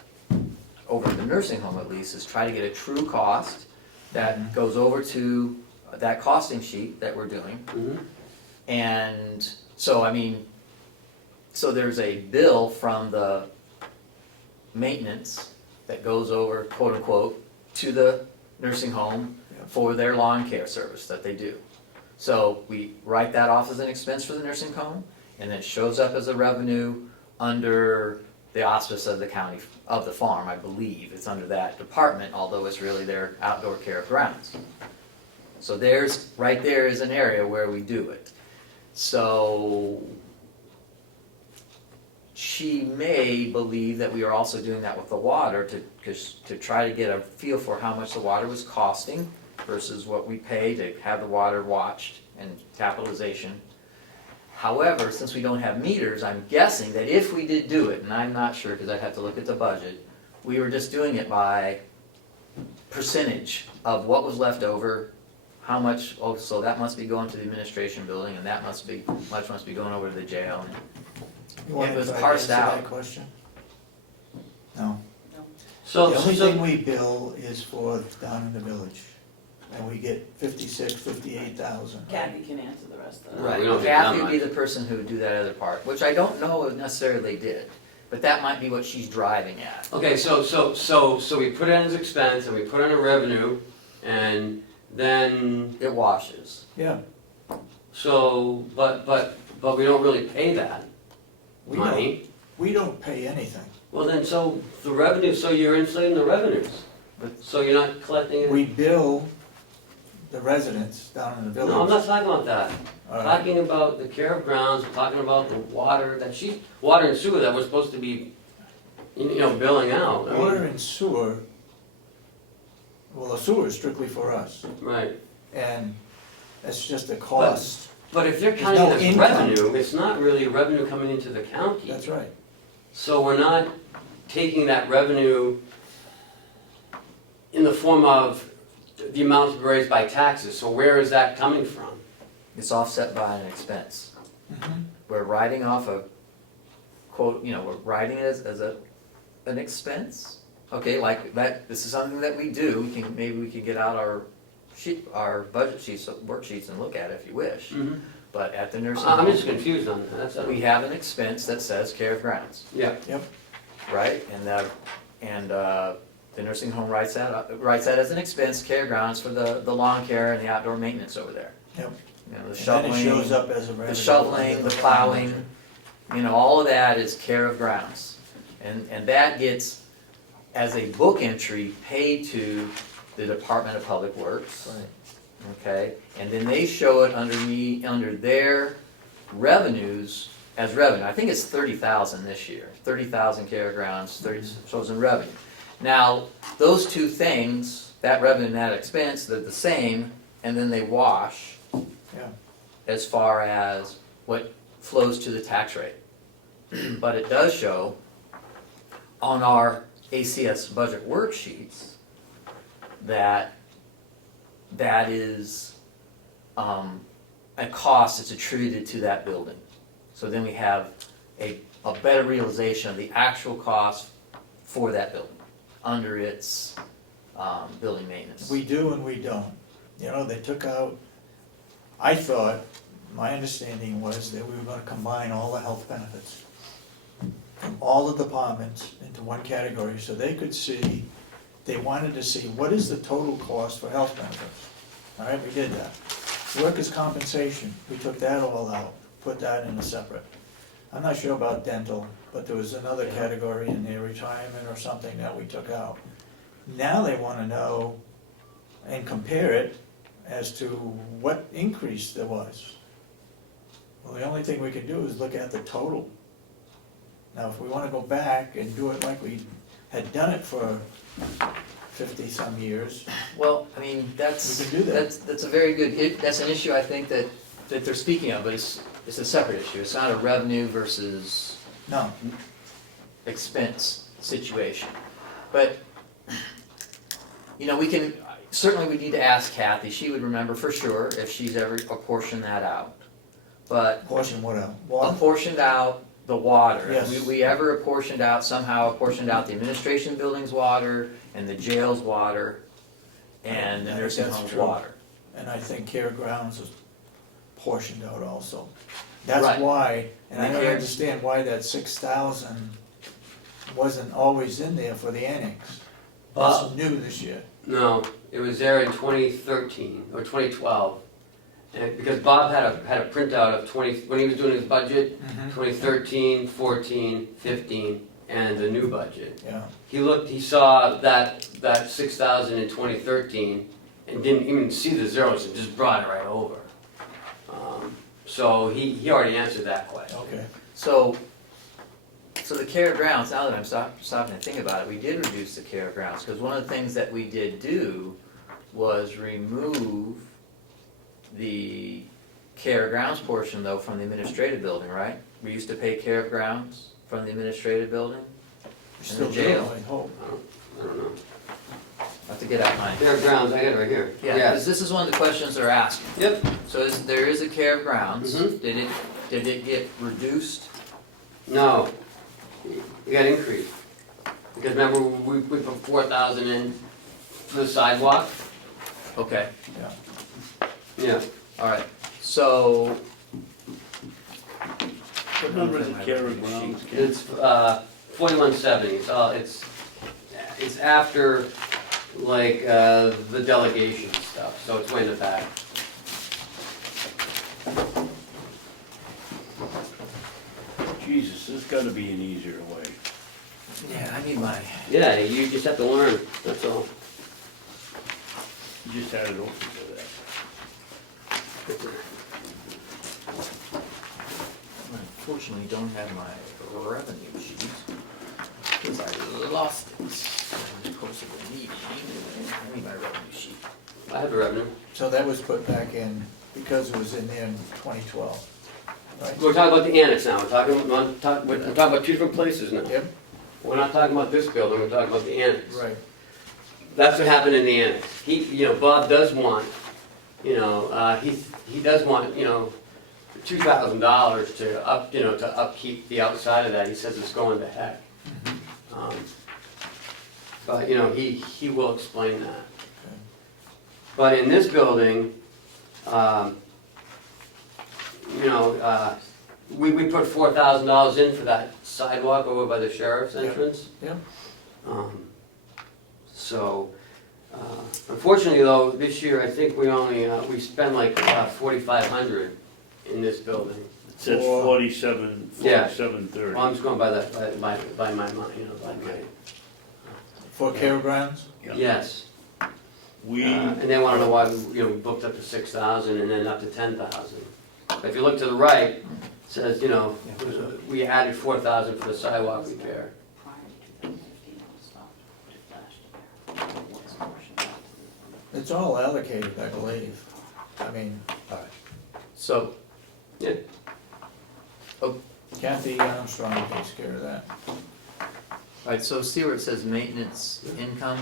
over the nursing home at least, is try to get a true cost that goes over to that costing sheet that we're doing. And so, I mean, so there's a bill from the maintenance that goes over, quote unquote, to the nursing home for their lawn care service that they do. So we write that off as an expense for the nursing home, and then it shows up as a revenue under the auspice of the county, of the farm, I believe. It's under that department, although it's really their outdoor care of grounds. So there's, right there is an area where we do it. So she may believe that we are also doing that with the water to try to get a feel for how much the water was costing versus what we pay to have the water watched and capitalization. However, since we don't have meters, I'm guessing that if we did do it, and I'm not sure because I'd have to look at the budget, we were just doing it by percentage of what was left over, how much, oh, so that must be going to the administration building, and that must be going over to the jail. You want It to was try to parsed answer out. that question? No. So, The only so, thing we bill is for down in the village, and we get 58,000. Kathy can answer the rest of that. Right, we don't get Kathy that would be much. the person who would do that other part, which I don't know if necessarily they did, but that might be what she's driving at. okay, so we put it as expense and we put in a revenue and then, It washes. Yeah, so, but we don't really pay that we money. don't pay anything. Well then, so the revenue, so you're inflating the revenues. So you're not collecting it? We bill the residents down in the village. No, I'm not talking about that. All right. Talking about the care of grounds, talking about the water water and sewer that we're supposed to be, billing out. I mean, Water and sewer, well, the sewer is strictly for us, Right. and it's just a cost. But if they're There's counting no it as income. revenue, it's not really revenue coming into the county. That's right. So we're not taking that revenue in the form of the amounts raised by taxes. So where is that coming from? It's offset by an expense. We're writing off a quote, we're writing it as an expense. Okay, like that, this is something that we do. Maybe we can get out our budget sheets, worksheets and look at it if you wish. But at the nursing I'm home, just confused on that. That's we have an expense that says care of grounds, Yeah. right? And the nursing home writes that as an expense, care of grounds for the lawn care and the outdoor maintenance over there. Yep. The And then shoveling. it shows up as a revenue. The shoveling, the plowing, all of that is care of grounds. And that gets, as a book entry, paid to the Department of Public Works. Right. Okay, and then they show it under their revenues as revenue. I think it's 30,000 this year, 30,000 care of grounds, 30 shows in revenue. Now, those two things, that revenue and that expense, they're the same, and then they wash Yeah. as far as what flows to the tax rate. But it does show on our ACS budget worksheets that is a cost that's attributed to that building. So then we have a better realization of the actual cost for that building under its building maintenance. We do and we don't. They took out, I thought, my understanding was that we were gonna combine all the health benefits from all the departments into one category so they could see, they wanted to see what is the total cost for health benefits. All right, we did that. Workers' compensation, we took that all out, put that in a separate. I'm not sure about dental, but there was another category in there, retirement or something that we took out. Now they wanna know and compare it as to what increase there was. Well, the only thing we can do is look at the total. Now, if we wanna go back and do it like we had done it for 50-some years, Well, I mean, that's, We can do that. that's a very good, that's an issue I think that they're speaking of, but it's a separate issue. It's not a revenue versus no, expense situation. But, you know, certainly we need to ask Kathy, she would remember for sure if she's ever apportioned that out. But portion what, water? apportioned out the water. Yes. We ever somehow apportioned out the administration building's water and the jail's water and the I think nursing that's home's true. water. And I think Care Grounds was portioned out also. Right. That's why, and I And don't Care- understand why that 6,000 wasn't always in there for the annex. That's new this year. No, it was there in 2013 or 2012. And because Bob had a printout of when he was doing his budget, 2013, 14, 15, and the new budget. Yeah, He saw that 6,000 in 2013 and didn't even see the zeros and just brought it right over. So he already answered that question. okay. So the care grounds, now that I'm stopping to think about it, we did reduce the care grounds, because one of the things that we did do was remove the care grounds portion though from the administrative building, right? We used to pay care of grounds from the administrative building, We still do, jail. I hope. I don't know. I have to get out mine. Fairgrounds, I got it right here. Yeah, because this is one of the questions they're asking. Yep. So there is a care of grounds, Mhm. did it get reduced? No, it got increased. Because remember, we put 4,000 in for the sidewalk? Okay, Yeah. alright, so. What number is the care of grounds? Ken? It's 4170, it's after, like, the delegation stuff, so it's way in the back. Jesus, there's gotta be an easier way. Yeah, I need my. Yeah, you just have to learn, that's all. You just had it open for that. Unfortunately, don't have my revenue sheet, because I lost it in the course of the meeting. I need my revenue sheet. I have a revenue. So that was put back in because it was in there in 2012, right? We're talking about the annex now, we're talking about two different places now. Yep, We're not talking about this building, we're talking about the annex. right. That's what happened in the annex. Bob does want, he does want, $2,000 to upkeep the outside of that. He says it's going to heck. But, he will explain that. But in this building, we put $4,000 in for that sidewalk over by the sheriff's entrance. Yep. So, unfortunately though, this year I think we spent like 4,500 in this building. It says For- 4730. Well, I'm just going by that, by my mind, by my, For Care Grounds? Yeah. yes. We, And they wanna know why, we booked up to 6,000 and then up to 10,000. If you look to the right, it says, we added 4,000 for the sidewalk repair. Prior to 2015, it was stopped last year. What's portion back to the- It's all allocated, I believe. I mean, So, Yeah. Kathy Armstrong takes care of that. alright, so see where it says maintenance income?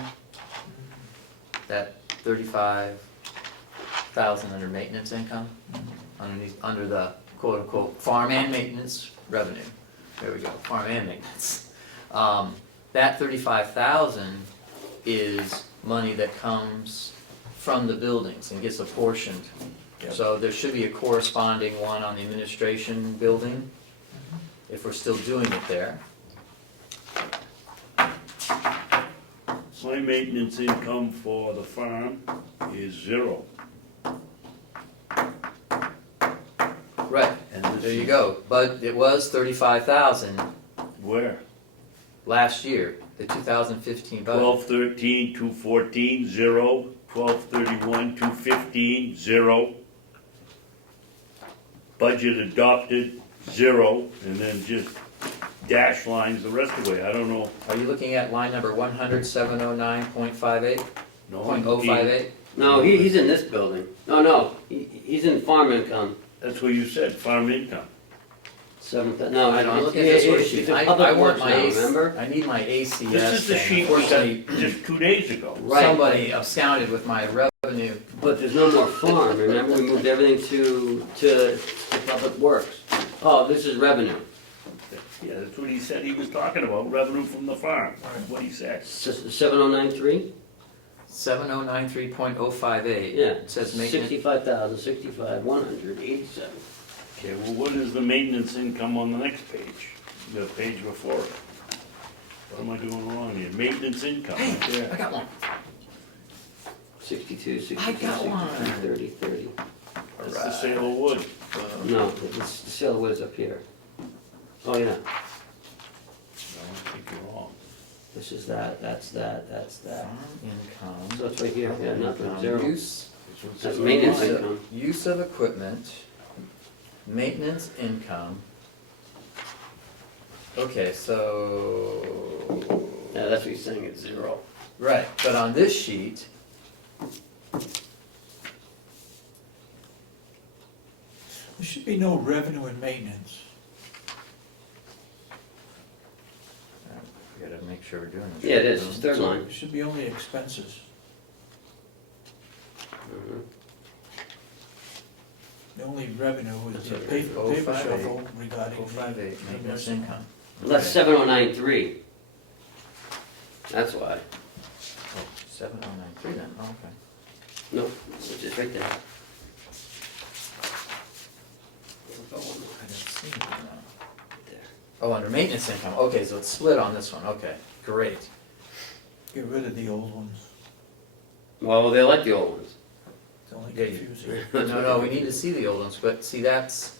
That 35,000 under maintenance income? Under the quote-unquote farm and maintenance revenue. There we go, farm and maintenance. That 35,000 is money that comes from the buildings and gets apportioned. Yep. So there should be a corresponding one on the administration building, if we're still doing it there. my maintenance income for the farm is 0. Right, and there you go, but it was 35,000 Where? last year, the 2015 budget. 12/13, 214, 0. 12/31, 215, 0. Budget adopted, 0, and then just dash lines the rest of the way, I don't know. Are you looking at line number 100,709.58, No, .058? No, he's in this building. No, he's in farm income. That's what you said, farm income. No, I don't. I'm looking at this It's worksheet. in I public want works my now, AC remember? I need my ACS This is the thing. sheet we Unfortunately, got just 2 days ago. Right. somebody absconded with my revenue. But there's no more farm, remember? We moved everything to public works. Oh, this is revenue. Yeah, that's what he said he was talking about, revenue from the farm, that's what he said. 7093? 7093.058. Yeah. It says maintenance. 187. Okay, well, what is the maintenance income on the next page? The page before it? What am I doing wrong here? Maintenance income, right I there. got one. 62, 62, I got 62, one. 30, 30. That's the sale of wood. No, the sale of wood is up here. Oh, yeah. No, I think you're wrong. This is that, that's that. Farm income. So it's right here, yeah, nothing, Income. zero. Use, That's maintenance use of- income. use of equipment, maintenance income. Okay, so, Yeah, that's what he's saying, it's zero. right, but on this sheet, There should be no revenue and maintenance. we gotta make sure we're doing this. Yeah, it is, right. it's third line. It should be only expenses. Mhm. The only revenue is the That's it. paper 058. shuffle regarding the 058, maintenance nursing home. income. That's 7093. That's why. Oh, 7093 then, oh, okay. No, it's just right there. I didn't see it, no. There. Oh, under maintenance income, okay, so it's split on this one, okay, great. Get rid of the old ones. Well, they like the old ones. It's only Yeah, you- confusing. No, we need to see the old ones, but see, that's,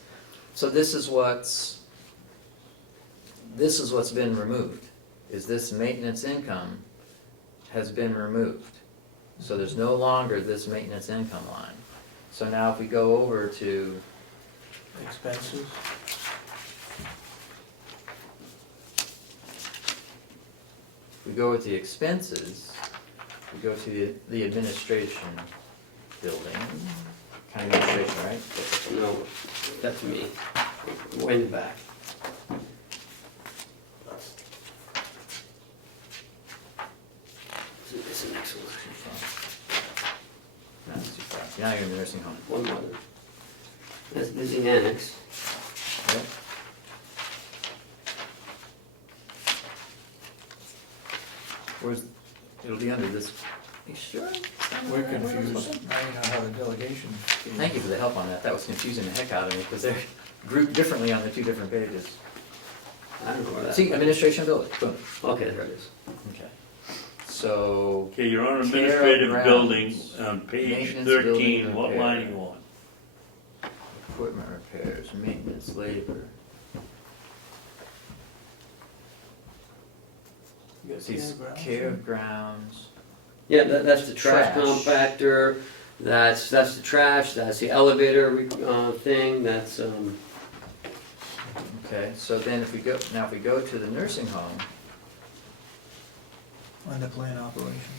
so this is what's been removed, is this maintenance income has been removed. So there's no longer this maintenance income line. So now if we go over to, Expenses, we go with the expenses, we go to the administration building, county administration, right? No, that's me. Way in the back. It's the next one. No, it's too far. Now you're in the nursing home. One more. That's the annex. Yep. Where's, it'll be under this, you sure? we're confused. Now you know how the delegation. Thank you for the help on that, that was confusing the heck out of me, because they're grouped differently on the two different pages. I don't know where that. See, administration building, boom, Okay, there it is. okay. So, Okay, you're on Care of administrative grounds. building, on page Maintenance, 13, building, what repair. line are you on? equipment repairs, maintenance, labor. You got See, care grounds care here? of grounds, Yeah, that's the trash Trash. compactor, that's the trash, that's the elevator, thing, that's, okay, so then if we go, now if we go to the nursing home, On the plant operation.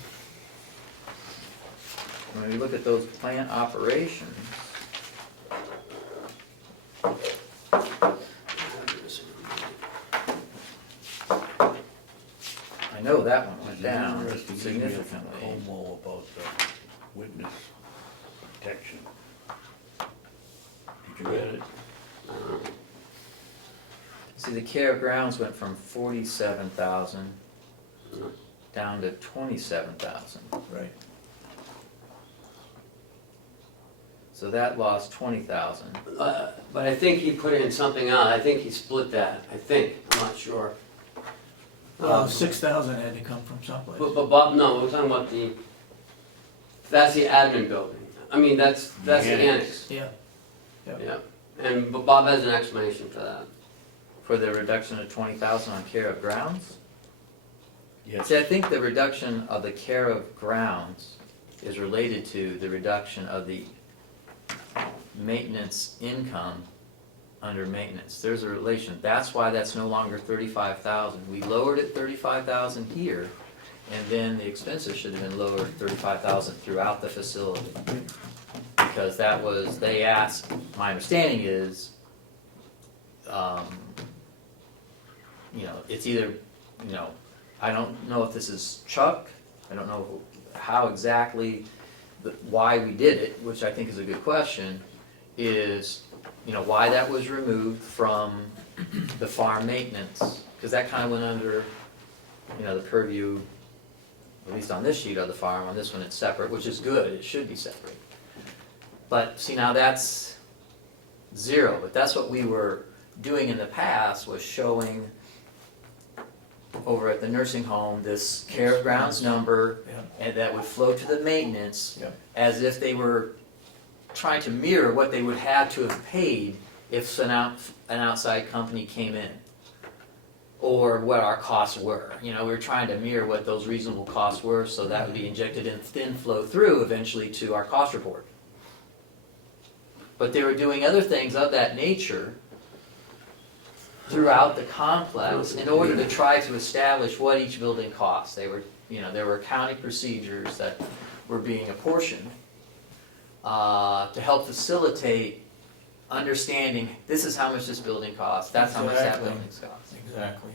when we look at those plant operations, I know that one went down Interesting email from significantly. Comeau about the witness protection. Did you get it? See, the care of grounds went from 47,000 down to 27,000. Right. So that lost 20,000. but I think he put in something else, I think he split that, I'm not sure. 6,000 had to come from someplace. But Bob, no, we're talking about that's the admin building. I mean, that's the annex. Yeah. Yeah, and but Bob has an explanation for that. For the reduction of 20,000 on care of grounds? Yes. See, I think the reduction of the care of grounds is related to the reduction of the maintenance income under maintenance. There's a relation. That's why that's no longer 35,000. We lowered it 35,000 here, and then the expenses should have been lowered 35,000 throughout the facility. Because that was, they asked, my understanding is, you know, it's either, you know, I don't know if this is Chuck, I don't know how exactly, why we did it, which I think is a good question, is, you know, why that was removed from the farm maintenance, because that kind of went under, you know, the purview, at least on this sheet of the farm. On this one it's separate, which is good, it should be separate. But see, now that's zero, but that's what we were doing in the past, was showing over at the nursing home this care of grounds number, Yeah. and that would flow to the maintenance, Yeah. as if they were trying to mirror what they would have to have paid if an outside company came in, or what our costs were. You know, we were trying to mirror what those reasonable costs were, so that would be injected and then flow through eventually to our cost report. But they were doing other things of that nature throughout the complex in order to try to establish what each building costs. They were, you know, there were accounting procedures that were being apportioned to help facilitate understanding, this is how much this building costs, that's how much that Exactly. building costs. Exactly.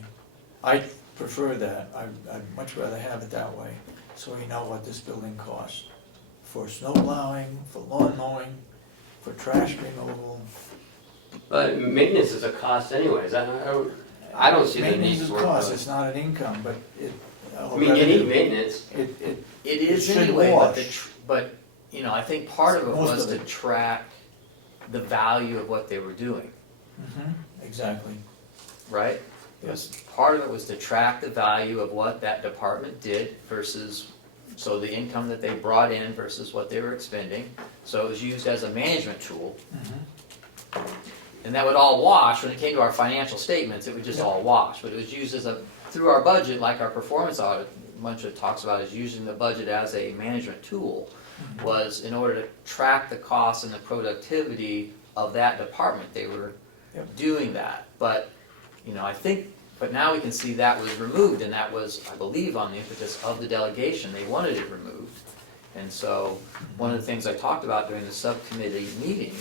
I prefer that. I'd much rather have it that way, so we know what this building costs. For snow plowing, for lawn mowing, for trash removal. But maintenance is a cost anyways, I don't see the need Maintenance is a for it. cost, it's not an income, but it. I mean, you need maintenance. It It is should anyway, but, wash. but, you know, I think part of it Most was of to it. track the value of what they were doing, Exactly, right? yes. Part of it was to track the value of what that department did versus, so the income that they brought in versus what they were expending. So it was used as a management tool. And that would all wash, when it came to our financial statements, it would just all wash. But it was used as a, through our budget, like our performance audit, much of it talks about, is using the budget as a management tool, was in order to track the costs and the productivity of that department. They were doing that. But, you know, I think, but now we can see that was removed, and that was, I believe, on the impetus of the delegation. They wanted it removed. And so, one of the things I talked about during the subcommittee meeting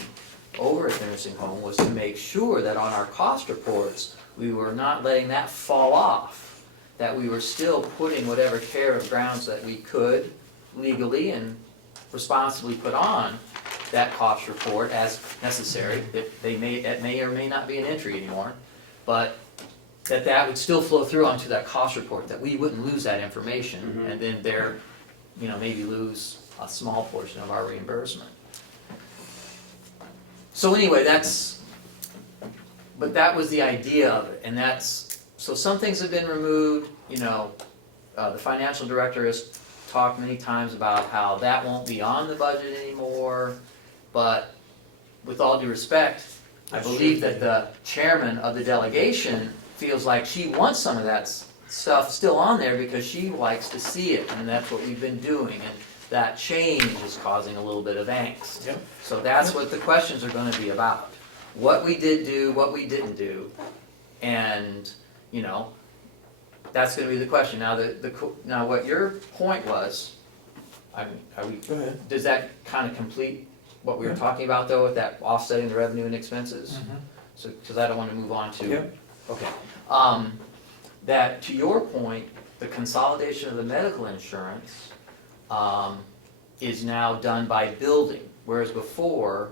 over at the nursing home was to make sure that on our cost reports, we were not letting that fall off, that we were still putting whatever care of grounds that we could legally and responsibly put on that cost report as necessary. That may or may not be an entry anymore, but that would still flow through onto that cost report, that we wouldn't lose that information, and then there, you know, maybe lose a small portion of our reimbursement. So anyway, but that was the idea of it, and so some things have been removed, you know, the financial director has talked many times about how that won't be on the budget anymore, but with all due respect, I believe that the chairman of the delegation feels like she wants some of that stuff still on there because she likes to see it, and that's what we've been doing, and that change is causing a little bit of angst. Yep. So that's what the questions are going to be about. What we did do, what we didn't do, and, you know, that's going to be the question. Now, now what your point was, I mean, Go ahead. does that kind of complete what we were talking about, though, with that offsetting the revenue and expenses? So, because I don't want to move on to. Yep. Okay. That, to your point, the consolidation of the medical insurance is now done by building, whereas before,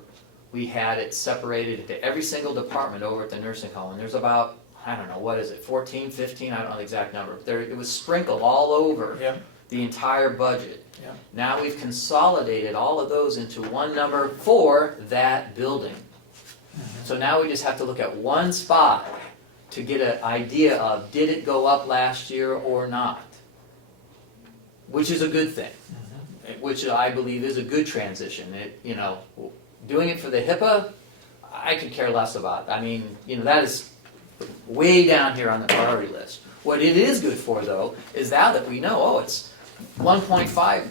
we had it separated into every single department over at the nursing home, and there's about, I don't know, what is it, 14, 15, I don't know the exact number, but it was sprinkled all over the entire budget. Yep. Now we've consolidated all of those into one number for that building. So now we just have to look at one spot to get an idea of, did it go up last year or not? Which is a good thing, which I believe is a good transition. You know, doing it for the HIPAA, I could care less about. I mean, you know, that is way down here on the priority list. What it is good for, though, is now that we know, oh, it's $1.5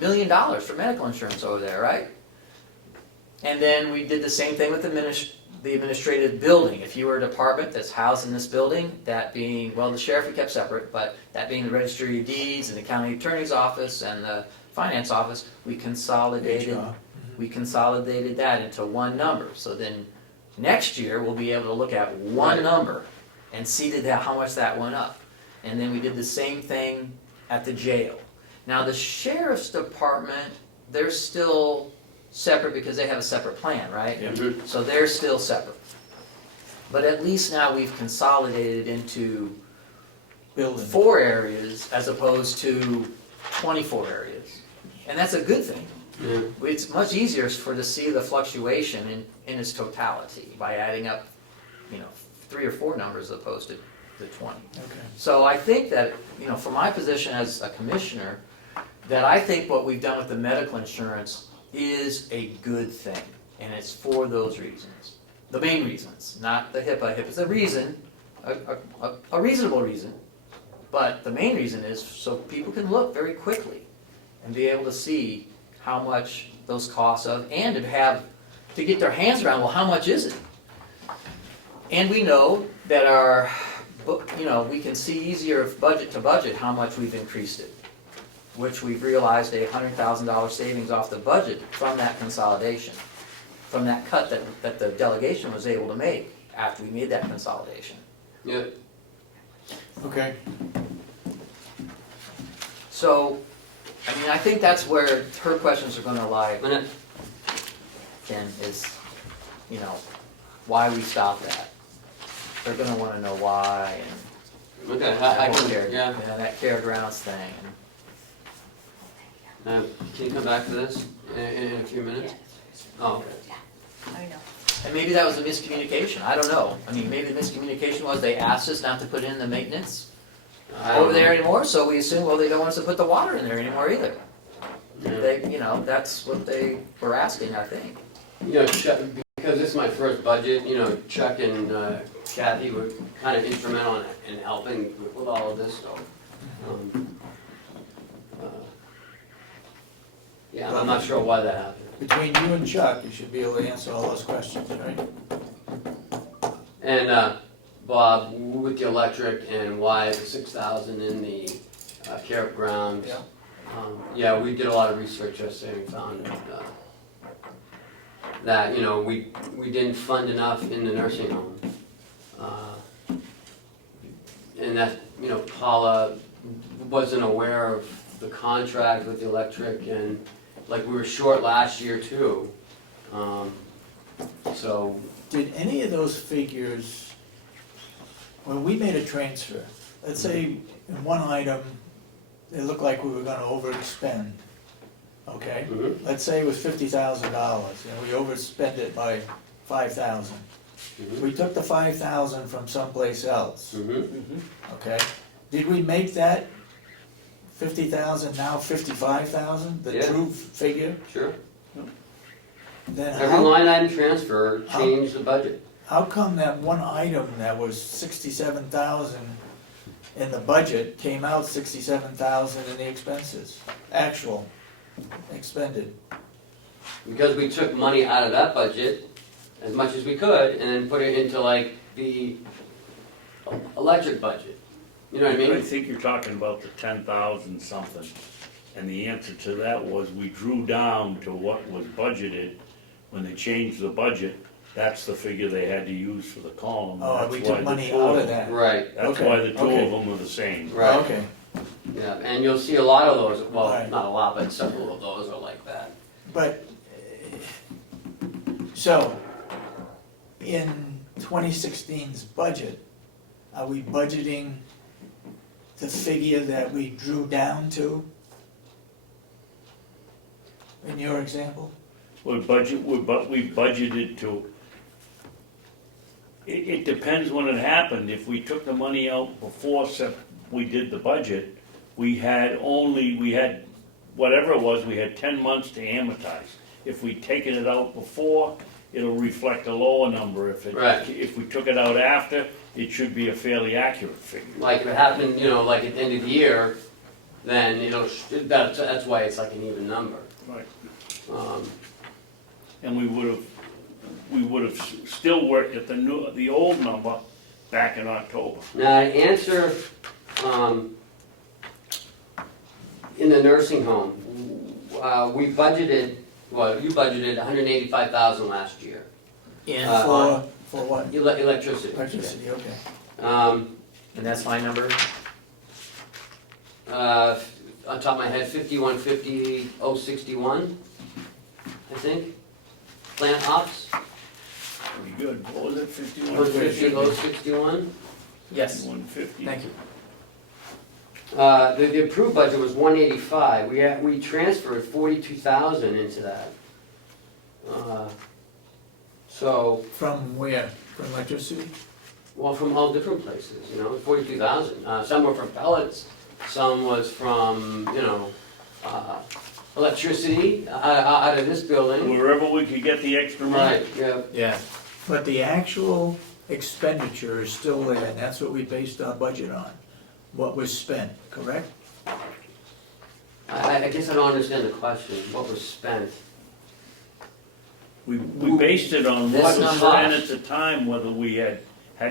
million for medical insurance over there, right? And then we did the same thing with the administrative building. If you were a department that's housed in this building, that being, well, the sheriff we kept separate, but that being the registry of deeds and the county attorney's office and the finance office, we consolidated that into one number. So then next year, we'll be able to look at one number and see how much that went up. And then we did the same thing at the jail. Now, the sheriff's department, they're still separate because they have a separate plan, right? Mhm. So they're still separate. But at least now we've consolidated into Building. 4 areas as opposed to 24 areas. And that's a good thing. Yeah. It's much easier to see the fluctuation in its totality by adding up, 3 or 4 numbers as opposed to the 20. Okay. So I think that, from my position as a commissioner, that I think what we've done with the medical insurance is a good thing. And it's for those reasons. The main reasons, not the HIPAA. HIPAA's a reason, a reasonable reason. But the main reason is so people can look very quickly and be able to see how much those costs of, and to get their hands around, well, how much is it? And we know that we can see easier budget to budget how much we've increased it, which we've realized a $100,000 savings off the budget from that consolidation, from that cut that the delegation was able to make after we made that consolidation. Yeah. Okay. So, I think that's where her questions are gonna lie, Ken, is, why we stopped that. They're gonna wanna know why, and Okay, that I whole can, yeah. that care grounds thing. Can you come back to this in a few minutes? Oh, okay. I know. And maybe that was a miscommunication, I don't know. Maybe the miscommunication was they asked us not to put in the maintenance I don't over there know. anymore, so we assumed, well, they don't want us to put the water in there anymore either. Yeah. They, that's what they were asking, I think. Chuck, because this is my first budget, Chuck and Kathy were kind of instrumental in helping with all of this, so. Yeah, I'm not sure why that happened. Between you and Chuck, you should be able to answer all those questions, right? And Bob, with the electric and why the 6,000 in the campgrounds. Yeah. Yeah, we did a lot of research yesterday and found that, we didn't fund enough in the nursing home. And that, Paula wasn't aware of the contract with the electric, and like we were short last year too. So, Did any of those figures, when we made a transfer, let's say in one item, it looked like we were gonna overexpend, okay? mhm, Let's say it was $50,000, and we overspent it by 5,000. mhm, We took the 5,000 from someplace else, mhm. okay? Did we make that 50,000 now 55,000, the Yeah. true figure? Sure. Then Every how, line item transfer changed the budget. how come that one item that was 67,000 in the budget came out 67,000 in the expenses, actual expended? Because we took money out of that budget, as much as we could, and then put it into like the electric budget. You know what I I mean? think you're talking about the 10,000 something, and the answer to that was we drew down to what was budgeted. When they changed the budget, that's the figure they had to use for the column. Oh, That's we why took the money two out of of them- that. Right, That's Okay, why the two okay. of them were the same. right. Okay, Yeah, and you'll see a lot of those, well, Right. not a lot, but several of those are like that. but, so, in 2016's budget, are we budgeting the figure that we drew down to? In your example? We budgeted to, it depends when it happened. If we took the money out before we did the budget, we had whatever it was, we had 10 months to amortize. If we'd taken it out before, it'll reflect a lower number. Right. If we took it out after, it should be a fairly accurate figure. Like if it happened, like at the end of the year, then that's why it's like an even number. Right. Um, And we would have, we would have still worked at the old number back in October. Now, to answer, in the nursing home, we budgeted, well, you budgeted 185,000 last year. In, For what? Electricity. Electricity, okay. and that's my number? On top of my head, 5150,061, I think. Plant ops, Pretty good. What was it, 51? 150,061. Yes, 150. thank you. The approved budget was 185. We transferred 42,000 into that. So, From where? From electricity? well, from all different places, 42,000. Some were from pellets, some was from, electricity out of this building. Wherever we could get the extra money. Right, yeah. Yeah, But the actual expenditure is still there, and that's what we based our budget on. What was spent, correct? I guess I don't understand the question. What was spent? We based it on This what was number- spent at the time, whether we had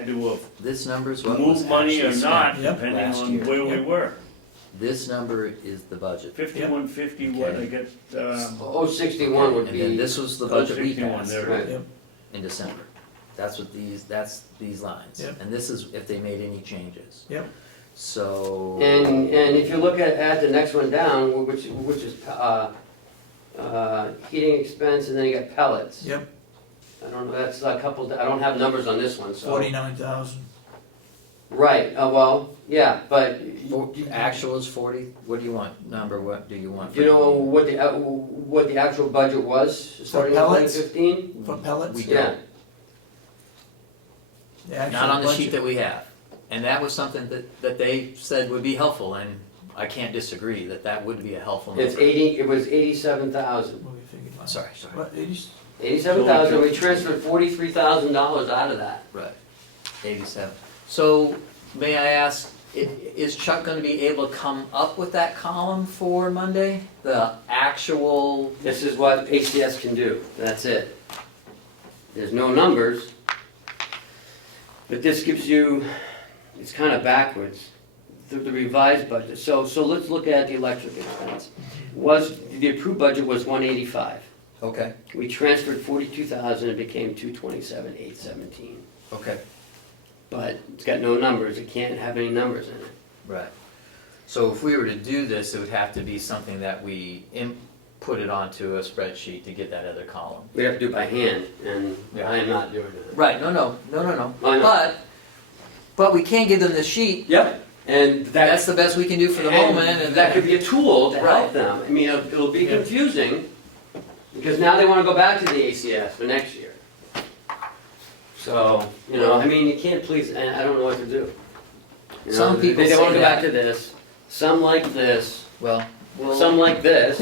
to This number is what was move money or actually not, spent Yep. depending last on year. where we Yep. were. This number is the budget. 5150, what I get, 061 would And then be, this was the budget we 61 passed there. right. Yep. in December. That's these lines. Yep. And this is if they made any changes. Yep. So. And if you look at the next one down, which is heating expense, and then you got pellets. Yep, I don't know, that's a couple, I don't have numbers on this one, so. 49,000. Right, well, yeah, but Actual is 40, what do you want, what do you want? do you know what the actual budget was starting in pellets? 2015? For pellets? We Yeah, The actual Not on the budget. sheet that we have. And that was something that they said would be helpful, and I can't disagree that would be a helpful number. it was 87,000. What do you figure? Sorry. What, 80? 87,000, we transferred $43,000 out of that. Right, 87. So, may I ask, is Chuck gonna be able to come up with that column for Monday? The actual, This is what ACS can do, that's it. There's no numbers, but this gives you, it's kind of backwards, the revised budget. So let's look at the electric expense. The approved budget was 185. okay, We transferred 42,000, it became 227,817. okay, But it's got no numbers, it can't have any numbers in it. right. So if we were to do this, it would have to be something that we put it onto a spreadsheet to get that other column. We have to do it by hand, and Yeah. I am not doing it. Right, no. I know. But we can give them the sheet, Yep, and that's the best we can do for the moment, and that could be a tool to Right. help them. I mean, it'll be confusing, because now they wanna go back to the ACS for next year. So, I mean, you can't please, and I don't know what to do. Some people They say wanna go that. back to this, some like this, well, some like this.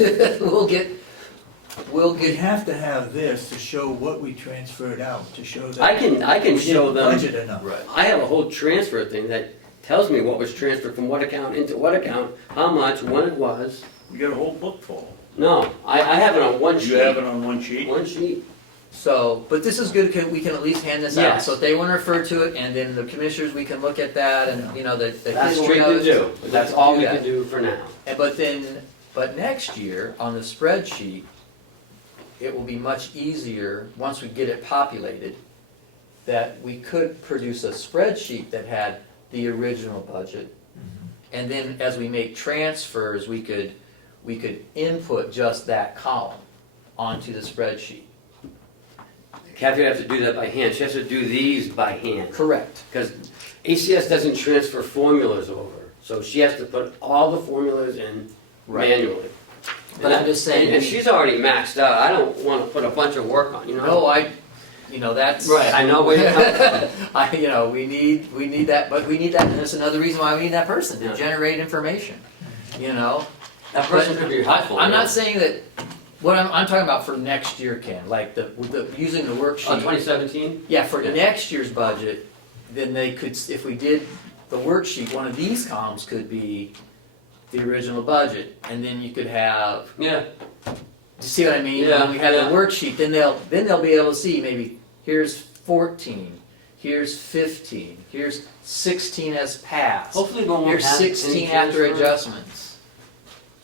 We have to have this to show what we transferred out, to show that. I can we show didn't them, budget enough. right. I have a whole transfer thing that tells me what was transferred from what account into what account, how much, when it was. You got a whole book full. No, I have it on one sheet. You have it on one sheet? One sheet. So, but this is good, 'cause we can at least hand this out, Yes. so if they wanna refer to it, and then the commissioners, we can look at that, and, you know, the That's what we history can notes. do. That's all we that. can do for now. And but next year, on the spreadsheet, it will be much easier, once we get it populated, that we could produce a spreadsheet that had the original budget. And then as we make transfers, we could input just that column onto the spreadsheet. Kathy would have to do that by hand. She has to do these by hand. Correct. Because ACS doesn't transfer formulas over. So she has to put all the formulas in Right. manually. But I'm just saying. And she's already maxed out. I don't want to put a bunch of work on, No, that's. Right, I know where you're coming from. We need that, but we need that, and that's another reason why we need that person, to Yeah. generate information, That person could be helpful. I'm not saying that, what I'm talking about for next year, Ken, like using the worksheet. 2017? Yeah, for next year's budget, then they could, if we did the worksheet, one of these columns could be the original budget, and then you could have, Yeah. you see what I mean? Yeah, When we have yeah. the worksheet, then they'll be able to see maybe here's 14, here's 15, here's 16 as passed. Hopefully we won't Here's have any 16 after transfers. adjustments.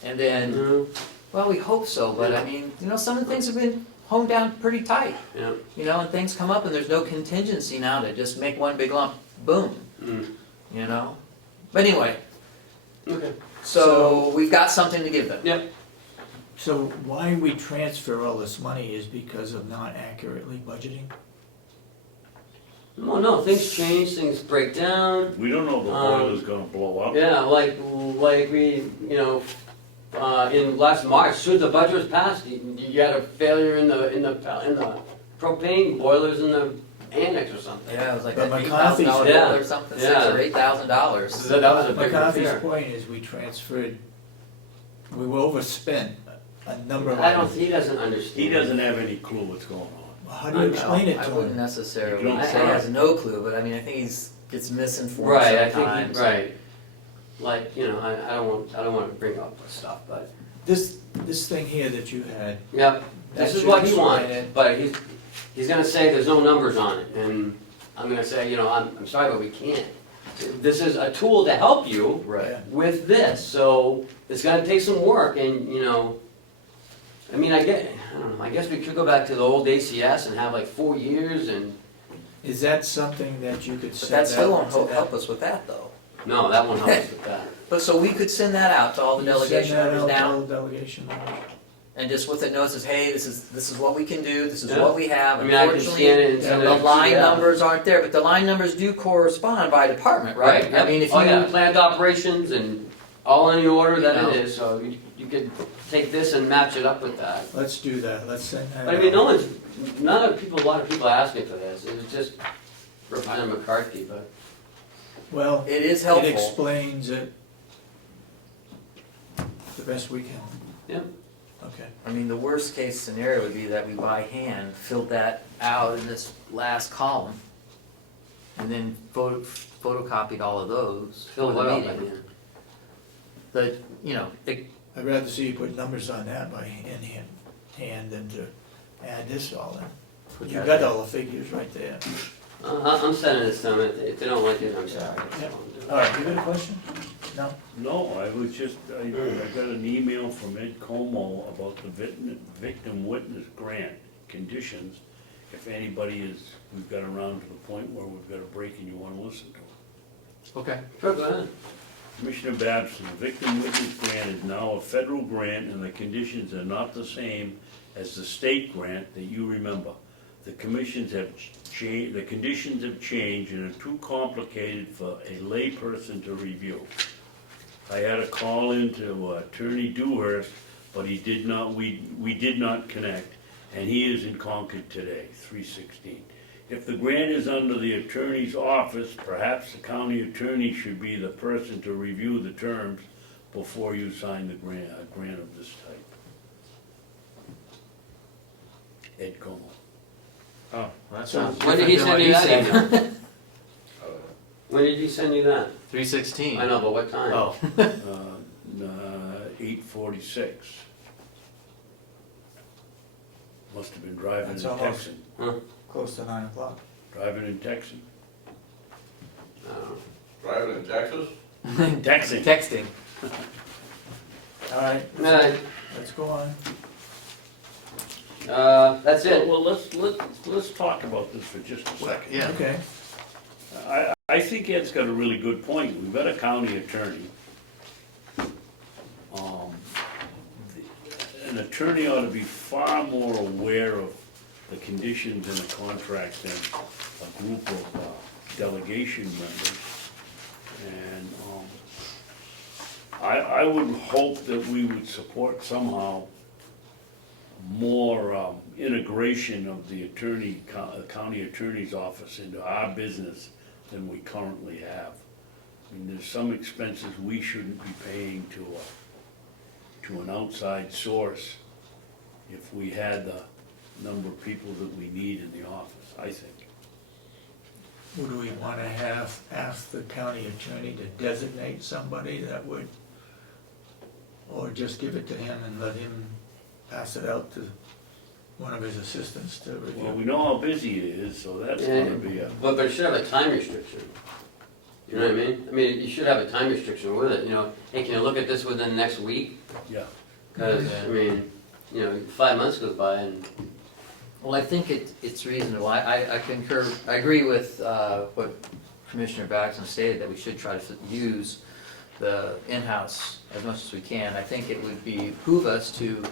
And then, Mhm. well, we hope so, but I mean, you know, some of the things have been honed down pretty tight. Yeah. You know, and things come up and there's no contingency now to just make one big lump, boom, Mm. you know? But anyway, Okay. so we've got something to give them. Yep. So why we transfer all this money is because of not accurately budgeting? Well, no, things change, things break down. We don't know if the boiler's gonna blow up. Yeah, like we, you know, in last March, soon as the budget was passed, you had a failure in the propane boilers in the annex or something. Yeah, it was like But that McCarthy's- $8,000 Yeah. bill or something, Yeah. $6,000 or $8,000. So that was a big McCarthy's repair. point is we transferred, we were overspent a number of I don't, items. he doesn't understand. He doesn't have any clue what's going on. How do you explain it I to wouldn't him? necessarily You don't say he try. has no clue, but I mean, I think he's gets misinformed Right, I sometimes. think, right. Like, you know, I don't want to bring up stuff, but, This thing here that you had, yep, this That is should what he explain wants, it. but he's gonna say there's no numbers on it, and I'm gonna say, you know, I'm sorry, but we can't. This is a tool to help you Right. with this, so it's gonna take some work, and, you know, I mean, I don't know, I guess we could go back to the old ACS and have like 4 years, and, is that something that you could But send that still out won't to them? help us with that though. no, that won't help us with that. But so we could send that out to all the You delegation send that members out to now, all the delegation members? and just with it notes says, hey, this is what we can do, this is Yeah. what we have. I mean, I can scan it and send it. The line yeah. numbers aren't there, but the line numbers do correspond by department, right? Right, I mean, if oh yeah, you, planned operations and all in the order that You know. it is, so you could take this and match it up with that. Let's do that, let's send that out. But I mean, a lot of people are asking for this, it's just Representative McCarthy, but. Well, it is it helpful. explains it the best we can. Yep. Okay. I mean, the worst case scenario would be that we by hand filled that out in this last column, and then photocopied all of those Fill for what the up, meeting. man? The, you know, I'd rather see you put numbers on that by hand than to add this all in. You got all the figures right there. I'm sending this to them, if they don't like it, I'm sorry. Yep. All right, you got a question? No? No, I was just, I got an email from Ed Comeau about the victim witness grant conditions. If anybody we've got around to the point where we've got a break and you wanna listen to it. okay. Sure, go ahead. Commissioner Babson, the victim witness grant is now a federal grant and the conditions are not the same as the state grant that you remember. The conditions have changed and are too complicated for a layperson to review. I had a call into Attorney Dewhurst, but we did not connect, and he is in Concord today, 316. If the grant is under the attorney's office, perhaps the county attorney should be the person to review the terms before you sign the grant, a grant of this type. Ed Comeau. Oh, that sounds When did he send you that email? When did he send you that? 316. I know, but what time? Oh. 8:46. Must have been driving and That's almost- texting. Close to 9 o'clock. Driving and texting. I don't know. Driving in Texas? Texting. Texting. All right, All right, let's go on. that's it. Well, let's talk about this for just a second. Yeah. Okay. I think Ed's got a really good point. We've got a county attorney. An attorney ought to be far more aware of the conditions in a contract than a group of delegation members. And I would hope that we would support somehow more integration of the county attorney's office into our business than we currently have. I mean, there's some expenses we shouldn't be paying to an outside source if we had the number of people that we need in the office, I think. Would we want to ask the county attorney to designate somebody that would, or just give it to him and let him pass it out to one of his assistants to Well, review. we know how busy he is, so that's gonna be a, But it should have a time restriction. You know what I mean? I mean, you should have a time restriction with it, you know, hey, can you look at this within the next week? yeah. Cause, I mean, you know, 5 months goes by and, Well, I think it's reasonable. I concur, I agree with what Commissioner Babson stated, that we should try to use the in-house as much as we can. I think it would behoove us to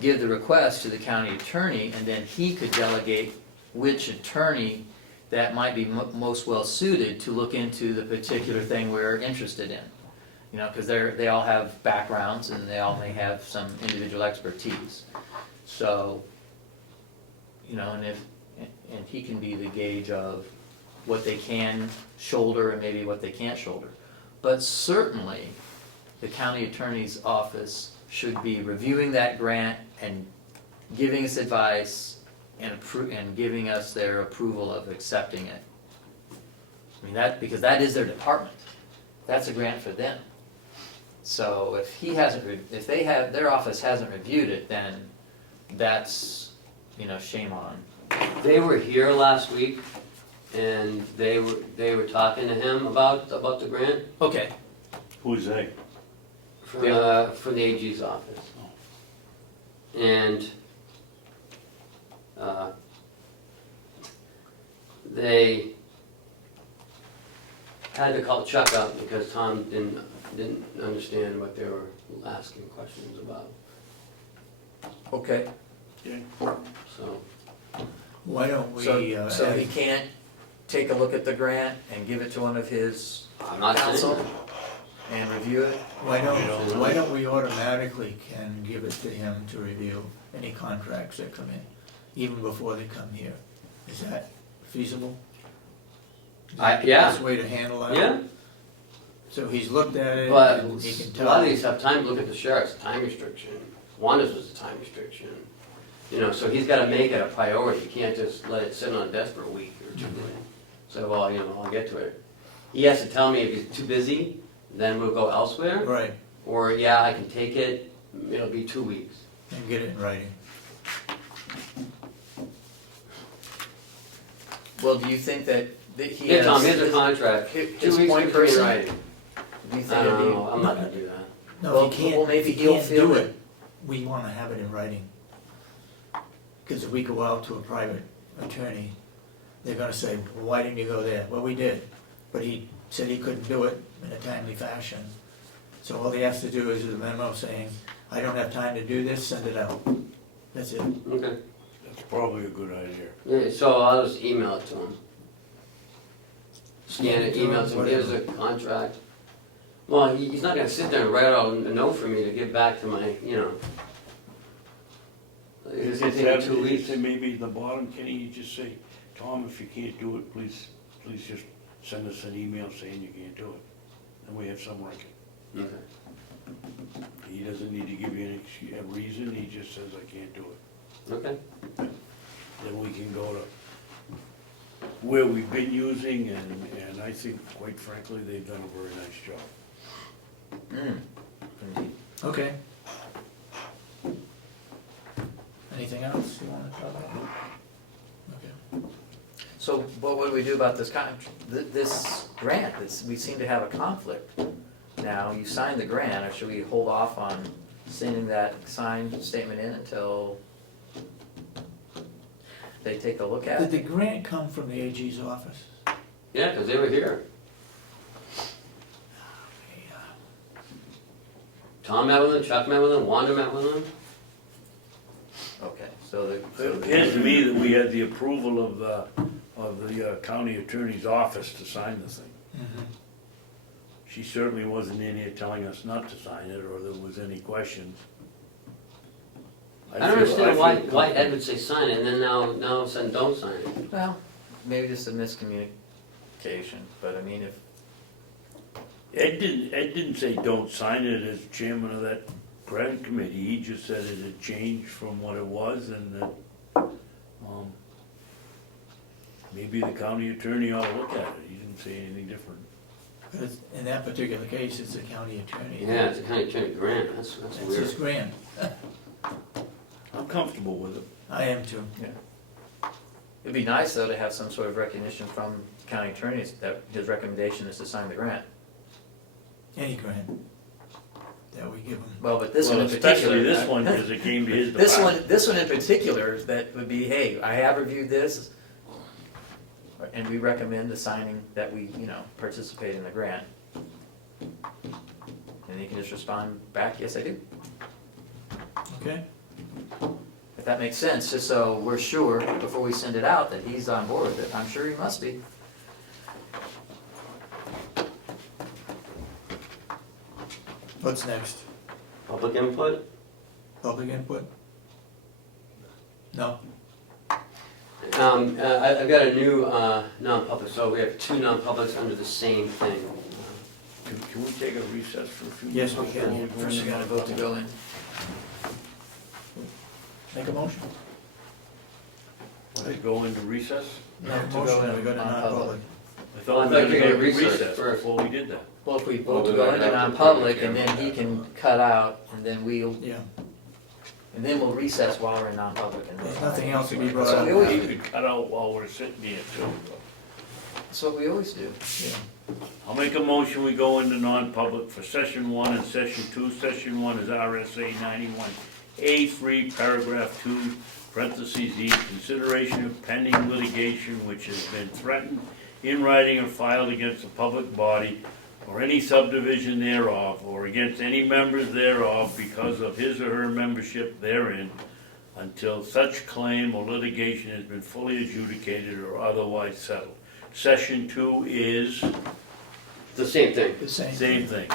give the request to the county attorney, and then he could delegate which attorney that might be most well-suited to look into the particular thing we're interested in. You know, because they all have backgrounds, and they all may have some individual expertise. So, you know, and he can be the gauge of what they can shoulder and maybe what they can't shoulder. But certainly, the county attorney's office should be reviewing that grant and giving us advice and giving us their approval of accepting it. I mean, because that is their department. That's a grant for them. So if he hasn't, if their office hasn't reviewed it, then that's, you know, shame on. they were here last week and they were talking to him about the grant Okay, Who's they? from the AG's office. And, they had to call Chuck up because Tom didn't understand what they were asking questions about, okay. so. Why don't we, So he add- can't take a look at the grant and give it to one of his I'm not saying counsel that. and review it? why don't we automatically can give it to him to review any contracts that come in, even before they come here? Is that feasible? Is that the Yeah. best way to handle that? Yeah, So he's looked at it, but and he can a tell. lot of these have time to look at the sheriff's time restriction. Wanda's was a time restriction. You know, so he's gotta make it a priority. You can't just let it sit on a desk for a week or two. So, well, you know, I'll get to it. He has to tell me if he's too busy, then we'll go elsewhere. Right, Or, yeah, I can take it, it'll be 2 weeks. and get it in writing. Well, do you think that he Yeah, has? Tom, here's a contract, his 2 weeks point to put it in person? writing. Do you think I it'd don't be? know, I'm not gonna do that. No, Well, if he well, can't, maybe if he he'll can't feel do that- it, we wanna have it in writing. Cause if we go out to a private attorney, they're gonna say, well, why didn't you go there? Well, we did, but he said he couldn't do it in a timely fashion. So all he has to do is a memo saying, I don't have time to do this, send it out. That's it. Okay. That's probably a good idea. Yeah, so I'll just email it to him. Scan it, email it to him, here's the contract. Well, he's not gonna sit there and write out a note for me to give back to my, you know. It's gonna take him 2 weeks. And maybe the bottom, can you just say, Tom, if you can't do it, please just send us an email saying you can't do it. And we have some record. Okay. He doesn't need to give you a reason, he just says, I can't do it. Okay. Then we can go to where we've been using, and I think, quite frankly, they've done a very nice job. Indeed. Okay. Anything else you wanna talk about? Okay. So what would we do about this this grant? We seem to have a conflict. Now, you signed the grant, or should we hold off on sending that signed statement in until they take a look at Did it? the grant come from the AG's office? Yeah, cause they were here. Tom met with him, Chuck met with him, Wanda met with him. Okay, so It the. appears to me that we had the approval of the county attorney's office to sign the thing. Mhm. She certainly wasn't in here telling us not to sign it, or there was any questions. I don't understand why Ed would say sign it and then now all of a sudden don't sign it. Well, maybe just a miscommunication, but I mean, if, Ed didn't say don't sign it as chairman of that grant committee, he just said it had changed from what it was, and that, maybe the county attorney ought to look at it, he didn't say anything different. But it's- in that particular case, it's the county attorney. Yeah, it's a county attorney grant, that's That's weird. his grant. comfortable with it. I am too. It'd be nice, though, to have some sort of recognition from county attorneys that his recommendation is to sign the grant. Any grant that we give them. Well, but this one Well, in particular. especially this one, because it came to his This department. this one in particular, that would be, hey, I have reviewed this, and we recommend the signing that we, participate in the grant. And he can just respond back, yes, I do. Okay? If that makes sense, just so we're sure, before we send it out, that he's on board with it. I'm sure he must be. What's next? Public input? Public input? No? I've got a new non-public, so we have two non-publics under the same thing. Can we take a recess for a few Yes, minutes? we can. First, you gotta vote to go in. Make a motion? Want to go into recess? No, To go motion, in we go to non-public. non-public. I Well, thought I we thought were you were going gonna to recess recess first. before we did that. Well, if we Well, vote to then go I into have to non-public, put and the then he camera can cut out, and then Yeah, and then we'll recess while we're in non-public. And there's nothing else to be brought So we up. always- You could cut out while we're sitting here too. That's what we always do. Yeah. I'll make a motion, we go into non-public for session 1 and session 2. Session 1 is RSA 91A3, paragraph 2, parentheses E, consideration of pending litigation which has been threatened in writing or filed against a public body or any subdivision thereof, or against any members thereof because of his or her membership therein, until such claim or litigation has been fully adjudicated or otherwise settled. Session 2 is The same thing. The same. same thing.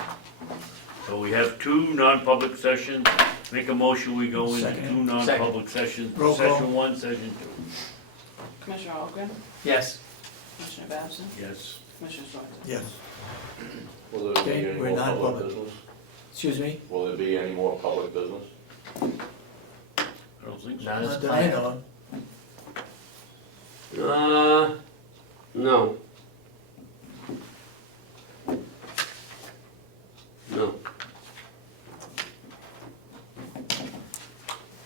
So we have 2 non-public sessions. Make a motion, we go into Second. 2 non-public sessions. Roll call. Session 1, session 2. Commissioner Ahlgren, Yes. Commissioner Babson, Yes. Commissioner Sorensen. Yes. Will there be Okay, any we're more not public public. business? Excuse me? Will there be any more public business? I don't think so. Not as Not that I planned. know of. No. No.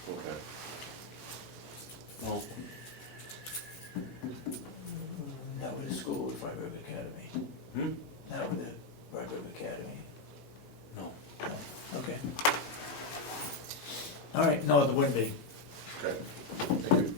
Okay. Well, Not with the school, with Frog River Academy. Hmm? Not with the Frog River Academy. no. No. Okay. All right, no, there wouldn't be. Okay, thank you.